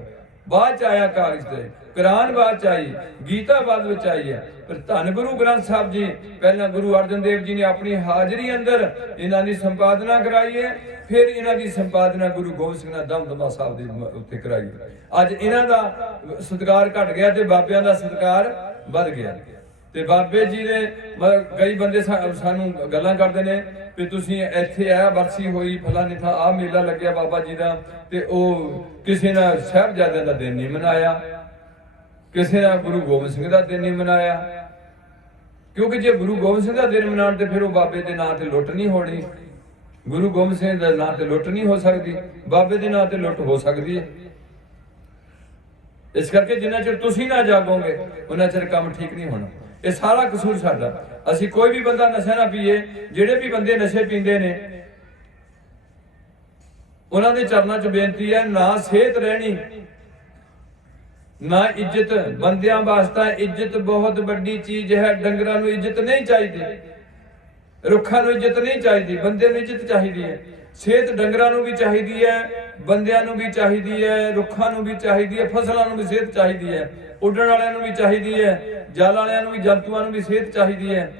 ਬਾਅਦ 'ਚ ਆਇਆ ਕਾਗਜ਼ ਤੇ, ਕੁਰਾਨ ਬਾਅਦ 'ਚ ਆਈ, ਗੀਤਾ ਬਾਅਦ ਵਿੱਚ ਆਈ ਹੈ। ਪਰ ਧੰਨ ਗੁਰੂ ਗ੍ਰੰਥ ਸਾਹਿਬ ਜੀ ਪਹਿਲਾਂ ਗੁਰੂ ਅਰਜਨ ਦੇਵ ਜੀ ਨੇ ਆਪਣੀ ਹਾਜ਼ਰੀ ਅੰਦਰ ਇਹਨਾਂ ਦੀ ਸੰਪਾਦਨਾ ਕਰਾਈ ਹੈ, ਫਿਰ ਇਹਨਾਂ ਦੀ ਸੰਪਾਦਨਾ ਗੁਰੂ ਗੋਬਿੰਦ ਸਿੰਘ ਦਮਦਮਾ ਸਾਹਿਬ ਦੇ ਉੱਤੇ ਕਰਾਈ। ਅੱਜ ਇਹਨਾਂ ਦਾ ਸਤਿਕਾਰ ਘਟ ਗਿਆ ਤੇ ਬਾਬਿਆਂ ਦਾ ਸਤਿਕਾਰ ਵੱਧ ਗਿਆ। ਤੇ ਬਾਬੇ ਜੀ ਨੇ ਕਈ ਬੰਦੇ ਸਾਨੂੰ ਗੱਲਾਂ ਕਰਦੇ ਨੇ ਵੀ ਤੁਸੀਂ ਇੱਥੇ ਆਇਆ, ਬਰਸੀ ਹੋਈ, ਫਲਾਣੇ ਥਾਂ ਆ ਮੇਲਾ ਲੱਗਿਆ ਬਾਬਾ ਜੀ ਦਾ, ਤੇ ਉਹ ਕਿਸੇ ਨੇ ਸਾਹਿਬਜ਼ਾਦਿਆਂ ਦਾ ਦਿਨ ਨਹੀਂ ਮਨਾਇਆ, ਕਿਸੇ ਨੇ ਗੁਰੂ ਗੋਬਿੰਦ ਸਿੰਘ ਦਾ ਦਿਨ ਨਹੀਂ ਮਨਾਇਆ। ਕਿਉਂਕਿ ਜੇ ਗੁਰੂ ਗੋਬਿੰਦ ਸਿੰਘ ਦਾ ਦਿਨ ਮਨਾਉਣ ਤੇ ਫਿਰ ਉਹ ਬਾਬੇ ਦੇ ਨਾਂ ਤੇ ਲੁੱਟ ਨਹੀਂ ਹੋਣੀ, ਗੁਰੂ ਗੋਬਿੰਦ ਸਿੰਘ ਦੇ ਨਾਂ ਤੇ ਲੁੱਟ ਨਹੀਂ ਹੋ ਸਕਦੀ, ਬਾਬੇ ਦੇ ਨਾਂ ਤੇ ਲੁੱਟ ਹੋ ਸਕਦੀ ਹੈ। ਇਸ ਕਰਕੇ ਜਿੰਨਾ ਚਿਰ ਤੁਸੀਂ ਨਾ ਜਾਗੋਗੇ ਉਹਨਾਂ ਚਿਰ ਕੰਮ ਠੀਕ ਨਹੀਂ ਹੋਣਾ। ਇਹ ਸਾਰਾ ਕਸੂਰ ਸਾਡਾ। ਅਸੀਂ ਕੋਈ ਵੀ ਬੰਦਾ ਨਸ਼ਾ ਨਾ ਪੀਏ, ਜਿਹੜੇ ਵੀ ਬੰਦੇ ਨਸ਼ੇ ਪੀਂਦੇ ਨੇ ਉਹਨਾਂ ਦੇ ਚਰਨਾਂ 'ਚ ਬੇਨਤੀ ਹੈ, ਨਾ ਸਿਹਤ ਰਹਿਣੀ ਨਾ ਇੱਜ਼ਤ। ਬੰਦਿਆਂ ਵਾਸਤੇ ਇੱਜ਼ਤ ਬਹੁਤ ਵੱਡੀ ਚੀਜ਼ ਹੈ। ਡੰਗਰਾਂ ਨੂੰ ਇੱਜ਼ਤ ਨਹੀਂ ਚਾਹੀਦੀ, ਰੁੱਖਾਂ ਨੂੰ ਇੱਜ਼ਤ ਨਹੀਂ ਚਾਹੀਦੀ, ਬੰਦੇ ਨੂੰ ਇੱਜ਼ਤ ਚਾਹੀਦੀ ਹੈ। ਸਿਹਤ ਡੰਗਰਾਂ ਨੂੰ ਵੀ ਚਾਹੀਦੀ ਹੈ, ਬੰਦਿਆਂ ਨੂੰ ਵੀ ਚਾਹੀਦੀ ਹੈ, ਰੁੱਖਾਂ ਨੂੰ ਵੀ ਚਾਹੀਦੀ ਹੈ, ਫਸਲਾਂ ਨੂੰ ਵੀ ਸਿਹਤ ਚਾਹੀਦੀ ਹੈ, ਉੱਡਣ ਵਾਲਿਆਂ ਨੂੰ ਵੀ ਚਾਹੀਦੀ ਹੈ, ਜਲ ਵਾਲਿਆਂ ਨੂੰ ਵੀ, ਜੰਤੂਆਂ ਨੂੰ ਵੀ ਸਿਹਤ ਚਾਹੀਦੀ ਹੈ।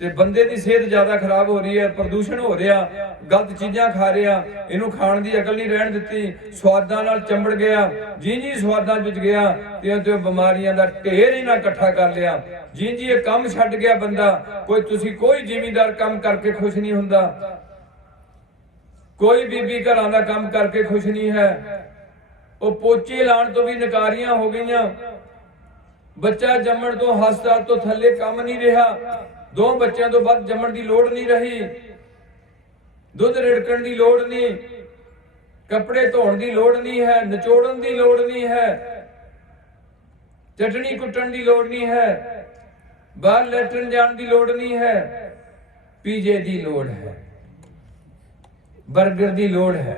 ਤੇ ਬੰਦੇ ਦੀ ਸਿਹਤ ਜ਼ਿਆਦਾ ਖਰਾਬ ਹੋ ਰਹੀ ਹੈ, ਪ੍ਰਦੂਸ਼ਣ ਹੋ ਰਿਹਾ, ਗਲਤ ਚੀਜ਼ਾਂ ਖਾ ਰਿਹਾ, ਇਹਨੂੰ ਖਾਣ ਦੀ ਅਕਲ ਨਹੀਂ ਰਹਿਣ ਦਿੱਤੀ, ਸਵਾਦਾਂ ਨਾਲ ਚੰਬੜ ਗਿਆ, ਜੀ ਸਵਾਦਾਂ ਵਿੱਚ ਗਿਆ ਤੇ ਬਿਮਾਰੀਆਂ ਦਾ ਢੇਰ ਇਹਨਾਂ ਇਕੱਠਾ ਕਰ ਲਿਆ। ਜੀ ਇਹ ਕੰਮ ਛੱਡ ਗਿਆ ਬੰਦਾ। ਕੋਈ ਜ਼ਿਮੀਂਦਾਰ ਕੰਮ ਕਰਕੇ ਖੁਸ਼ ਨਹੀਂ ਹੁੰਦਾ, ਕੋਈ ਬੀਬੀ ਘਰਾਂ ਦਾ ਕੰਮ ਕਰਕੇ ਖੁਸ਼ ਨਹੀਂ ਹੈ। ਉਹ ਪੋਚੇ ਲਾਉਣ ਤੋਂ ਵੀ ਨਕਾਰੀਆਂ ਹੋ ਗਈਆਂ। ਬੱਚਾ ਜੰਮਣ ਤੋਂ ਹਸਪਤਾਲ ਤੋਂ ਥੱਲੇ ਕੰਮ ਨਹੀਂ ਰਿਹਾ, 2 ਬੱਚਿਆਂ ਤੋਂ ਵੱਧ ਜੰਮਣ ਦੀ ਲੋੜ ਨਹੀਂ ਰਹੀ, ਦੁੱਧ ਰਿੜਕਣ ਦੀ ਲੋੜ ਨਹੀਂ, ਕੱਪੜੇ ਧੋਣ ਦੀ ਲੋੜ ਨਹੀਂ ਹੈ, ਨਿਚੋੜਨ ਦੀ ਲੋੜ ਨਹੀਂ ਹੈ, ਚਟਣੀ ਕੁੱਟਣ ਦੀ ਲੋੜ ਨਹੀਂ ਹੈ, ਬਾਹਰ ਲੈਟਰਨ ਜਾਣ ਦੀ ਲੋੜ ਨਹੀਂ ਹੈ, ਪੀਜੇ ਦੀ ਲੋੜ ਹੈ, 버ਗਰ ਦੀ ਲੋੜ ਹੈ,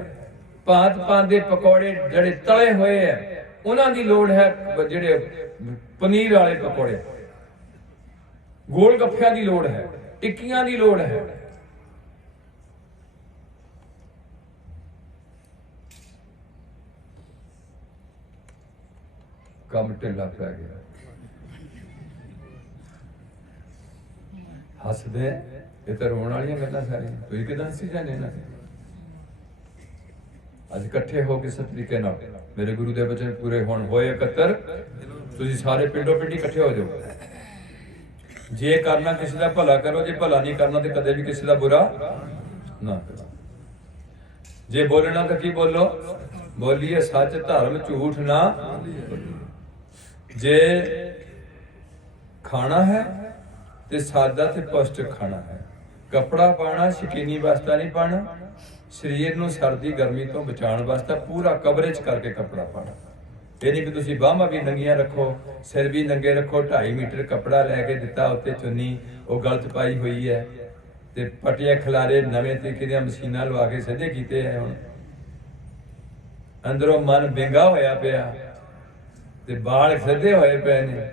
ਭਾਂਤ ਦੇ ਪਕੌੜੇ ਜਿਹੜੇ ਤਲੇ ਹੋਏ ਹੈ ਉਹਨਾਂ ਦੀ ਲੋੜ ਹੈ, ਜਿਹੜੇ ਪਨੀਰ ਵਾਲੇ ਪਕੌੜੇ, ਗੋਲ ਗੱਫਿਆਂ ਦੀ ਲੋੜ ਹੈ, ਟਿੱਕੀਆਂ ਦੀ ਲੋੜ ਹੈ। ਕੰਮ ਢਿੱਲਾ ਪੈ ਗਿਆ। ਹੱਸਦੇ ਇਹ ਤਾਂ ਰੋਣ ਵਾਲੀਆਂ ਗੱਲਾਂ ਸਾਰੀਆਂ। ਤੁਸੀਂ ਕਿਦਾਂ ਹੱਸੀ ਜਾਂਦੇ ਨਾ? ਅੱਜ ਇਕੱਠੇ ਹੋ ਕੇ ਇਸ ਤਰੀਕੇ ਨਾਲ ਮੇਰੇ ਗੁਰੂ ਦੇ ਬਚਨ ਪੂਰੇ ਹੋਏ ਇਕੱਤਰ। ਤੁਸੀਂ ਸਾਰੇ ਪਿੰਡੋਂ ਪਿੰਡੀ ਇਕੱਠੇ ਹੋ ਜਾਓ। ਜੇ ਕਰਨਾ ਕਿਸੇ ਦਾ ਭਲਾ ਕਰੋ, ਜੇ ਭਲਾ ਨਹੀਂ ਕਰਨਾ ਤੇ ਕਦੇ ਵੀ ਕਿਸੇ ਦਾ ਬੁਰਾ ਨਾ ਕਰੋ। ਜੇ ਬੋਲਣਾ ਤਾਂ ਕੀ ਬੋਲੋ? ਬੋਲੀਏ ਸੱਚ, ਧਰਮ, ਝੂਠ ਨਾ। ਜੇ ਖਾਣਾ ਹੈ ਤੇ ਸਾਦਾ ਤੇ ਪੌਸ਼ਟਿਕ ਖਾਣਾ ਹੈ। ਕੱਪੜਾ ਪਾਣਾ ਸ਼ਕੀਨੀ ਵਾਸਤਾ ਨਹੀਂ ਪਾਣਾ, ਸਰੀਰ ਨੂੰ ਸਰਦੀ ਗਰਮੀ ਤੋਂ ਬਚਾਉਣ ਵਾਸਤੇ ਪੂਰਾ ਕਵਰੇਜ ਕਰਕੇ ਕੱਪੜਾ ਪਾਣਾ। ਇਹ ਨਹੀਂ ਕਿ ਤੁਸੀਂ ਬਾਹਾਂ ਵੀ ਨੰਗੀਆਂ ਰੱਖੋ, ਸਿਰ ਵੀ ਨੰਗੇ ਰੱਖੋ, 2.5 ਮੀਟਰ ਕੱਪੜਾ ਲੈ ਕੇ ਦਿੱਤਾ, ਉੱਤੇ ਚੁੰਨੀ ਉਹ ਗਲਤ ਪਾਈ ਹੋਈ ਹੈ ਤੇ ਪਟਿਆ ਖਿਲਾਰੇ ਨਵੇਂ ਤਰੀਕੇ ਦੀਆਂ ਮਸ਼ੀਨਾਂ ਲਵਾ ਕੇ ਸਿੱਧੇ ਕੀਤੇ ਹੈ। ਹੁਣ ਅੰਦਰੋਂ ਮਨ ਵਿੰਗਾ ਹੋਇਆ ਪਿਆ ਤੇ ਬਾਲ ਸਿੱਧੇ ਹੋਏ ਪਏ ਨੇ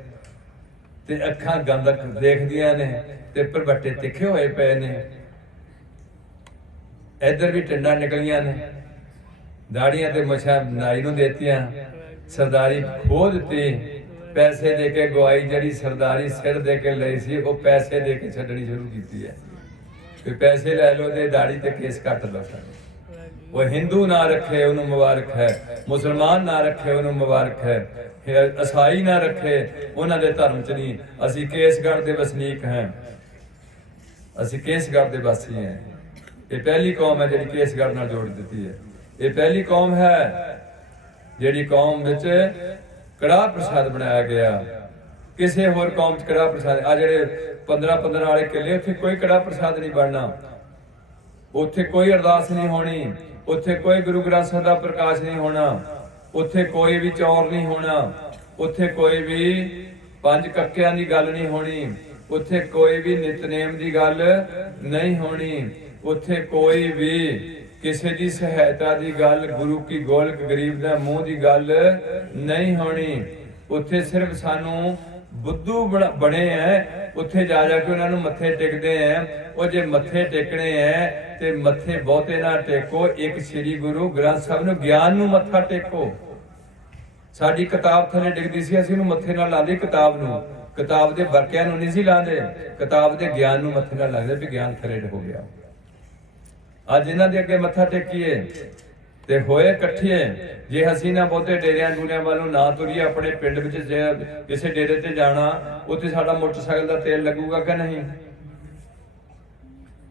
ਤੇ ਅੱਖਾਂ ਗੰਦਕ ਦੇਖਦੀਆਂ ਨੇ ਤੇ ਭਰਵੱਟੇ ਤਿੱਖੇ ਹੋਏ ਪਏ ਨੇ। ਇੱਧਰ ਵੀ ਟਿੰਡਾਂ ਨਿਕਲੀਆਂ ਨੇ, ਦਾੜੀਆਂ ਤੇ ਮੁੱਛਾਂ ਨਾਈ ਨੂੰ ਦੇਤੀਆਂ, ਸਰਦਾਰੀ ਖੋਹ ਦਿੱਤੀ, ਪੈਸੇ ਦੇ ਕੇ ਗਵਾਈ ਜਿਹੜੀ ਸਰਦਾਰੀ ਸਿਰ ਦੇ ਕੇ ਲਈ ਸੀ ਉਹ ਪੈਸੇ ਦੇ ਕੇ ਛੱਡਣੀ ਸ਼ੁਰੂ ਕੀਤੀ ਹੈ। ਵੀ ਪੈਸੇ ਲੈ ਲਓ ਤੇ ਦਾੜੀ ਤੇ ਕੇਸ ਕੱਟ ਲਓ। वो हिंदू ना रखे उन्होंने मुबारक है, मुसलमान ना रखे उन्होंने मुबारक है, ईसाई ना रखे उन्होंने धर्म च नहीं। असी केसगढ़ के वसनीक हैं, असी केसगढ़ के वासी हैं। ये पहली कौम है जी केसगढ़ नाल जोड़ दी है। ये पहली कौम है जी कौम विच कड़ाह प्रसाद बनाया गया। किसी होर कौम च कड़ाह प्रसाद आ जेड़े 15-15 वाले किले उत्थे कोई कड़ाह प्रसाद नहीं बनना, उत्थे कोई अरदास नहीं होनी, उत्थे कोई गुरु ग्रंथ साहिब दा प्रकाश नहीं होना, उत्थे कोई भी चौर नहीं होना, उत्थे कोई भी 5 कक्कियां दी गल नहीं होनी, उत्थे कोई भी नितनेम दी गल नहीं होनी, उत्थे कोई भी किसी की सहायता की गल, गुरु की गोलक गरीब का मुंह की गल नहीं होनी। उत्थे सिर्फ सानू बुद्धू बने हैं, उत्थे जा जाके उन्होंने मत्थे टेकते हैं। और जे मत्थे टेकने हैं तो मत्थे बहुते ना टेको, एक श्री गुरु ग्रंथ साहब नूं ज्ञान नूं मत्था टेको। साडी किताब थले डिगदी सी, असीं नूं मत्थे नाल लांदे किताब नूं, किताब दे बरकियां नूं नहीं सी लांदे, किताब दे ज्ञान नूं मत्थे नाल लांदे भी ज्ञान थले हो गया। अज इन्हां दे अगे मत्था टेकीए ते होए इकट्ठे। जे असीं ना बहुते डेरियां डूरियां वालों ना तुरीए, अपने पिंड विच जे किसी डेरे ते जाना, उत्थे साडा मोटरसाइकिल दा तेल लगूगा कि नहीं,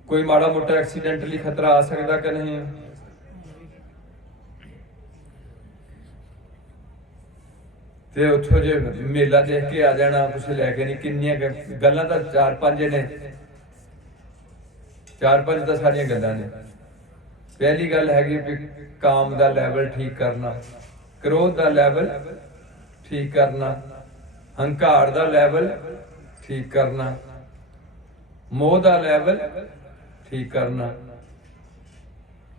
कोई माड़ा मोटा एक्सीडेंटली खतरा आ सकदा कि नहीं। ते उत्थों जे मेला देख के आ जाना, कुछ लैके नहीं। किन्नियां गल्लां तां 4-5 ने, 4-5 तां सारियां गल्लां ने। पहली गल हैगी भी काम दा लैवल ठीक करना, क्रोध दा लैवल ठीक करना, हंकार दा लैवल ठीक करना, मोह दा लैवल ठीक करना।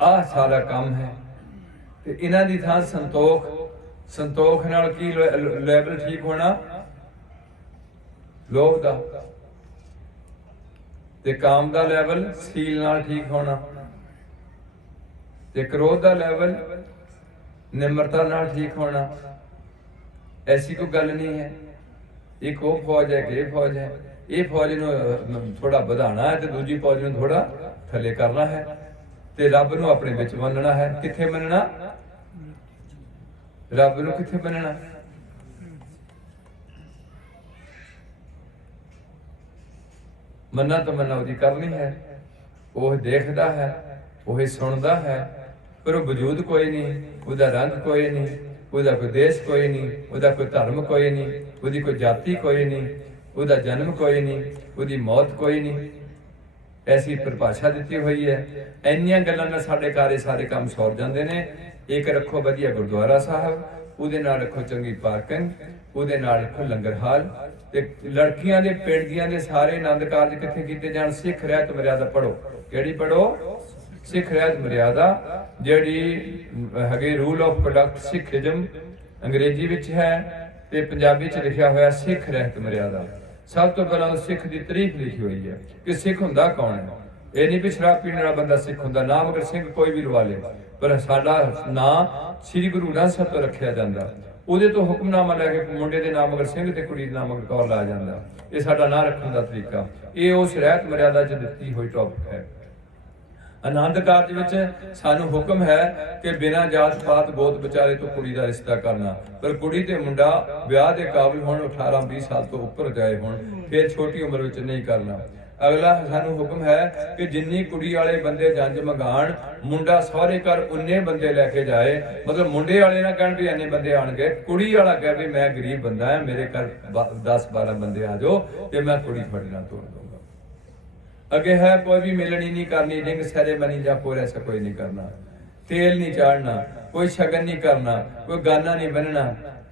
आह सारा काम है। ते इन्हां दी थां संतोख, संतोख नाल की लैवल ठीक होना, लोभ दा। ते काम दा लैवल सील नाल ठीक होना, ते क्रोध दा लैवल निम्रता नाल ठीक होना। ऐसी कोई गल नहीं है। एक वो फौज है कि फौज है, ये फौज नूं थोड़ा बढ़ाना है ते दूजी फौज नूं थोड़ा थले करना है, ते रब नूं अपने विच मनना है। किथे मनना? रब नूं किथे मनना? मन्ना तो मन्ना उहदी करनी है। वो देखदा है, वो सुनदा है, पर वो वजूद कोई नहीं, उसका रंग कोई नहीं, उसका कोई देश कोई नहीं, उसका कोई धर्म कोई नहीं, उसकी कोई जाति कोई नहीं, उसका जन्म कोई नहीं, उसकी मौत कोई नहीं। ऐसी परिभाषा दी हुई है। इन्नियां गल्लां नाल साडे घरे सारे काम सौर जाते हैं। एक रखो वधिया गुरुद्वारा साहब, उहदे नाल रखो चंगी पार्किंग, उहदे नाल रखो लंगर हाल, ते लड़कियां दे पिंड दियां दे सारे आनंद कारज कित्थे कीते जाण। सिख रहत मर्यादा पढ़ो। किहड़ी पढ़ो? सिख रहत मर्यादा, जिहड़ी हैगी रूल ऑफ कंडक्ट सिखिज्म अंग्रेजी विच है ते पंजाबी च लिखिया होया सिख रहत मर्यादा। सब तो पहला सिख की तारीफ लिखी हुई है कि सिख हुंदा कौन है। ये नहीं भी शराब पीने वाला बंदा सिख हुंदा, नाम अगर सिंह कोई भी लवा ले, पर साडा नाम श्री गुरु ग्रंथ साहिब तो रखिया जांदा। ਉਹਦੇ ਤੋਂ ਹੁਕਮਨਾਮਾ ਲੈ ਕੇ ਮੁੰਡੇ ਦੇ ਨਾਮ ਅਗਰ ਸਿੰਘ ਤੇ ਕੁੜੀ ਦੇ ਨਾਮ ਅਗਰ ਕੌਰ ਲਾ ਜਾਂਦਾ। ਇਹ ਸਾਡਾ ਨਾਂ ਰੱਖਣ ਦਾ ਤਰੀਕਾ, ਇਹ ਉਸ ਰਹਿਤ ਮਰਿਆਦਾ 'ਚ ਦਿੱਤੀ ਹੋਈ ਟੌਪਿਕ ਹੈ। ਆਨੰਦ ਕਾਰਜ ਵਿੱਚ ਸਾਨੂੰ ਹੁਕਮ ਹੈ ਕਿ ਬਿਨਾਂ ਜਾਤ ਪਾਤ ਗੋਤ ਵਿਚਾਰੇ ਤੋਂ ਕੁੜੀ ਦਾ ਰਿਸ਼ਤਾ ਕਰਨਾ, ਪਰ ਕੁੜੀ ਤੇ ਮੁੰਡਾ ਵਿਆਹ ਦੇ ਕਾਬਿਲ ਹੋਣ, 18-20 ਸਾਲ ਤੋਂ ਉੱਪਰ ਗਏ ਹੋਣ, ਫਿਰ ਛੋਟੀ ਉਮਰ ਵਿੱਚ ਨਹੀਂ ਕਰਨਾ। अगला सानू हुक्म है कि जिन्नी कुड़ी वाले बंदे जंज मंगाण, मुंडा सहुरे घर उन्ने बंदे लैके जाए। मतलब मुंडे वाले ना कहण भी इन्ने बंदे आणगे, कुड़ी वाला कहे भी मैं गरीब बंदा है, मेरे घर 10-12 बंदे आ जाओ ते मैं कुड़ी तुहाडे नाल तोड़ दूंगा। अगे है कोई भी मिलनी नहीं करनी, रिंग सैरेमनी जां कोई ऐसा कोई नहीं करना, तेल नहीं चाढ़ना, कोई शगन नहीं करना, कोई गाना नहीं बनना,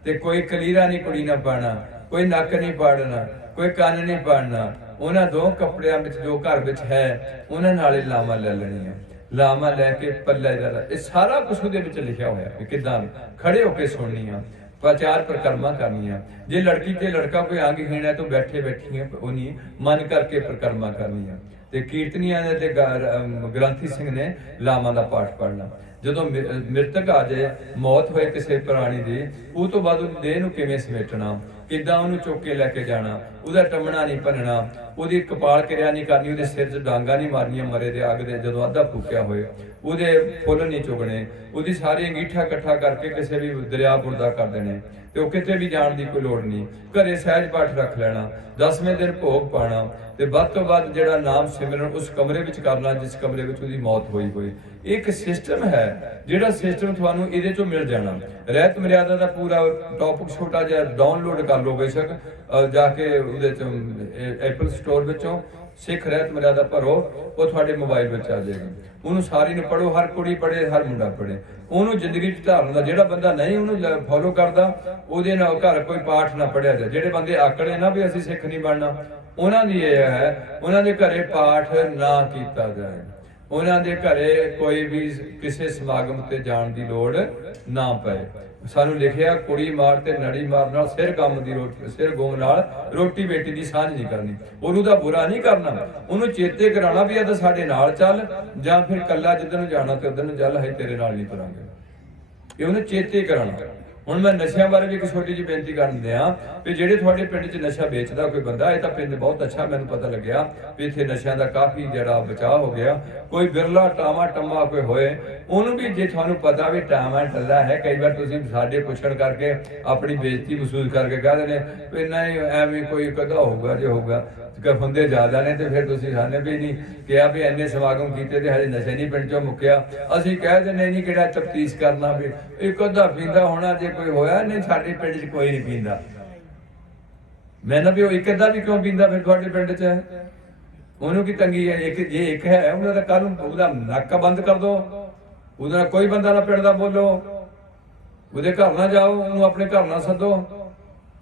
ते कोई कलीरा नहीं कुड़ी ना पाना, कोई नक नहीं पाड़ना, कोई कन्न नहीं पाड़ना। उन्हां दो कपड़ियां विच जो घर विच है उन्हां नाल लामा ले लेनी है। लामा लैके पल्ले दा ये सारा कुछ उहदे विच लिखिया होया कि किदां खड़े होके सुननी है, प्रचार परिक्रमा करनी है। जे लड़की ते लड़का कोई अंगहीन है तो बैठे बैठिए उन्हीं मन करके परिक्रमा करनी है। ते कीर्तनियां ने ते ग्रंथी सिंह ने लामा दा पाठ पढ़ना। ਜਦੋਂ ਮ੍ਰਿਤਕ ਆ ਜਾਏ, ਮੌਤ ਹੋਏ ਕਿਸੇ ਪ੍ਰਾਣੀ ਦੀ, ਉਹ ਤੋਂ ਬਾਅਦ ਉਹਦੀ ਦੇਹ ਨੂੰ ਕਿਵੇਂ ਸਮੇਟਣਾ, ਕਿੱਦਾਂ ਉਹਨੂੰ ਚੁੱਕ ਕੇ ਲੈ ਕੇ ਜਾਣਾ, ਉਹਦਾ ਟੰਮਣਾ ਨਹੀਂ ਭੰਨਣਾ, ਉਹਦੀ ਕਪਾਲ ਕਿਰਿਆ ਨਹੀਂ ਕਰਨੀ, ਉਹਦੇ ਸਿਰ 'ਚ ਡਾਂਗਾ ਨਹੀਂ ਮਾਰਨੀਆਂ ਮਰੇ ਦੇ ਅੱਗ ਦੇ ਜਦੋਂ ਅੱਧਾ ਫੂਕਿਆ ਹੋਏ, ਉਹਦੇ ਫੁੱਲ ਨਹੀਂ ਚੁਗਣੇ, ਉਹਦੀ ਸਾਰੀ ਅੰਗੀਠਾ ਇਕੱਠਾ ਕਰਕੇ ਕਿਸੇ ਵੀ ਦਰਿਆ ਬੁਰਦਾ ਕਰ ਦੇਣੇ, ਤੇ ਉਹ ਕਿਤੇ ਵੀ ਜਾਣ ਦੀ ਕੋਈ ਲੋੜ ਨਹੀਂ। ਘਰੇ ਸਹਿਜ ਪਾਠ ਰੱਖ ਲੈਣਾ, 10ਵੇਂ ਦਿਨ ਭੋਗ ਪਾਣਾ, ਤੇ ਵੱਧ ਤੋਂ ਵੱਧ ਜਿਹੜਾ ਨਾਮ ਸਿਮਰਨ ਉਸ ਕਮਰੇ ਵਿੱਚ ਕਰਨਾ ਜਿਸ ਕਮਰੇ ਵਿੱਚ ਉਹਦੀ ਮੌਤ ਹੋਈ ਹੋਈ। ਇੱਕ ਸਿਸਟਮ ਹੈ ਜਿਹੜਾ ਸਿਸਟਮ ਤੁਹਾਨੂੰ ਇਹਦੇ ਚੋਂ ਮਿਲ ਜਾਣਾ। ਰਹਿਤ ਮਰਿਆਦਾ ਦਾ ਪੂਰਾ ਟੌਪਿਕ ਛੋਟਾ ਜਿਹਾ ਡਾਊਨਲੋਡ ਕਰ ਲਓ ਬੇਸ਼ੱਕ, ਜਾ ਕੇ ਉਹਦੇ ਚੋਂ ਐਪਲ ਸਟੋਰ ਵਿੱਚੋਂ ਸਿੱਖ ਰਹਿਤ ਮਰਿਆਦਾ ਭਰੋ, ਉਹ ਤੁਹਾਡੇ ਮੋਬਾਈਲ ਵਿੱਚ ਆ ਜਾਏਗਾ। ਉਹਨੂੰ ਸਾਰੀ ਨੂੰ ਪੜੋ, ਹਰ ਕੁੜੀ ਪੜੇ, ਹਰ ਮੁੰਡਾ ਪੜੇ, ਉਹਨੂੰ ਜ਼ਿੰਦਗੀ 'ਚ ਧਾਰਨ ਦਾ। ਜਿਹੜਾ ਬੰਦਾ ਨਹੀਂ ਉਹਨੂੰ ਫੋਲੋ ਕਰਦਾ, ਉਹਦੇ ਨਾਲ ਘਰ ਕੋਈ ਪਾਠ ਨਾ ਪੜਿਆ ਜਾਏ। ਜਿਹੜੇ ਬੰਦੇ ਆਕੜੇ ਨਾ ਵੀ ਅਸੀਂ ਸਿੱਖ ਨਹੀਂ ਬਣਨਾ, ਉਹਨਾਂ ਦੀ ਇਹ ਹੈ, ਉਹਨਾਂ ਦੇ ਘਰੇ ਪਾਠ ਨਾ ਕੀਤਾ ਜਾਏ, ਉਹਨਾਂ ਦੇ ਘਰੇ ਕੋਈ ਵੀ ਕਿਸੇ ਸਮਾਗਮ ਤੇ ਜਾਣ ਦੀ ਲੋੜ ਨਾ ਪਏ। ਸਾਨੂੰ ਲਿਖਿਆ ਕੁੜੀ ਮਾਰ ਤੇ ਨੜੀ ਮਾਰ ਨਾਲ ਸਿਰ ਗਮ ਦੀ ਰੋਟੀ, ਸਿਰ ਗੋਮ ਨਾਲ ਰੋਟੀ ਬੇਟੀ ਦੀ ਸਾਂਝ ਨਹੀਂ ਕਰਨੀ। ਉਹਦਾ ਬੁਰਾ ਨਹੀਂ ਕਰਨਾ, ਉਹਨੂੰ ਚੇਤੇ ਕਰਾਉਣਾ ਵੀ ਇਹ ਤਾਂ ਸਾਡੇ ਨਾਲ ਚੱਲ, ਜਾਂ ਫਿਰ ਕੱਲਾ ਜਿੱਦਣ ਨੂੰ ਜਾਣਾ ਤੇ ਉਧਰ ਨੂੰ ਚੱਲ, ਹੈ ਤੇਰੇ ਨਾਲ ਨਹੀਂ ਤੁਰਾਂਗੇ। ਇਹ ਉਹਨੂੰ ਚੇਤੇ ਕਰਾਉਣਾ। ਹੁਣ ਮੈਂ ਨਸ਼ਿਆਂ ਬਾਰੇ ਵੀ ਇੱਕ ਛੋਟੀ ਜਿਹੀ ਬੇਨਤੀ ਕਰਨ ਦਿਆਂ ਵੀ ਜਿਹੜੇ ਤੁਹਾਡੇ ਪਿੰਡ 'ਚ ਨਸ਼ਾ ਵੇਚਦਾ ਕੋਈ ਬੰਦਾ, ਇਹ ਤਾਂ ਪਿੰਡ ਬਹੁਤ ਅੱਛਾ ਮੈਨੂੰ ਪਤਾ ਲੱਗਿਆ ਵੀ ਇੱਥੇ ਨਸ਼ਿਆਂ ਦਾ ਕਾਫੀ ਜਿਹੜਾ ਬਚਾਅ ਹੋ ਗਿਆ। ਕੋਈ ਬਿਰਲਾ ਟਾਮਾ ਟੰਮਾ ਕੋਈ ਹੋਏ, ਉਹਨੂੰ ਵੀ ਜੇ ਤੁਹਾਨੂੰ ਪਤਾ ਵੀ ਟਾਮਾ ਟੱਲਾ ਹੈ, ਕਈ ਵਾਰ ਤੁਸੀਂ ਸਾਡੇ ਪੁੱਛਣ ਕਰਕੇ ਆਪਣੀ ਬੇਇੱਜ਼ਤੀ ਮਹਿਸੂਸ ਕਰਕੇ ਕਹਿੰਦੇ ਨੇ ਵੀ ਨਹੀਂ ਐਵੇਂ ਕੋਈ ਕਦਾ ਹੋਊਗਾ, ਜੇ ਹੋਊਗਾ ਹੁੰਦੇ ਜ਼ਿਆਦਾ ਨੇ, ਤੇ ਫਿਰ ਤੁਸੀਂ ਸਾਨੂੰ ਵੀ ਨਹੀਂ ਕਿਹਾ ਵੀ ਇੰਨੇ ਸਮਾਗਮ ਕੀਤੇ ਤੇ ਹਜੇ ਨਸ਼ਾ ਨਹੀਂ ਪਿੰਡ 'ਚੋਂ ਮੁੱਕਿਆ। ਅਸੀਂ ਕਹਿ ਦਿੰਦੇ ਨਹੀਂ ਕਿਹੜਾ ਤਫਤੀਸ਼ ਕਰਨਾ ਵੀ ਇੱਕ ਅੱਧਾ ਪੀਂਦਾ ਹੋਣਾ, ਜੇ ਕੋਈ ਹੋਇਆ ਨਹੀਂ ਸਾਡੇ ਪਿੰਡ 'ਚ ਕੋਈ ਨਹੀਂ ਪੀਂਦਾ। ਮੈਂ ਨਾ ਵੀ ਉਹ ਇੱਕ ਅੱਧਾ ਵੀ ਕਿਉਂ ਪੀਂਦਾ ਫਿਰ ਤੁਹਾਡੇ ਪਿੰਡ 'ਚ ਹੈ, ਉਹਨੂੰ ਕੀ ਤੰਗੀ ਹੈ? ਇੱਕ ਜੇ ਇੱਕ ਹੈ ਉਹਨਾਂ ਦਾ ਕੱਲ ਨੂੰ ਉਹਦਾ ਨੱਕ ਬੰਦ ਕਰ ਦੋ, ਉਹਦੇ ਨਾਲ ਕੋਈ ਬੰਦਾ ਨਾ ਪਿੰਡ ਦਾ ਬੋਲੋ, ਉਹਦੇ ਘਰ ਨਾ ਜਾਓ, ਉਹਨੂੰ ਆਪਣੇ ਘਰ ਨਾ ਸੱਦੋ,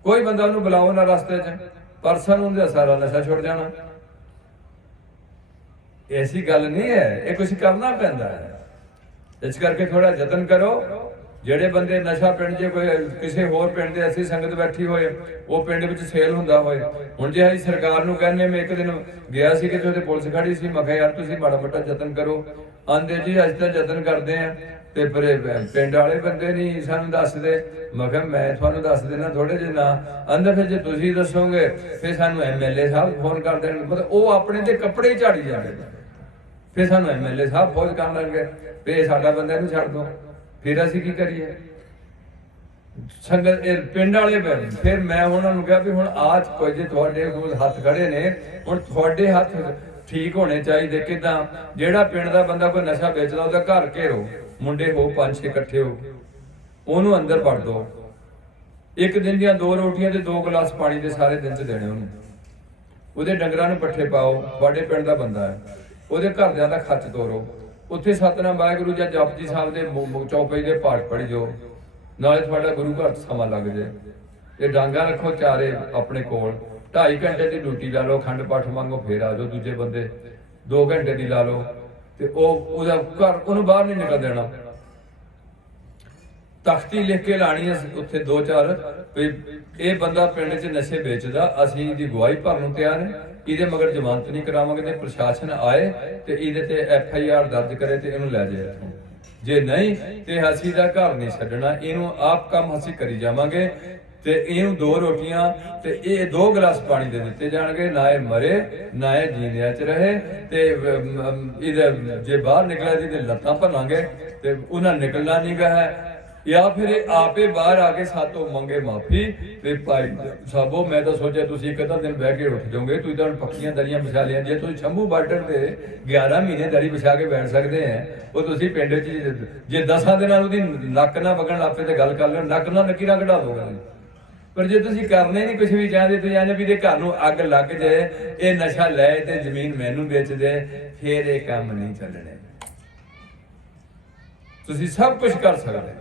ਕੋਈ ਬੰਦਾ ਉਹਨੂੰ ਬੁਲਾਓ ਨਾ ਰਸਤੇ 'ਚ, ਪਰਸਨ ਉਹਦਾ ਸਾਰਾ ਨਸ਼ਾ ਛੁੱਟ ਜਾਣਾ। ਐਸੀ ਗੱਲ ਨਹੀਂ ਹੈ, ਇਹ ਕੁਝ ਕਰਨਾ ਪੈਂਦਾ ਹੈ। ਇਸ ਕਰਕੇ ਥੋੜਾ ਯਤਨ ਕਰੋ। ਜਿਹੜੇ ਬੰਦੇ ਨਸ਼ਾ ਪਿੰਡ 'ਚ ਕੋਈ ਕਿਸੇ ਹੋਰ ਪਿੰਡ ਦੇ ਐਸੀ ਸੰਗਤ ਬੈਠੀ ਹੋਏ, ਉਹ ਪਿੰਡ ਵਿੱਚ ਸੇਲ ਹੁੰਦਾ ਹੋਏ, ਹੁਣ ਜੇ ਅਸੀਂ ਸਰਕਾਰ ਨੂੰ ਕਹਿੰਦੇ, ਮੈਂ ਇੱਕ ਦਿਨ ਗਿਆ ਸੀ ਕਿ ਉਹਦੇ ਪੁਲਿਸ ਖੜੀ ਸੀ, ਮੈਂ ਕਿਹਾ ਯਾਰ ਤੁਸੀਂ ਮਾੜਾ ਮੋਟਾ ਯਤਨ ਕਰੋ। ਆਂਦੇ ਜੀ ਅਸੀਂ ਤਾਂ ਯਤਨ ਕਰਦੇ ਆ, ਤੇ ਪਰ ਪਿੰਡ ਵਾਲੇ ਬੰਦੇ ਨਹੀਂ ਸਾਨੂੰ ਦੱਸਦੇ। ਮੈਂ ਕਿਹਾ ਮੈਂ ਤੁਹਾਨੂੰ ਦੱਸ ਦੇਣਾ ਥੋੜੇ ਜਿਹੇ ਨਾ, ਆਂਦਾ ਫਿਰ ਜੇ ਤੁਸੀਂ ਦੱਸੋਗੇ ਫਿਰ ਸਾਨੂੰ ਐਮਐਲਏ ਸਾਹਿਬ ਫੋਨ ਕਰ ਦੇਣਗੇ। ਮਤਲਬ ਉਹ ਆਪਣੇ ਤੇ ਕੱਪੜੇ ਝਾੜੀ ਜਾਂਦੇ, ਫਿਰ ਸਾਨੂੰ ਐਮਐਲਏ ਸਾਹਿਬ ਫੋਨ ਕਰਨ ਲੱਗੇ ਵੀ ਸਾਡਾ ਬੰਦਾ ਨੂੰ ਛੱਡ ਦੋ, ਫਿਰ ਅਸੀਂ ਕੀ ਕਰੀਏ? ਸੰਗਤ ਪਿੰਡ ਵਾਲੇ ਫਿਰ ਮੈਂ ਉਹਨਾਂ ਨੂੰ ਕਿਹਾ ਵੀ ਹੁਣ ਆਜ ਕੋਈ ਜੇ ਤੁਹਾਡੇ ਕੋਲ ਹੱਥ ਖੜੇ ਨੇ, ਹੁਣ ਤੁਹਾਡੇ ਹੱਥ ਠੀਕ ਹੋਣੇ ਚਾਹੀਦੇ। ਕਿਦਾਂ? ਜਿਹੜਾ ਪਿੰਡ ਦਾ ਬੰਦਾ ਕੋਈ ਨਸ਼ਾ ਵੇਚਦਾ, ਉਹਦਾ ਘਰ ਘੇਰੋ, ਮੁੰਡੇ ਹੋ 5-6 ਇਕੱਠੇ ਹੋ, ਉਹਨੂੰ ਅੰਦਰ ਵੜ ਦੋ, ਇੱਕ ਦਿਨ ਦੀਆਂ 2 ਰੋਟੀਆਂ ਤੇ 2 ਗਲਾਸ ਪਾਣੀ ਦੇ ਸਾਰੇ ਦਿਨ 'ਚ ਦੇਣੇ ਉਹਨੂੰ, ਉਹਦੇ ਡੰਗਰਾਂ ਨੂੰ ਪੱਠੇ ਪਾਓ, ਤੁਹਾਡੇ ਪਿੰਡ ਦਾ ਬੰਦਾ ਹੈ, ਉਹਦੇ ਘਰਦਿਆਂ ਦਾ ਖਰਚ ਤੋਰੋ, ਉੱਥੇ ਸਤਨਾਮ ਵਾਹਿਗੁਰੂ ਜਾਂ ਜਪਜੀ ਸਾਹਿਬ ਦੇ ਚੌਪਈ ਦੇ ਪਾਠ ਪੜ੍ਹ ਜਾਓ, ਨਾਲੇ ਤੁਹਾਡਾ ਗੁਰੂ ਘਰ ਸਮਾਂ ਲੱਗ ਜਾਏ। ਤੇ ਡਾਂਗਾ ਰੱਖੋ ਚਾਰੇ ਆਪਣੇ ਕੋਲ, 2.5 ਘੰਟੇ ਦੀ ਡਿਊਟੀ ਲਾ ਲਓ, ਅਖੰਡ ਪਾਠ ਮੰਗੋ, ਫੇਰ ਆ ਜਾਓ। ਦੂਜੇ ਬੰਦੇ 2 ਘੰਟੇ ਦੀ ਲਾ ਲਓ, ਤੇ ਉਹਦਾ ਘਰ ਉਹਨੂੰ ਬਾਹਰ ਨਹੀਂ ਨਿਕਲ ਦੇਣਾ। ਤਖਤੀ ਲਿਖ ਕੇ ਲਾਣੀ ਹੈ ਉੱਥੇ 2-4 ਵੀ ਇਹ ਬੰਦਾ ਪਿੰਡ 'ਚ ਨਸ਼ੇ ਵੇਚਦਾ, ਅਸੀਂ ਇਹਦੀ ਗਵਾਹੀ ਭਰਨ ਨੂੰ ਤਿਆਰ ਹਾਂ, ਇਹਦੇ ਮਗਰ ਜ਼ਮਾਨਤ ਨਹੀਂ ਕਰਾਵਾਂਗੇ, ਤੇ ਪ੍ਰਸ਼ਾਸਨ ਆਏ ਤੇ ਇਹਦੇ ਤੇ FIR ਦਰਜ ਕਰੇ ਤੇ ਇਹਨੂੰ ਲੈ ਜਾਏ ਇੱਥੋਂ। ਜੇ ਨਹੀਂ ਤੇ ਅਸੀਂ ਦਾ ਘਰ ਨਹੀਂ ਛੱਡਣਾ, ਇਹਨੂੰ ਆਪ ਕੰਮ ਅਸੀਂ ਕਰੀ ਜਾਵਾਂਗੇ। ਤੇ ਇਹਨੂੰ 2 ਰੋਟੀਆਂ ਤੇ ਇਹ 2 ਗਲਾਸ ਪਾਣੀ ਦੇ ਦਿੱਤੇ ਜਾਣਗੇ, ਨਾ ਇਹ ਮਰੇ ਨਾ ਇਹ ਜੀਂਦਿਆਂ 'ਚ ਰਹੇ। ਤੇ ਇਹਦੇ ਜੇ ਬਾਹਰ ਨਿਕਲਿਆ ਇਹਦੇ ਲੱਤਾਂ ਭੰਨਾਂਗੇ ਤੇ ਉਹਨਾਂ ਨਿਕਲਣਾ ਨਹੀਂ ਗਾ ਹੈ, ਜਾਂ ਫਿਰ ਇਹ ਆਪੇ ਬਾਹਰ ਆ ਕੇ ਸਾਤੋਂ ਮੰਗੇ ਮਾਫੀ। ਤੇ ਭਾਈ ਸਾਬੋ ਮੈਂ ਤਾਂ ਸੋਚਿਆ ਤੁਸੀਂ ਇੱਕ ਅੱਧਾ ਦਿਨ ਬਹਿ ਕੇ ਉੱਠ ਜਾਓਗੇ, ਤੁਸੀਂ ਤਾਂ ਪੱਕੀਆਂ ਦਰੀਆਂ ਵਿਛਾ ਲਿਆ। ਜੇ ਤੁਸੀਂ ਸ਼ੰਭੂ ਬਾਰਡਰ ਤੇ 11 ਮਹੀਨੇ ਦਰੀ ਵਿਛਾ ਕੇ ਬੈਠ ਸਕਦੇ ਆ, ਉਹ ਤੁਸੀਂ ਪਿੰਡ 'ਚ ਜੇ 10 ਦਿਨਾਂ ਉਹਦੀ ਨੱਕ ਨਾ ਵਗਣ ਲੱਪੇ ਤੇ ਗੱਲ ਕਰ ਲਿਓ, ਨੱਕ ਨਾਲ ਨਕੀਰਾਂ ਕਢਾ ਦੋਗੇ। ਪਰ ਜੇ ਤੁਸੀਂ ਕਰਨੇ ਨਹੀਂ ਕੁਛ ਵੀ ਚਾਹਦੇ, ਤੁਸੀਂ ਆਨੇ ਵੀ ਦੇ ਘਰ ਨੂੰ ਅੱਗ ਲੱਗ ਜਾਏ, ਇਹ ਨਸ਼ਾ ਲੈ ਤੇ ਜ਼ਮੀਨ ਮੈਨੂੰ ਵੇਚ ਦੇ, ਫਿਰ ਇਹ ਕੰਮ ਨਹੀਂ ਚੱਲਣੇ। ਤੁਸੀਂ ਸਭ ਕੁਝ ਕਰ ਸਕਦੇ,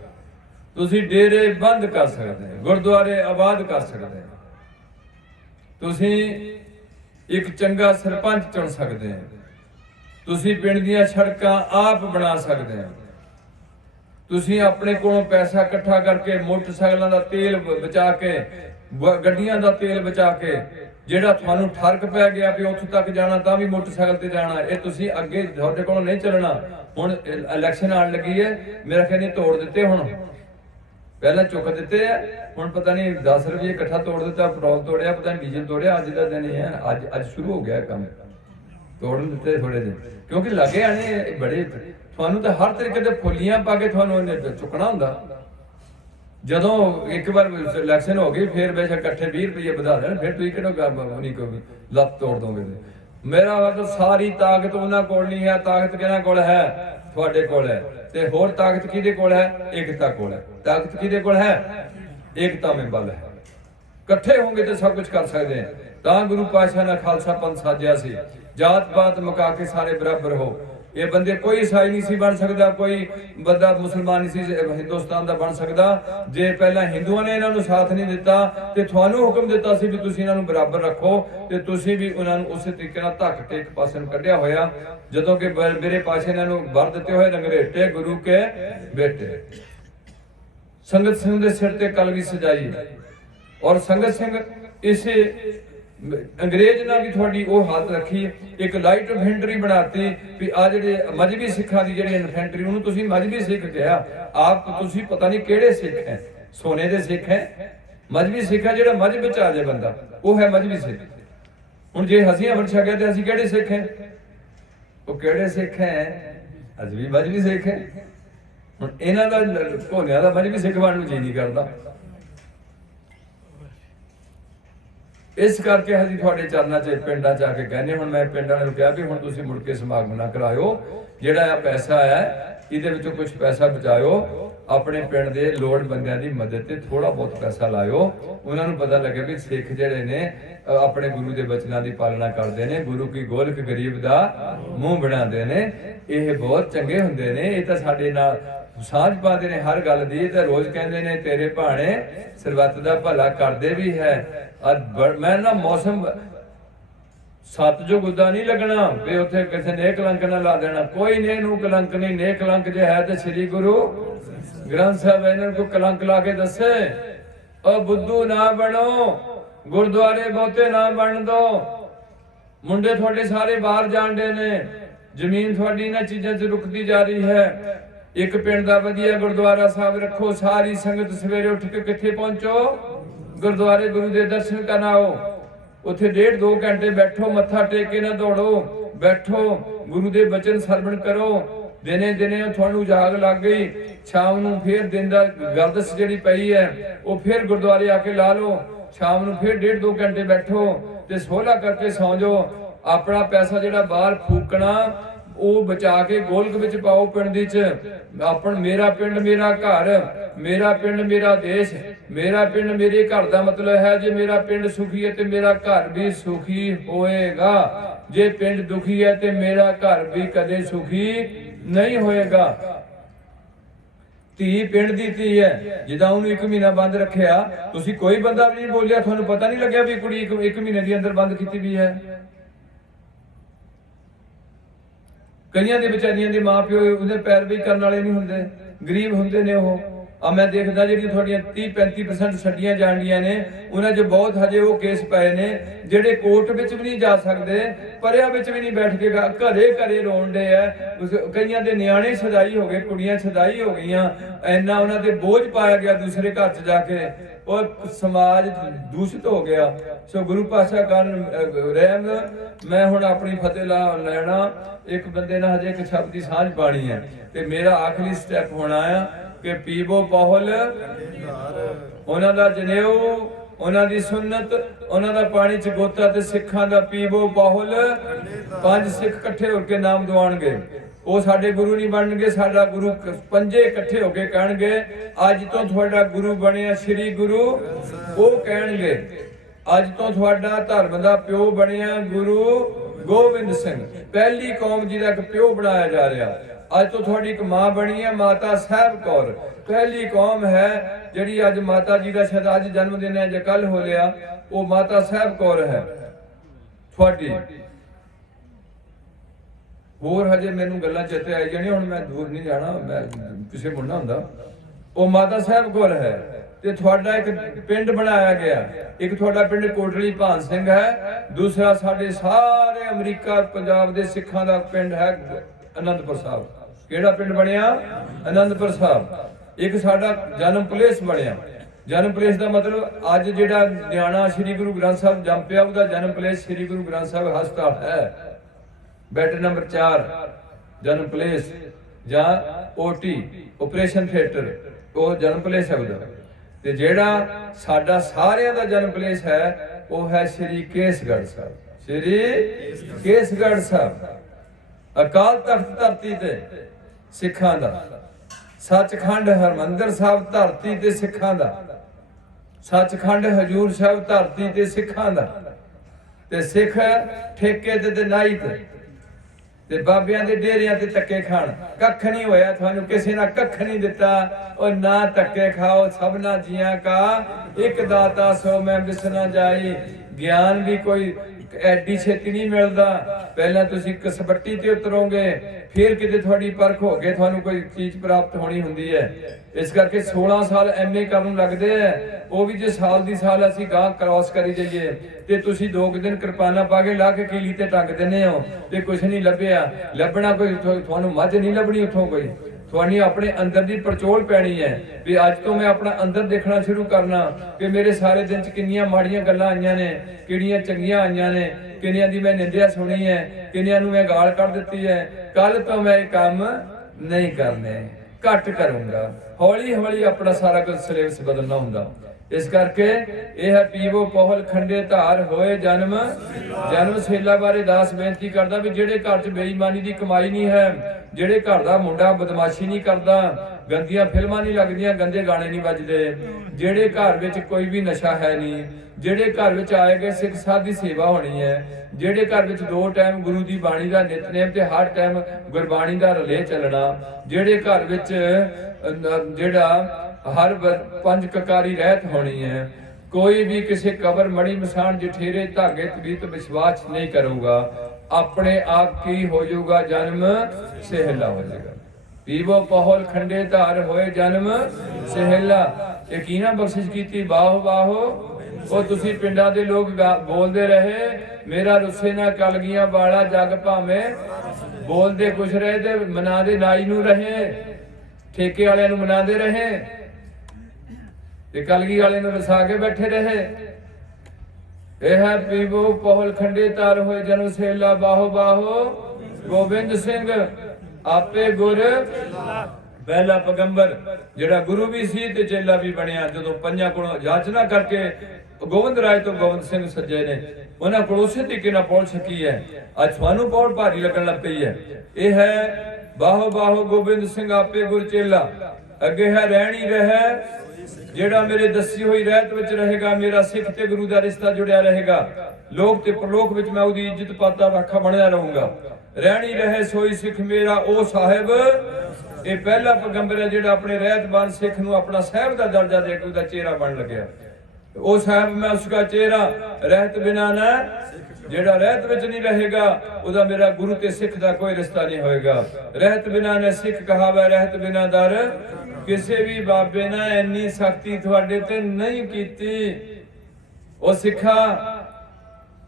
ਤੁਸੀਂ ਡੇਰੇ ਬੰਦ ਕਰ ਸਕਦੇ, ਗੁਰਦੁਆਰੇ ਆਬਾਦ ਕਰ ਸਕਦੇ, ਤੁਸੀਂ ਇੱਕ ਚੰਗਾ ਸਰਪੰਚ ਚੁਣ ਸਕਦੇ, ਤੁਸੀਂ ਪਿੰਡ ਦੀਆਂ ਸੜਕਾਂ ਆਪ ਬਣਾ ਸਕਦੇ, ਤੁਸੀਂ ਆਪਣੇ ਕੋਲੋਂ ਪੈਸਾ ਇਕੱਠਾ ਕਰਕੇ ਮੋਟਰਸਾਈਕਲਾਂ ਦਾ ਤੇਲ ਬਚਾ ਕੇ, ਗੱਡੀਆਂ ਦਾ ਤੇਲ ਬਚਾ ਕੇ, ਜਿਹੜਾ ਤੁਹਾਨੂੰ ਠਰਕ ਪੈ ਗਿਆ ਵੀ ਉੱਥੇ ਤੱਕ ਜਾਣਾ ਤਾਂ ਵੀ ਮੋਟਰਸਾਈਕਲ ਤੇ ਜਾਣਾ, ਇਹ ਤੁਸੀਂ ਅੱਗੇ ਤੁਹਾਡੇ ਕੋਲੋਂ ਨਹੀਂ ਚੱਲਣਾ। ਹੁਣ ਇਲੈਕਸ਼ਨ ਆਉਣ ਲੱਗੀ ਹੈ, ਮੇਰਾ ਕਹਿੰਦੇ ਤੋੜ ਦਿੱਤੇ ਹੁਣ पहला चुक दिते है, हुण पता नहीं 10 रुपये इकट्ठा तोड़ दिता, पेट्रोल तोड़िया, पता नहीं डीजल तोड़िया। अज का दिन ही है, अज शुरू हो गया काम तोड़न दिते थोड़े दिन, क्योंकि लगे आने बड़े थानू तो हर तरीके से फुलियां पा के थानू चुकना हुंदा। जदों एक बार इलैक्शन हो गई फिर बेशक इकट्ठे 20 रुपये बढ़ा देन, फिर तुसीं किहड़े लत्त तोड़ दोगे। मेरा मतलब सारी ताकत उन्हां कोल नहीं है, ताकत किहਨਾਂ कोल है? तुहाडे कोल है। ते होर ताकत किहदे कोल है? एकता कोल है। ताकत किहदे कोल है? एकता में बल है। इकट्ठे होंगे तो सब कुछ कर सकते हैं। तां गुरु पातशाह ने खालसा पंथ साजिया सी, जात पात मुका के सारे बराबर हो। ये बंदे कोई ईसाई नहीं सी बन सकता, कोई बंदा मुसलमान नहीं सी हिंदुस्तान का बन सकता जे पहला हिंदुओं ने इन्हों साथ नहीं दिता ते थानू हुक्म दिता सी भी तुसीं इन्हां नूं बराबर रखो, ते तुसीं भी उन्हां नूं उस तरीके नाल धक के एक पासे कढ़िया होया। जदों कि मेरे पासे इन्हां नूं वर दिते होए रंगरेटे गुरु के बेटे। संगत सिंह दे सिर ते कलगी सजाई और संगत सिंह इसे अंग्रेज ने भी थोड़ी वो हाथ रखी, एक लाइट इन्फेंट्री बनाती भी आ जिहड़े मजहबी सिखां दी जिहड़ी इन्फेंट्री उहनूं तुसीं मजहबी सिख कहा। आप तुसीं पता नहीं किहड़े सिख हैं, सोने दे सिख हैं। मजहबी सिख है जिहड़ा मजहब विच आ जाए बंदा, वो है मजहबी सिख। हुण जे असीं अमृत छकिया ते असीं किहड़े सिख हैं? वो किहड़े सिख हैं? असीं भी मजहबी सिख हैं। हुण इन्हां दा घोलियां दा मजहबी सिख बनण नूं जी नहीं करदा। इस करके असीं तुहाडे चरनां 'च पिंडां 'च आके कहने, हुण मैं पिंड वालिਆਂ ਨੂੰ ਕਿਹਾ भी हुण तुसीं मुड़ के समागम ना कराओ, ਜਿਹੜਾ ਆ पैसा है ਇਹਦੇ ਵਿੱਚੋਂ कुछ पैसा बचाओ, अपने पिंड ਦੇ ਲੋੜਵੰਦਿਆਂ ਦੀ ਮਦਦ ਤੇ ਥੋੜਾ ਬਹੁਤ ਪੈਸਾ ਲਾਇਓ। ਉਹਨਾਂ ਨੂੰ ਪਤਾ ਲੱਗੇ ਵੀ ਸਿੱਖ ਜਿਹੜੇ ਨੇ ਆਪਣੇ ਗੁਰੂ ਦੇ ਬਚਨਾਂ ਦੀ ਪਾਲਣਾ ਕਰਦੇ ਨੇ, ਗੁਰੂ ਕੀ ਗੋਲਕ ਗਰੀਬ ਦਾ ਮੂੰਹ ਬਣਾਉਂਦੇ ਨੇ, ਇਹ ਬਹੁਤ ਚੰਗੇ ਹੁੰਦੇ ਨੇ। ਇਹ ਤਾਂ ਸਾਡੇ ਨਾਲ ਸਾਂਝ ਪਾਉਂਦੇ ਨੇ ਹਰ ਗੱਲ ਦੀ, ਤੇ ਰੋਜ਼ ਕਹਿੰਦੇ ਨੇ ਤੇਰੇ ਭਾਣੇ ਸਰਬੱਤ ਦਾ ਭਲਾ ਕਰਦੇ ਵੀ ਹੈ। मैं ना मौसम सतजुग उदा नहीं लगना भी उत्थे किसी ने कलंक ना ला देना, कोई ने नू कलंक नहीं। ने कलंक जो है तो श्री गुरु ग्रंथ साहब इन्हां को कलंक ला के दसे, ओ बुद्धू ना बनो, गुरुद्वारे बहुते ना बन दो, मुंडे थोड़े सारे बाहर जांडे ने, जमीन थोड़ी इन्हां चीजां च रुकती जा रही है। एक पिंड दा वधिया गुरुद्वारा साहब रखो, सारी संगत सवेरे उठ के कित्थे पहुंचो? गुरुद्वारे गुरु के दर्शन करना आओ, उत्थे 1.5-2 घंटे बैठो, मत्था टेक के ना दौड़ो, बैठो गुरु के बचन सरवण करो। दिने दिने थानू जाग लग गई, शाम नूं फिर दिन दा गर्दश जिहड़ी पई है वो फिर गुरुद्वारे आके ला लो, शाम नूं फिर 1.5-2 घंटे बैठो ते सोहला करके सौ जाओ। अपना पैसा जिहड़ा बाहर फूकना ਉਹ ਬਚਾ ਕੇ ਗੋਲਕ ਵਿੱਚ ਪਾਓ ਪਿੰਡ ਦੀ ਚ। ਆਪਣ ਮੇਰਾ ਪਿੰਡ ਮੇਰਾ ਘਰ, ਮੇਰਾ ਪਿੰਡ ਮੇਰਾ ਦੇਸ਼, ਮੇਰਾ ਪਿੰਡ ਮੇਰੇ ਘਰ ਦਾ ਮਤਲਬ ਹੈ ਜੇ ਮੇਰਾ ਪਿੰਡ ਸੁਖੀ ਹੈ ਤੇ ਮੇਰਾ ਘਰ ਵੀ ਸੁਖੀ ਹੋਏਗਾ, ਜੇ ਪਿੰਡ ਦੁਖੀ ਹੈ ਤੇ ਮੇਰਾ ਘਰ ਵੀ ਕਦੇ ਸੁਖੀ ਨਹੀਂ ਹੋਏਗਾ। ਧੀ ਪਿੰਡ ਦੀ ਧੀ ਹੈ, ਜਿੱਦਾਂ ਉਹਨੂੰ 1 ਮਹੀਨਾ ਬੰਦ ਰੱਖਿਆ, ਤੁਸੀਂ ਕੋਈ ਬੰਦਾ ਵੀ ਨਹੀਂ ਬੋਲਿਆ, ਤੁਹਾਨੂੰ ਪਤਾ ਨਹੀਂ ਲੱਗਿਆ ਵੀ ਕੁੜੀ 1 ਮਹੀਨੇ ਦੀ ਅੰਦਰ ਬੰਦ ਕੀਤੀ ਵੀ ਹੈ। ਕਈਆਂ ਦੇ ਵਿਚਾਰੀਆਂ ਦੇ ਮਾਂ ਪਿਓ ਉਹਦੇ ਪੈਰਵੀ ਕਰਨ ਵਾਲੇ ਨਹੀਂ ਹੁੰਦੇ, ਗਰੀਬ ਹੁੰਦੇ ਨੇ ਉਹ। ਆ ਮੈਂ ਦੇਖਦਾ ਜਿਹੜੀਆਂ ਤੁਹਾਡੀਆਂ 30-35% ਛੱਡੀਆਂ ਜਾਂਦੀਆਂ ਨੇ, ਉਹਨਾਂ 'ਚ ਬਹੁਤ ਹਜੇ ਉਹ ਕੇਸ ਪਏ ਨੇ ਜਿਹੜੇ ਕੋਰਟ ਵਿੱਚ ਵੀ ਨਹੀਂ ਜਾ ਸਕਦੇ, ਪਰਿਆਂ ਵਿੱਚ ਵੀ ਨਹੀਂ ਬੈਠ ਕੇ ਘਰੇ ਘਰੇ ਰੋਣ ਦੇ ਆ। ਕਈਆਂ ਦੇ ਨਿਆਣੇ ਸਦਾਈ ਹੋ ਗਏ, ਕੁੜੀਆਂ ਸਦਾਈ ਹੋ ਗਈਆਂ, ਇੰਨਾ ਉਹਨਾਂ ਤੇ ਬੋਝ ਪਾਇਆ ਗਿਆ ਦੂਸਰੇ ਘਰ 'ਚ ਜਾ ਕੇ, ਉਹ ਸਮਾਜ ਦੂਸ਼ਿਤ ਹੋ ਗਿਆ। ਸੋ ਗੁਰੂ ਪਾਤਸ਼ਾਹ ਕਰਨ ਰਹਿਮ। ਮੈਂ ਹੁਣ ਆਪਣੀ ਫਤਿਹ ਲੈਣਾ, ਇੱਕ ਬੰਦੇ ਨਾਲ ਹਜੇ ਇੱਕ ਸ਼ਬਦ ਦੀ ਸਾਂਝ ਪਾਣੀ ਹੈ ਤੇ ਮੇਰਾ ਆਖਰੀ ਸਟੈਪ ਹੋਣਾ ਆ ਕਿ ਪੀਵੋ ਪਾਹੁਲ ਉਹਨਾਂ ਦਾ ਜਨੇਊ, ਉਹਨਾਂ ਦੀ ਸੁਨਨਤ, ਉਹਨਾਂ ਦਾ ਪਾਣੀ ਚ ਗੋਤਾ ਤੇ ਸਿੱਖਾਂ ਦਾ ਪੀਵੋ ਪਾਹੁਲ। 5 ਸਿੱਖ ਇਕੱਠੇ ਹੋ ਕੇ ਨਾਮ ਦਵਾਉਣਗੇ, ਉਹ ਸਾਡੇ ਗੁਰੂ ਨਹੀਂ ਬਣਨਗੇ, ਸਾਡਾ ਗੁਰੂ 5 ਇਕੱਠੇ ਹੋ ਕੇ ਕਹਿਣਗੇ ਅੱਜ ਤੋਂ ਤੁਹਾਡਾ ਗੁਰੂ ਬਣਿਆ ਸ੍ਰੀ ਗੁਰੂ। ਉਹ ਕਹਿਣਗੇ ਅੱਜ ਤੋਂ ਤੁਹਾਡਾ ਧਰਮ ਦਾ ਪਿਓ ਬਣਿਆ ਗੁਰੂ ਗੋਬਿੰਦ ਸਿੰਘ। ਪਹਿਲੀ ਕੌਮ ਜਿਹਦਾ ਇੱਕ ਪਿਓ ਬਣਾਇਆ ਜਾ ਰਿਹਾ। ਅੱਜ ਤੋਂ ਤੁਹਾਡੀ ਇੱਕ ਮਾਂ ਬਣੀ ਹੈ ਮਾਤਾ ਸਾਹਿਬ ਕੌਰ, ਪਹਿਲੀ ਕੌਮ ਹੈ ਜਿਹੜੀ ਅੱਜ ਮਾਤਾ ਜੀ ਦਾ ਸ਼ਾਇਦ ਅੱਜ ਜਨਮ ਦਿਨ ਹੈ ਜੇ ਕੱਲ ਹੋ ਲਿਆ, ਉਹ ਮਾਤਾ ਸਾਹਿਬ ਕੌਰ ਹੈ ਤੁਹਾਡੀ। ਹੋਰ ਹਜੇ ਮੈਨੂੰ ਗੱਲਾਂ ਚੇਤੇ ਆਈ ਜਾਣੀਆਂ, ਹੁਣ ਮੈਂ ਦੂਰ ਨਹੀਂ ਜਾਣਾ, ਮੈਂ ਕਿਸੇ ਮੁੰਡਾ ਹੁੰਦਾ। ਉਹ ਮਾਤਾ ਸਾਹਿਬ ਕੌਰ ਹੈ ਤੇ ਤੁਹਾਡਾ ਇੱਕ ਪਿੰਡ ਬਣਾਇਆ ਗਿਆ, ਇੱਕ ਤੁਹਾਡਾ ਪਿੰਡ ਕੋਟਲੀ ਭਾਨ ਸਿੰਘ ਹੈ, ਦੂਸਰਾ ਸਾਡੇ ਸਾਰੇ ਅਮਰੀਕਾ ਪੰਜਾਬ ਦੇ ਸਿੱਖਾਂ ਦਾ ਪਿੰਡ ਹੈ ਅਨੰਦਪੁਰ ਸਾਹਿਬ। ਕਿਹੜਾ ਪਿੰਡ ਬਣਿਆ? ਅਨੰਦਪੁਰ ਸਾਹਿਬ। ਇੱਕ ਸਾਡਾ ਜਨਮ ਪਲੇਸ ਬਣਿਆ। ਜਨਮ ਪਲੇਸ ਦਾ ਮਤਲਬ ਅੱਜ ਜਿਹੜਾ ਨਿਆਣਾ ਸ੍ਰੀ ਗੁਰੂ ਗ੍ਰੰਥ ਸਾਹਿਬ ਜੰਮ ਪਿਆ ਉਹਦਾ ਜਨਮ ਪਲੇਸ ਸ੍ਰੀ ਗੁਰੂ ਗ੍ਰੰਥ ਸਾਹਿਬ ਹਸਪਤਾਲ ਹੈ। ਬੈੱਡ ਨੰਬਰ 4 ਜਨਮ ਪਲੇਸ ਜਾਂ OT ਆਪਰੇਸ਼ਨ ਥੀਏਟਰ ਉਹ ਜਨਮ ਪਲੇਸ ਹੈ ਉਹਦਾ। ਤੇ ਜਿਹੜਾ ਸਾਡਾ ਸਾਰਿਆਂ ਦਾ ਜਨਮ ਪਲੇਸ ਹੈ ਉਹ ਹੈ ਸ੍ਰੀ ਕੇਸਗੜ੍ਹ ਸਾਹਿਬ। ਸ੍ਰੀ ਕੇਸਗੜ੍ਹ ਸਾਹਿਬ ਅਕਾਲ ਤਖਤ ਧਰਤੀ ਤੇ ਸਿੱਖਾਂ ਦਾ, ਸੱਚਖੰਡ ਹਰਮੰਦਰ ਸਾਹਿਬ ਧਰਤੀ ਤੇ ਸਿੱਖਾਂ ਦਾ, ਸੱਚਖੰਡ ਹਜੂਰ ਸਾਹਿਬ ਧਰਤੀ ਤੇ ਸਿੱਖਾਂ ਦਾ। ਤੇ ਸਿੱਖ ਠੇਕੇ ਤੇ ਨਾਈ ਤੇ ਬਾਬਿਆਂ ਦੇ ਡੇਰਿਆਂ ਤੇ ਧੱਕੇ ਖਾਣ। ਕੱਖ ਨਹੀਂ ਹੋਇਆ ਤੁਹਾਨੂੰ, ਕਿਸੇ ਨੇ ਕੱਖ ਨਹੀਂ ਦਿੱਤਾ। ਉਹ ਨਾ ਧੱਕੇ ਖਾਓ, ਸਭਨਾ ਜੀਆਂ ਕਾ ਇੱਕ ਦਾਤਾ ਸੋ ਮੈਂ ਬਿਸਨਾ ਜਾਈ। ਗਿਆਨ ਵੀ ਕੋਈ ਐਡੀ ਛੇਤੀ ਨਹੀਂ ਮਿਲਦਾ। ਪਹਿਲਾਂ ਤੁਸੀਂ ਕਸਬੱਟੀ ਤੇ ਉਤਰੋਗੇ, ਫਿਰ ਕਿਤੇ ਤੁਹਾਡੀ ਪਰਖ ਹੋ ਕੇ ਤੁਹਾਨੂੰ ਕੋਈ ਚੀਜ਼ ਪ੍ਰਾਪਤ ਹੋਣੀ ਹੁੰਦੀ ਹੈ। ਇਸ ਕਰਕੇ 16 ਸਾਲ MA ਕਰਨ ਲੱਗਦੇ ਆ। ਉਹ ਵੀ ਜੇ ਸਾਲ ਦੀ ਸਾਲ ਅਸੀਂ ਗਾਂ ਕ੍ਰਾਸ ਕਰੀ ਜਾਈਏ ਤੇ ਤੁਸੀਂ 2 ਦਿਨ ਕਿਰਪਾਨਾ ਪਾ ਕੇ ਲਾ ਕੇ ਕੀਲੀ ਤੇ ਟੰਗ ਦਿੰਦੇ ਹੋ ਤੇ ਕੁਝ ਨਹੀਂ ਲੱਭਿਆ। ਲੱਭਣਾ ਕੋਈ ਤੁਹਾਨੂੰ ਮੱਝ ਨਹੀਂ ਲੱਭਣੀ ਉੱਥੋਂ ਕੋਈ। ਤੁਹਾਡੀ ਆਪਣੇ ਅੰਦਰ ਦੀ ਪਰਚੋਲ ਪੈਣੀ ਹੈ ਵੀ ਅੱਜ ਤੋਂ ਮੈਂ ਆਪਣਾ ਅੰਦਰ ਦੇਖਣਾ ਸ਼ੁਰੂ ਕਰਨਾ ਕਿ ਮੇਰੇ ਸਾਰੇ ਦਿਨ 'ਚ ਕਿੰਨੀਆਂ ਮਾੜੀਆਂ ਗੱਲਾਂ ਆਈਆਂ ਨੇ, ਕਿਹੜੀਆਂ ਚੰਗੀਆਂ ਆਈਆਂ ਨੇ, ਕਿੰਨਿਆਂ ਦੀ ਮੈਂ ਨਿੰਦਿਆ ਸੁਣੀ ਹੈ, ਕਿੰਨਿਆਂ ਨੂੰ ਮੈਂ ਗਾਲ ਕੱਢ ਦਿੱਤੀ ਹੈ। ਕੱਲ ਤੋਂ ਮੈਂ ਇਹ ਕੰਮ ਨਹੀਂ ਕਰਨੇ, ਘੱਟ ਕਰੂੰਗਾ। ਹੌਲੀ ਹੌਲੀ ਆਪਣਾ ਸਾਰਾ ਕੁਝ ਸਿਲੇਬਸ ਬਦਲਣਾ ਹੁੰਦਾ। ਇਸ ਕਰਕੇ ਇਹ ਹੈ ਪੀਵੋ ਪਹੁਲ ਖੰਡੇ ਧਾਰ ਹੋਏ ਜਨਮ ਸੇਲਾ ਬਾਰੇ ਦਾਸ ਬੇਨਤੀ ਕਰਦਾ ਵੀ ਜਿਹੜੇ ਘਰ 'ਚ ਬੇਈਮਾਨੀ ਦੀ ਕਮਾਈ ਨਹੀਂ ਹੈ, ਜਿਹੜੇ ਘਰ ਦਾ ਮੁੰਡਾ ਬਦਮਾਸ਼ੀ ਨਹੀਂ ਕਰਦਾ, ਗੰਦੀਆਂ ਫਿਲਮਾਂ ਨਹੀਂ ਲੱਗਦੀਆਂ, ਗੰਦੇ ਗਾਣੇ ਨਹੀਂ ਵੱਜਦੇ, ਜਿਹੜੇ ਘਰ ਵਿੱਚ ਕੋਈ ਵੀ ਨਸ਼ਾ ਹੈ ਨਹੀਂ, ਜਿਹੜੇ ਘਰ ਵਿੱਚ ਆਏ ਗਏ ਸਿੱਖ ਸਾਧ ਦੀ ਸੇਵਾ ਹੋਣੀ ਹੈ, ਜਿਹੜੇ ਘਰ ਵਿੱਚ 2 ਟਾਈਮ ਗੁਰੂ ਦੀ ਬਾਣੀ ਦਾ ਨਿਤਨੇਮ ਤੇ ਹਰ ਟਾਈਮ ਗੁਰਬਾਣੀ ਦਾ ਰਲੇ ਚੱਲਣਾ, ਜਿਹੜੇ ਘਰ ਵਿੱਚ ਜਿਹੜਾ ਹਰ 5 ਕਕਾਰੀ ਰਹਿਤ ਹੋਣੀ ਹੈ, ਕੋਈ ਵੀ ਕਿਸੇ ਕਬਰ ਮੜੀ ਮਸਾਨ ਜਠੇਰੇ ਧਾਗੇ ਤਵੀਤ ਵਿਸ਼ਵਾਸ ਨਹੀਂ ਕਰੂਗਾ, ਆਪਣੇ ਆਪ ਕੀ ਹੋ ਜਾਊਗਾ, ਜਨਮ ਸਹਿਲਾ ਹੋ ਜਾਏਗਾ। ਪੀਵੋ ਪਹੁਲ ਖੰਡੇ ਧਾਰ ਹੋਏ ਜਨਮ ਸਹਿਲਾ। ਯਕੀਨਾ ਬਖਸ਼ਿਸ਼ ਕੀਤੀ ਬਾਹੋ ਬਾਹੋ। ਉਹ ਤੁਸੀਂ ਪਿੰਡਾਂ ਦੇ ਲੋਕ ਬੋਲਦੇ ਰਹੇ ਮੇਰਾ ਰੁੱਸੇ ਨਾ ਕਲਗੀਆਂ ਵਾਲਾ ਜਗ ਭਾਵੇਂ, ਬੋਲਦੇ ਕੁਛ ਰਹੇ ਤੇ ਮਨਾਦੇ ਨਾਈ ਨੂੰ ਰਹੇ, ਠੇਕੇ ਵਾਲਿਆਂ ਨੂੰ ਮਨਾਦੇ ਰਹੇ ਤੇ ਕਲਗੀ ਵਾਲੇ ਨੂੰ ਰਸਾ ਕੇ ਬੈਠੇ ਰਹੇ। ਇਹ ਹੈ ਪੀਵੋ ਪਹੁਲ ਖੰਡੇ ਧਾਰ ਹੋਏ ਜਨਮ ਸੇਲਾ ਬਾਹੋ ਬਾਹੋ। ਗੋਬਿੰਦ ਸਿੰਘ ਆਪੇ ਗੁਰ ਪਹਿਲਾ ਪੈਗੰਬਰ ਜਿਹੜਾ ਗੁਰੂ ਵੀ ਸੀ ਤੇ ਚੇਲਾ ਵੀ ਬਣਿਆ। ਜਦੋਂ ਪੰਜਾਂ ਕੋਲੋਂ ਜਾਚਨਾ ਕਰਕੇ ਗੋਬਿੰਦ ਰਾਏ ਤੋਂ ਗੋਬਿੰਦ ਸਿੰਘ ਸੱਜੇ ਨੇ ਉਹਨਾਂ ਕੋਲ ਉਸੇ ਤਰੀਕੇ ਨਾਲ ਪਹੁੰਚ ਸਕੀ ਹੈ। ਅੱਜ ਤੁਹਾਨੂੰ ਬਹੁਤ ਭਾਰੀ ਲੱਗਣ ਲੱਗ ਪਈ ਹੈ। ਇਹ ਹੈ ਬਾਹੋ ਬਾਹੋ ਗੋਬਿੰਦ ਸਿੰਘ ਆਪੇ ਗੁਰ ਚੇਲਾ। ਅੱਗੇ ਹੈ ਰਹਿਣੀ ਰਹਿ ਜਿਹੜਾ ਮੇਰੇ ਦੱਸੀ ਹੋਈ ਰਹਿਤ ਵਿੱਚ ਰਹੇਗਾ, ਮੇਰਾ ਸਿੱਖ ਤੇ ਗੁਰੂ ਦਾ ਰਿਸ਼ਤਾ ਜੁੜਿਆ ਰਹੇਗਾ, ਲੋਕ ਤੇ ਪਰਲੋਕ ਵਿੱਚ ਮੈਂ ਉਹਦੀ ਇੱਜ਼ਤ ਪਾਤਾ ਰਾਖਾ ਬਣਿਆ ਰਹੂੰਗਾ। ਰਹਿਣੀ ਰਹੇ ਸੋਈ ਸਿੱਖ ਮੇਰਾ ਉਹ ਸਾਹਿਬ। ਇਹ ਪਹਿਲਾ ਪੈਗੰਬਰ ਹੈ ਜਿਹੜਾ ਆਪਣੇ ਰਹਿਤਬਾਨ ਸਿੱਖ ਨੂੰ ਆਪਣਾ ਸਾਹਿਬ ਦਾ ਦਰਜਾ ਦੇ ਕੇ ਉਹਦਾ ਚਿਹਰਾ ਬਣ ਲੱਗਿਆ। ਉਹ ਸਾਹਿਬ ਮੈਂ ਉਸਦਾ ਚਿਹਰਾ ਰਹਿਤ ਬਿਨਾ ਨਾ, ਜਿਹੜਾ ਰਹਿਤ ਵਿੱਚ ਨਹੀਂ ਰਹੇਗਾ ਉਹਦਾ ਮੇਰਾ ਗੁਰੂ ਤੇ ਸਿੱਖ ਦਾ ਕੋਈ ਰਿਸ਼ਤਾ ਨਹੀਂ ਹੋਏਗਾ। ਰਹਿਤ ਬਿਨਾ ਨੇ ਸਿੱਖ ਕਹਾਵੇ ਰਹਿਤ ਬਿਨਾ ਦਰ। ਕਿਸੇ ਵੀ ਬਾਬੇ ਨੇ ਇੰਨੀ ਸਖਤੀ ਤੁਹਾਡੇ ਤੇ ਨਹੀਂ ਕੀਤੀ। ਉਹ ਸਿੱਖਾ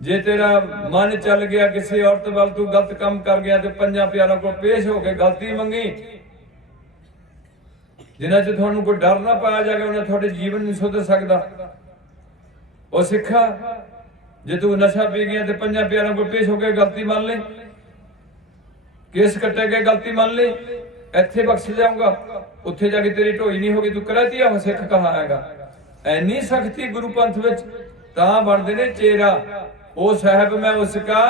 ਜੇ ਤੇਰਾ ਮਨ ਚੱਲ ਗਿਆ ਕਿਸੇ ਔਰਤ ਵੱਲ, ਤੂੰ ਗਲਤ ਕੰਮ ਕਰ ਗਿਆ ਤੇ ਪੰਜਾਂ ਪਿਆਰਾਂ ਕੋਲ ਪੇਸ਼ ਹੋ ਕੇ ਗਲਤੀ ਮੰਗੀ, ਜਿਨ੍ਹਾਂ 'ਚ ਤੁਹਾਨੂੰ ਕੋਈ ਡਰ ਨਾ ਪਾਇਆ ਜਾਵੇ ਉਹਨਾਂ ਤੁਹਾਡੇ ਜੀਵਨ ਨਹੀਂ ਸੁਧਰ ਸਕਦਾ। ਉਹ ਸਿੱਖਾ ਜੇ ਤੂੰ ਨਸ਼ਾ ਪੀ ਗਿਆ ਤੇ ਪੰਜਾਂ ਪਿਆਰਾਂ ਕੋਲ ਪੇਸ਼ ਹੋ ਕੇ ਗਲਤੀ ਮੰਨ ਲਈ, ਕੇਸ ਕੱਟੇ ਗਏ ਗਲਤੀ ਮੰਨ ਲਈ, ਇੱਥੇ ਬਖਸ਼ ਜਾਊਂਗਾ, ਉੱਥੇ ਜਾ ਕੇ ਤੇਰੀ ਢੋਈ ਨਹੀਂ ਹੋਗੀ, ਤੂੰ ਕਰਾਤੀਆ ਹੋ ਸਿੱਖ ਕਹਾਏਗਾ। ਐਨੀ ਸਖਤੀ ਗੁਰੂ ਪੰਥ ਵਿੱਚ ਤਾਂ ਬਣਦੇ ਨੇ ਚੇਰਾ। ਉਹ ਸਾਹਿਬ ਮੈਂ ਉਸਕਾ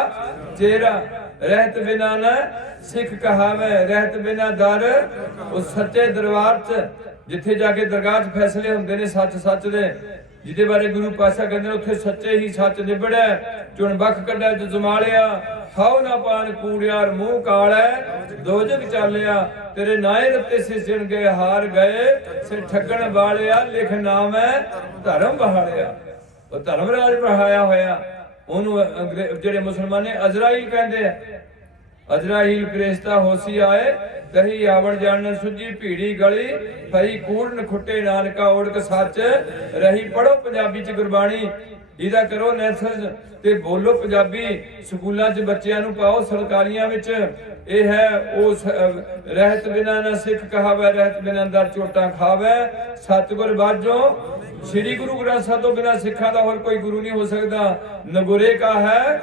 ਚੇਰਾ। ਰਹਿਤ ਬਿਨਾ ਨਾ ਸਿੱਖ ਕਹਾਵੇ ਰਹਿਤ ਬਿਨਾ ਦਰ। ਉਹ ਸੱਚੇ ਦਰਬਾਰ 'ਚ ਜਿੱਥੇ ਜਾ ਕੇ ਦਰਗਾਹ 'ਚ ਫੈਸਲੇ ਹੁੰਦੇ ਨੇ ਸੱਚ ਸੱਚ ਦੇ, ਜਿਹਦੇ ਬਾਰੇ ਗੁਰੂ ਪਾਤਸ਼ਾਹ ਕਹਿੰਦੇ ਨੇ ਉੱਥੇ ਸੱਚੇ ਹੀ ਸੱਚ ਨਿਬੜਿਆ। ਚੁਣ ਬਖ ਕੱਢਿਆ ਜਮਾਲਿਆ, ਖਾਓ ਨਾ ਪਾਨ ਕੂੜਿਆਰ ਮੂੰਹ ਕਾਲਾ, ਦੋਜਕ ਚਾਲਿਆ ਤੇਰੇ ਨਾਏ ਰੱਤੇ ਸਿਸਣ ਗਏ ਹਾਰ ਗਏ, ਸੇ ਠੱਗਣ ਵਾਲਿਆ ਲਿਖ ਨਾਮ ਹੈ ਧਰਮ ਬਹਾਲਿਆ। ਉਹ ਧਰਮ ਰਾਜ ਬਹਾਇਆ ਹੋਇਆ ਉਹਨੂੰ ਜਿਹੜੇ ਮੁਸਲਮਾਨ ਨੇ ਅਜ਼ਰਾਈਲ ਕਹਿੰਦੇ ਆ। अजरा हील प्रेस्ता होसी आए तही आवण जान सुजी भीड़ी गली फई कूड़ नखुट्टे नानका ओढ़क सच रही। पढ़ो पंजाबी च गुरबाणी ਇਹਦਾ ਕਰੋ ਨੈਸਸ ਤੇ ਬੋਲੋ ਪੰਜਾਬੀ। ਸਕੂਲਾਂ 'ਚ ਬੱਚਿਆਂ ਨੂੰ ਪਾਓ, ਸਰਕਾਰੀਆਂ ਵਿੱਚ ਇਹ ਹੈ ਉਹ ਰਹਿਤ ਬਿਨਾ ਨਾ ਸਿੱਖ ਕਹਾਵੇ, ਰਹਿਤ ਬਿਨਾ ਦਰ ਚੋਟਾਂ ਖਾਵੇ। ਸਤਿਗੁਰ ਬਾਝੋ ਸ੍ਰੀ ਗੁਰੂ ਗ੍ਰੰਥ ਸਾਹਿਬ ਤੋਂ ਬਿਨਾ ਸਿੱਖਾਂ ਦਾ ਹੋਰ ਕੋਈ ਗੁਰੂ ਨਹੀਂ ਹੋ ਸਕਦਾ। ਨਗੁਰੇ ਕਾ ਹੈ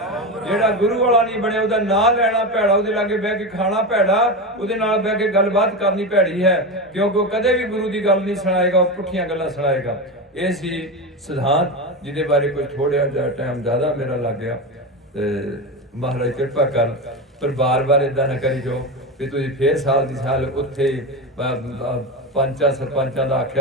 ਜਿਹੜਾ ਗੁਰੂ ਵਾਲਾ ਨਹੀਂ ਬਣਿਆ, ਉਹਦਾ ਨਾਂ ਲੈਣਾ ਭੈੜਾ, ਉਹਦੇ ਲਾਗੇ ਬਹਿ ਕੇ ਖਾਣਾ ਭੈੜਾ, ਉਹਦੇ ਨਾਲ ਬਹਿ ਕੇ ਗੱਲਬਾਤ ਕਰਨੀ ਭੈੜੀ ਹੈ, ਕਿਉਂਕਿ ਉਹ ਕਦੇ ਵੀ ਗੁਰੂ ਦੀ ਗੱਲ ਨਹੀਂ ਸੁਣਾਏਗਾ, ਉਹ ਪੁੱਠੀਆਂ ਗੱਲਾਂ ਸੁਣਾਏਗਾ। ਇਹ ਸੀ ਸਿਧਾਂਤ ਜਿਹਦੇ ਬਾਰੇ ਕੋਈ ਥੋੜ੍ਹਾ ਜਿਹਾ ਟਾਈਮ ਜ਼ਿਆਦਾ ਮੇਰਾ ਲੱਗ ਗਿਆ ਤੇ ਮਹਾਰਾਜ ਕਿਰਪਾ ਕਰ। ਪਰ ਬਾਰ-ਬਾਰ ਇਦਾਂ ਨਾ ਕਰੀ ਜਾਓ ਵੀ ਤੁਸੀਂ ਫੇਰ ਸਾਲ ਦੀ ਸਾਲ ਉੱਥੇ ਪੰਚਾਂ ਸਰਪੰਚਾਂ ਦਾ ਆਖਿਆ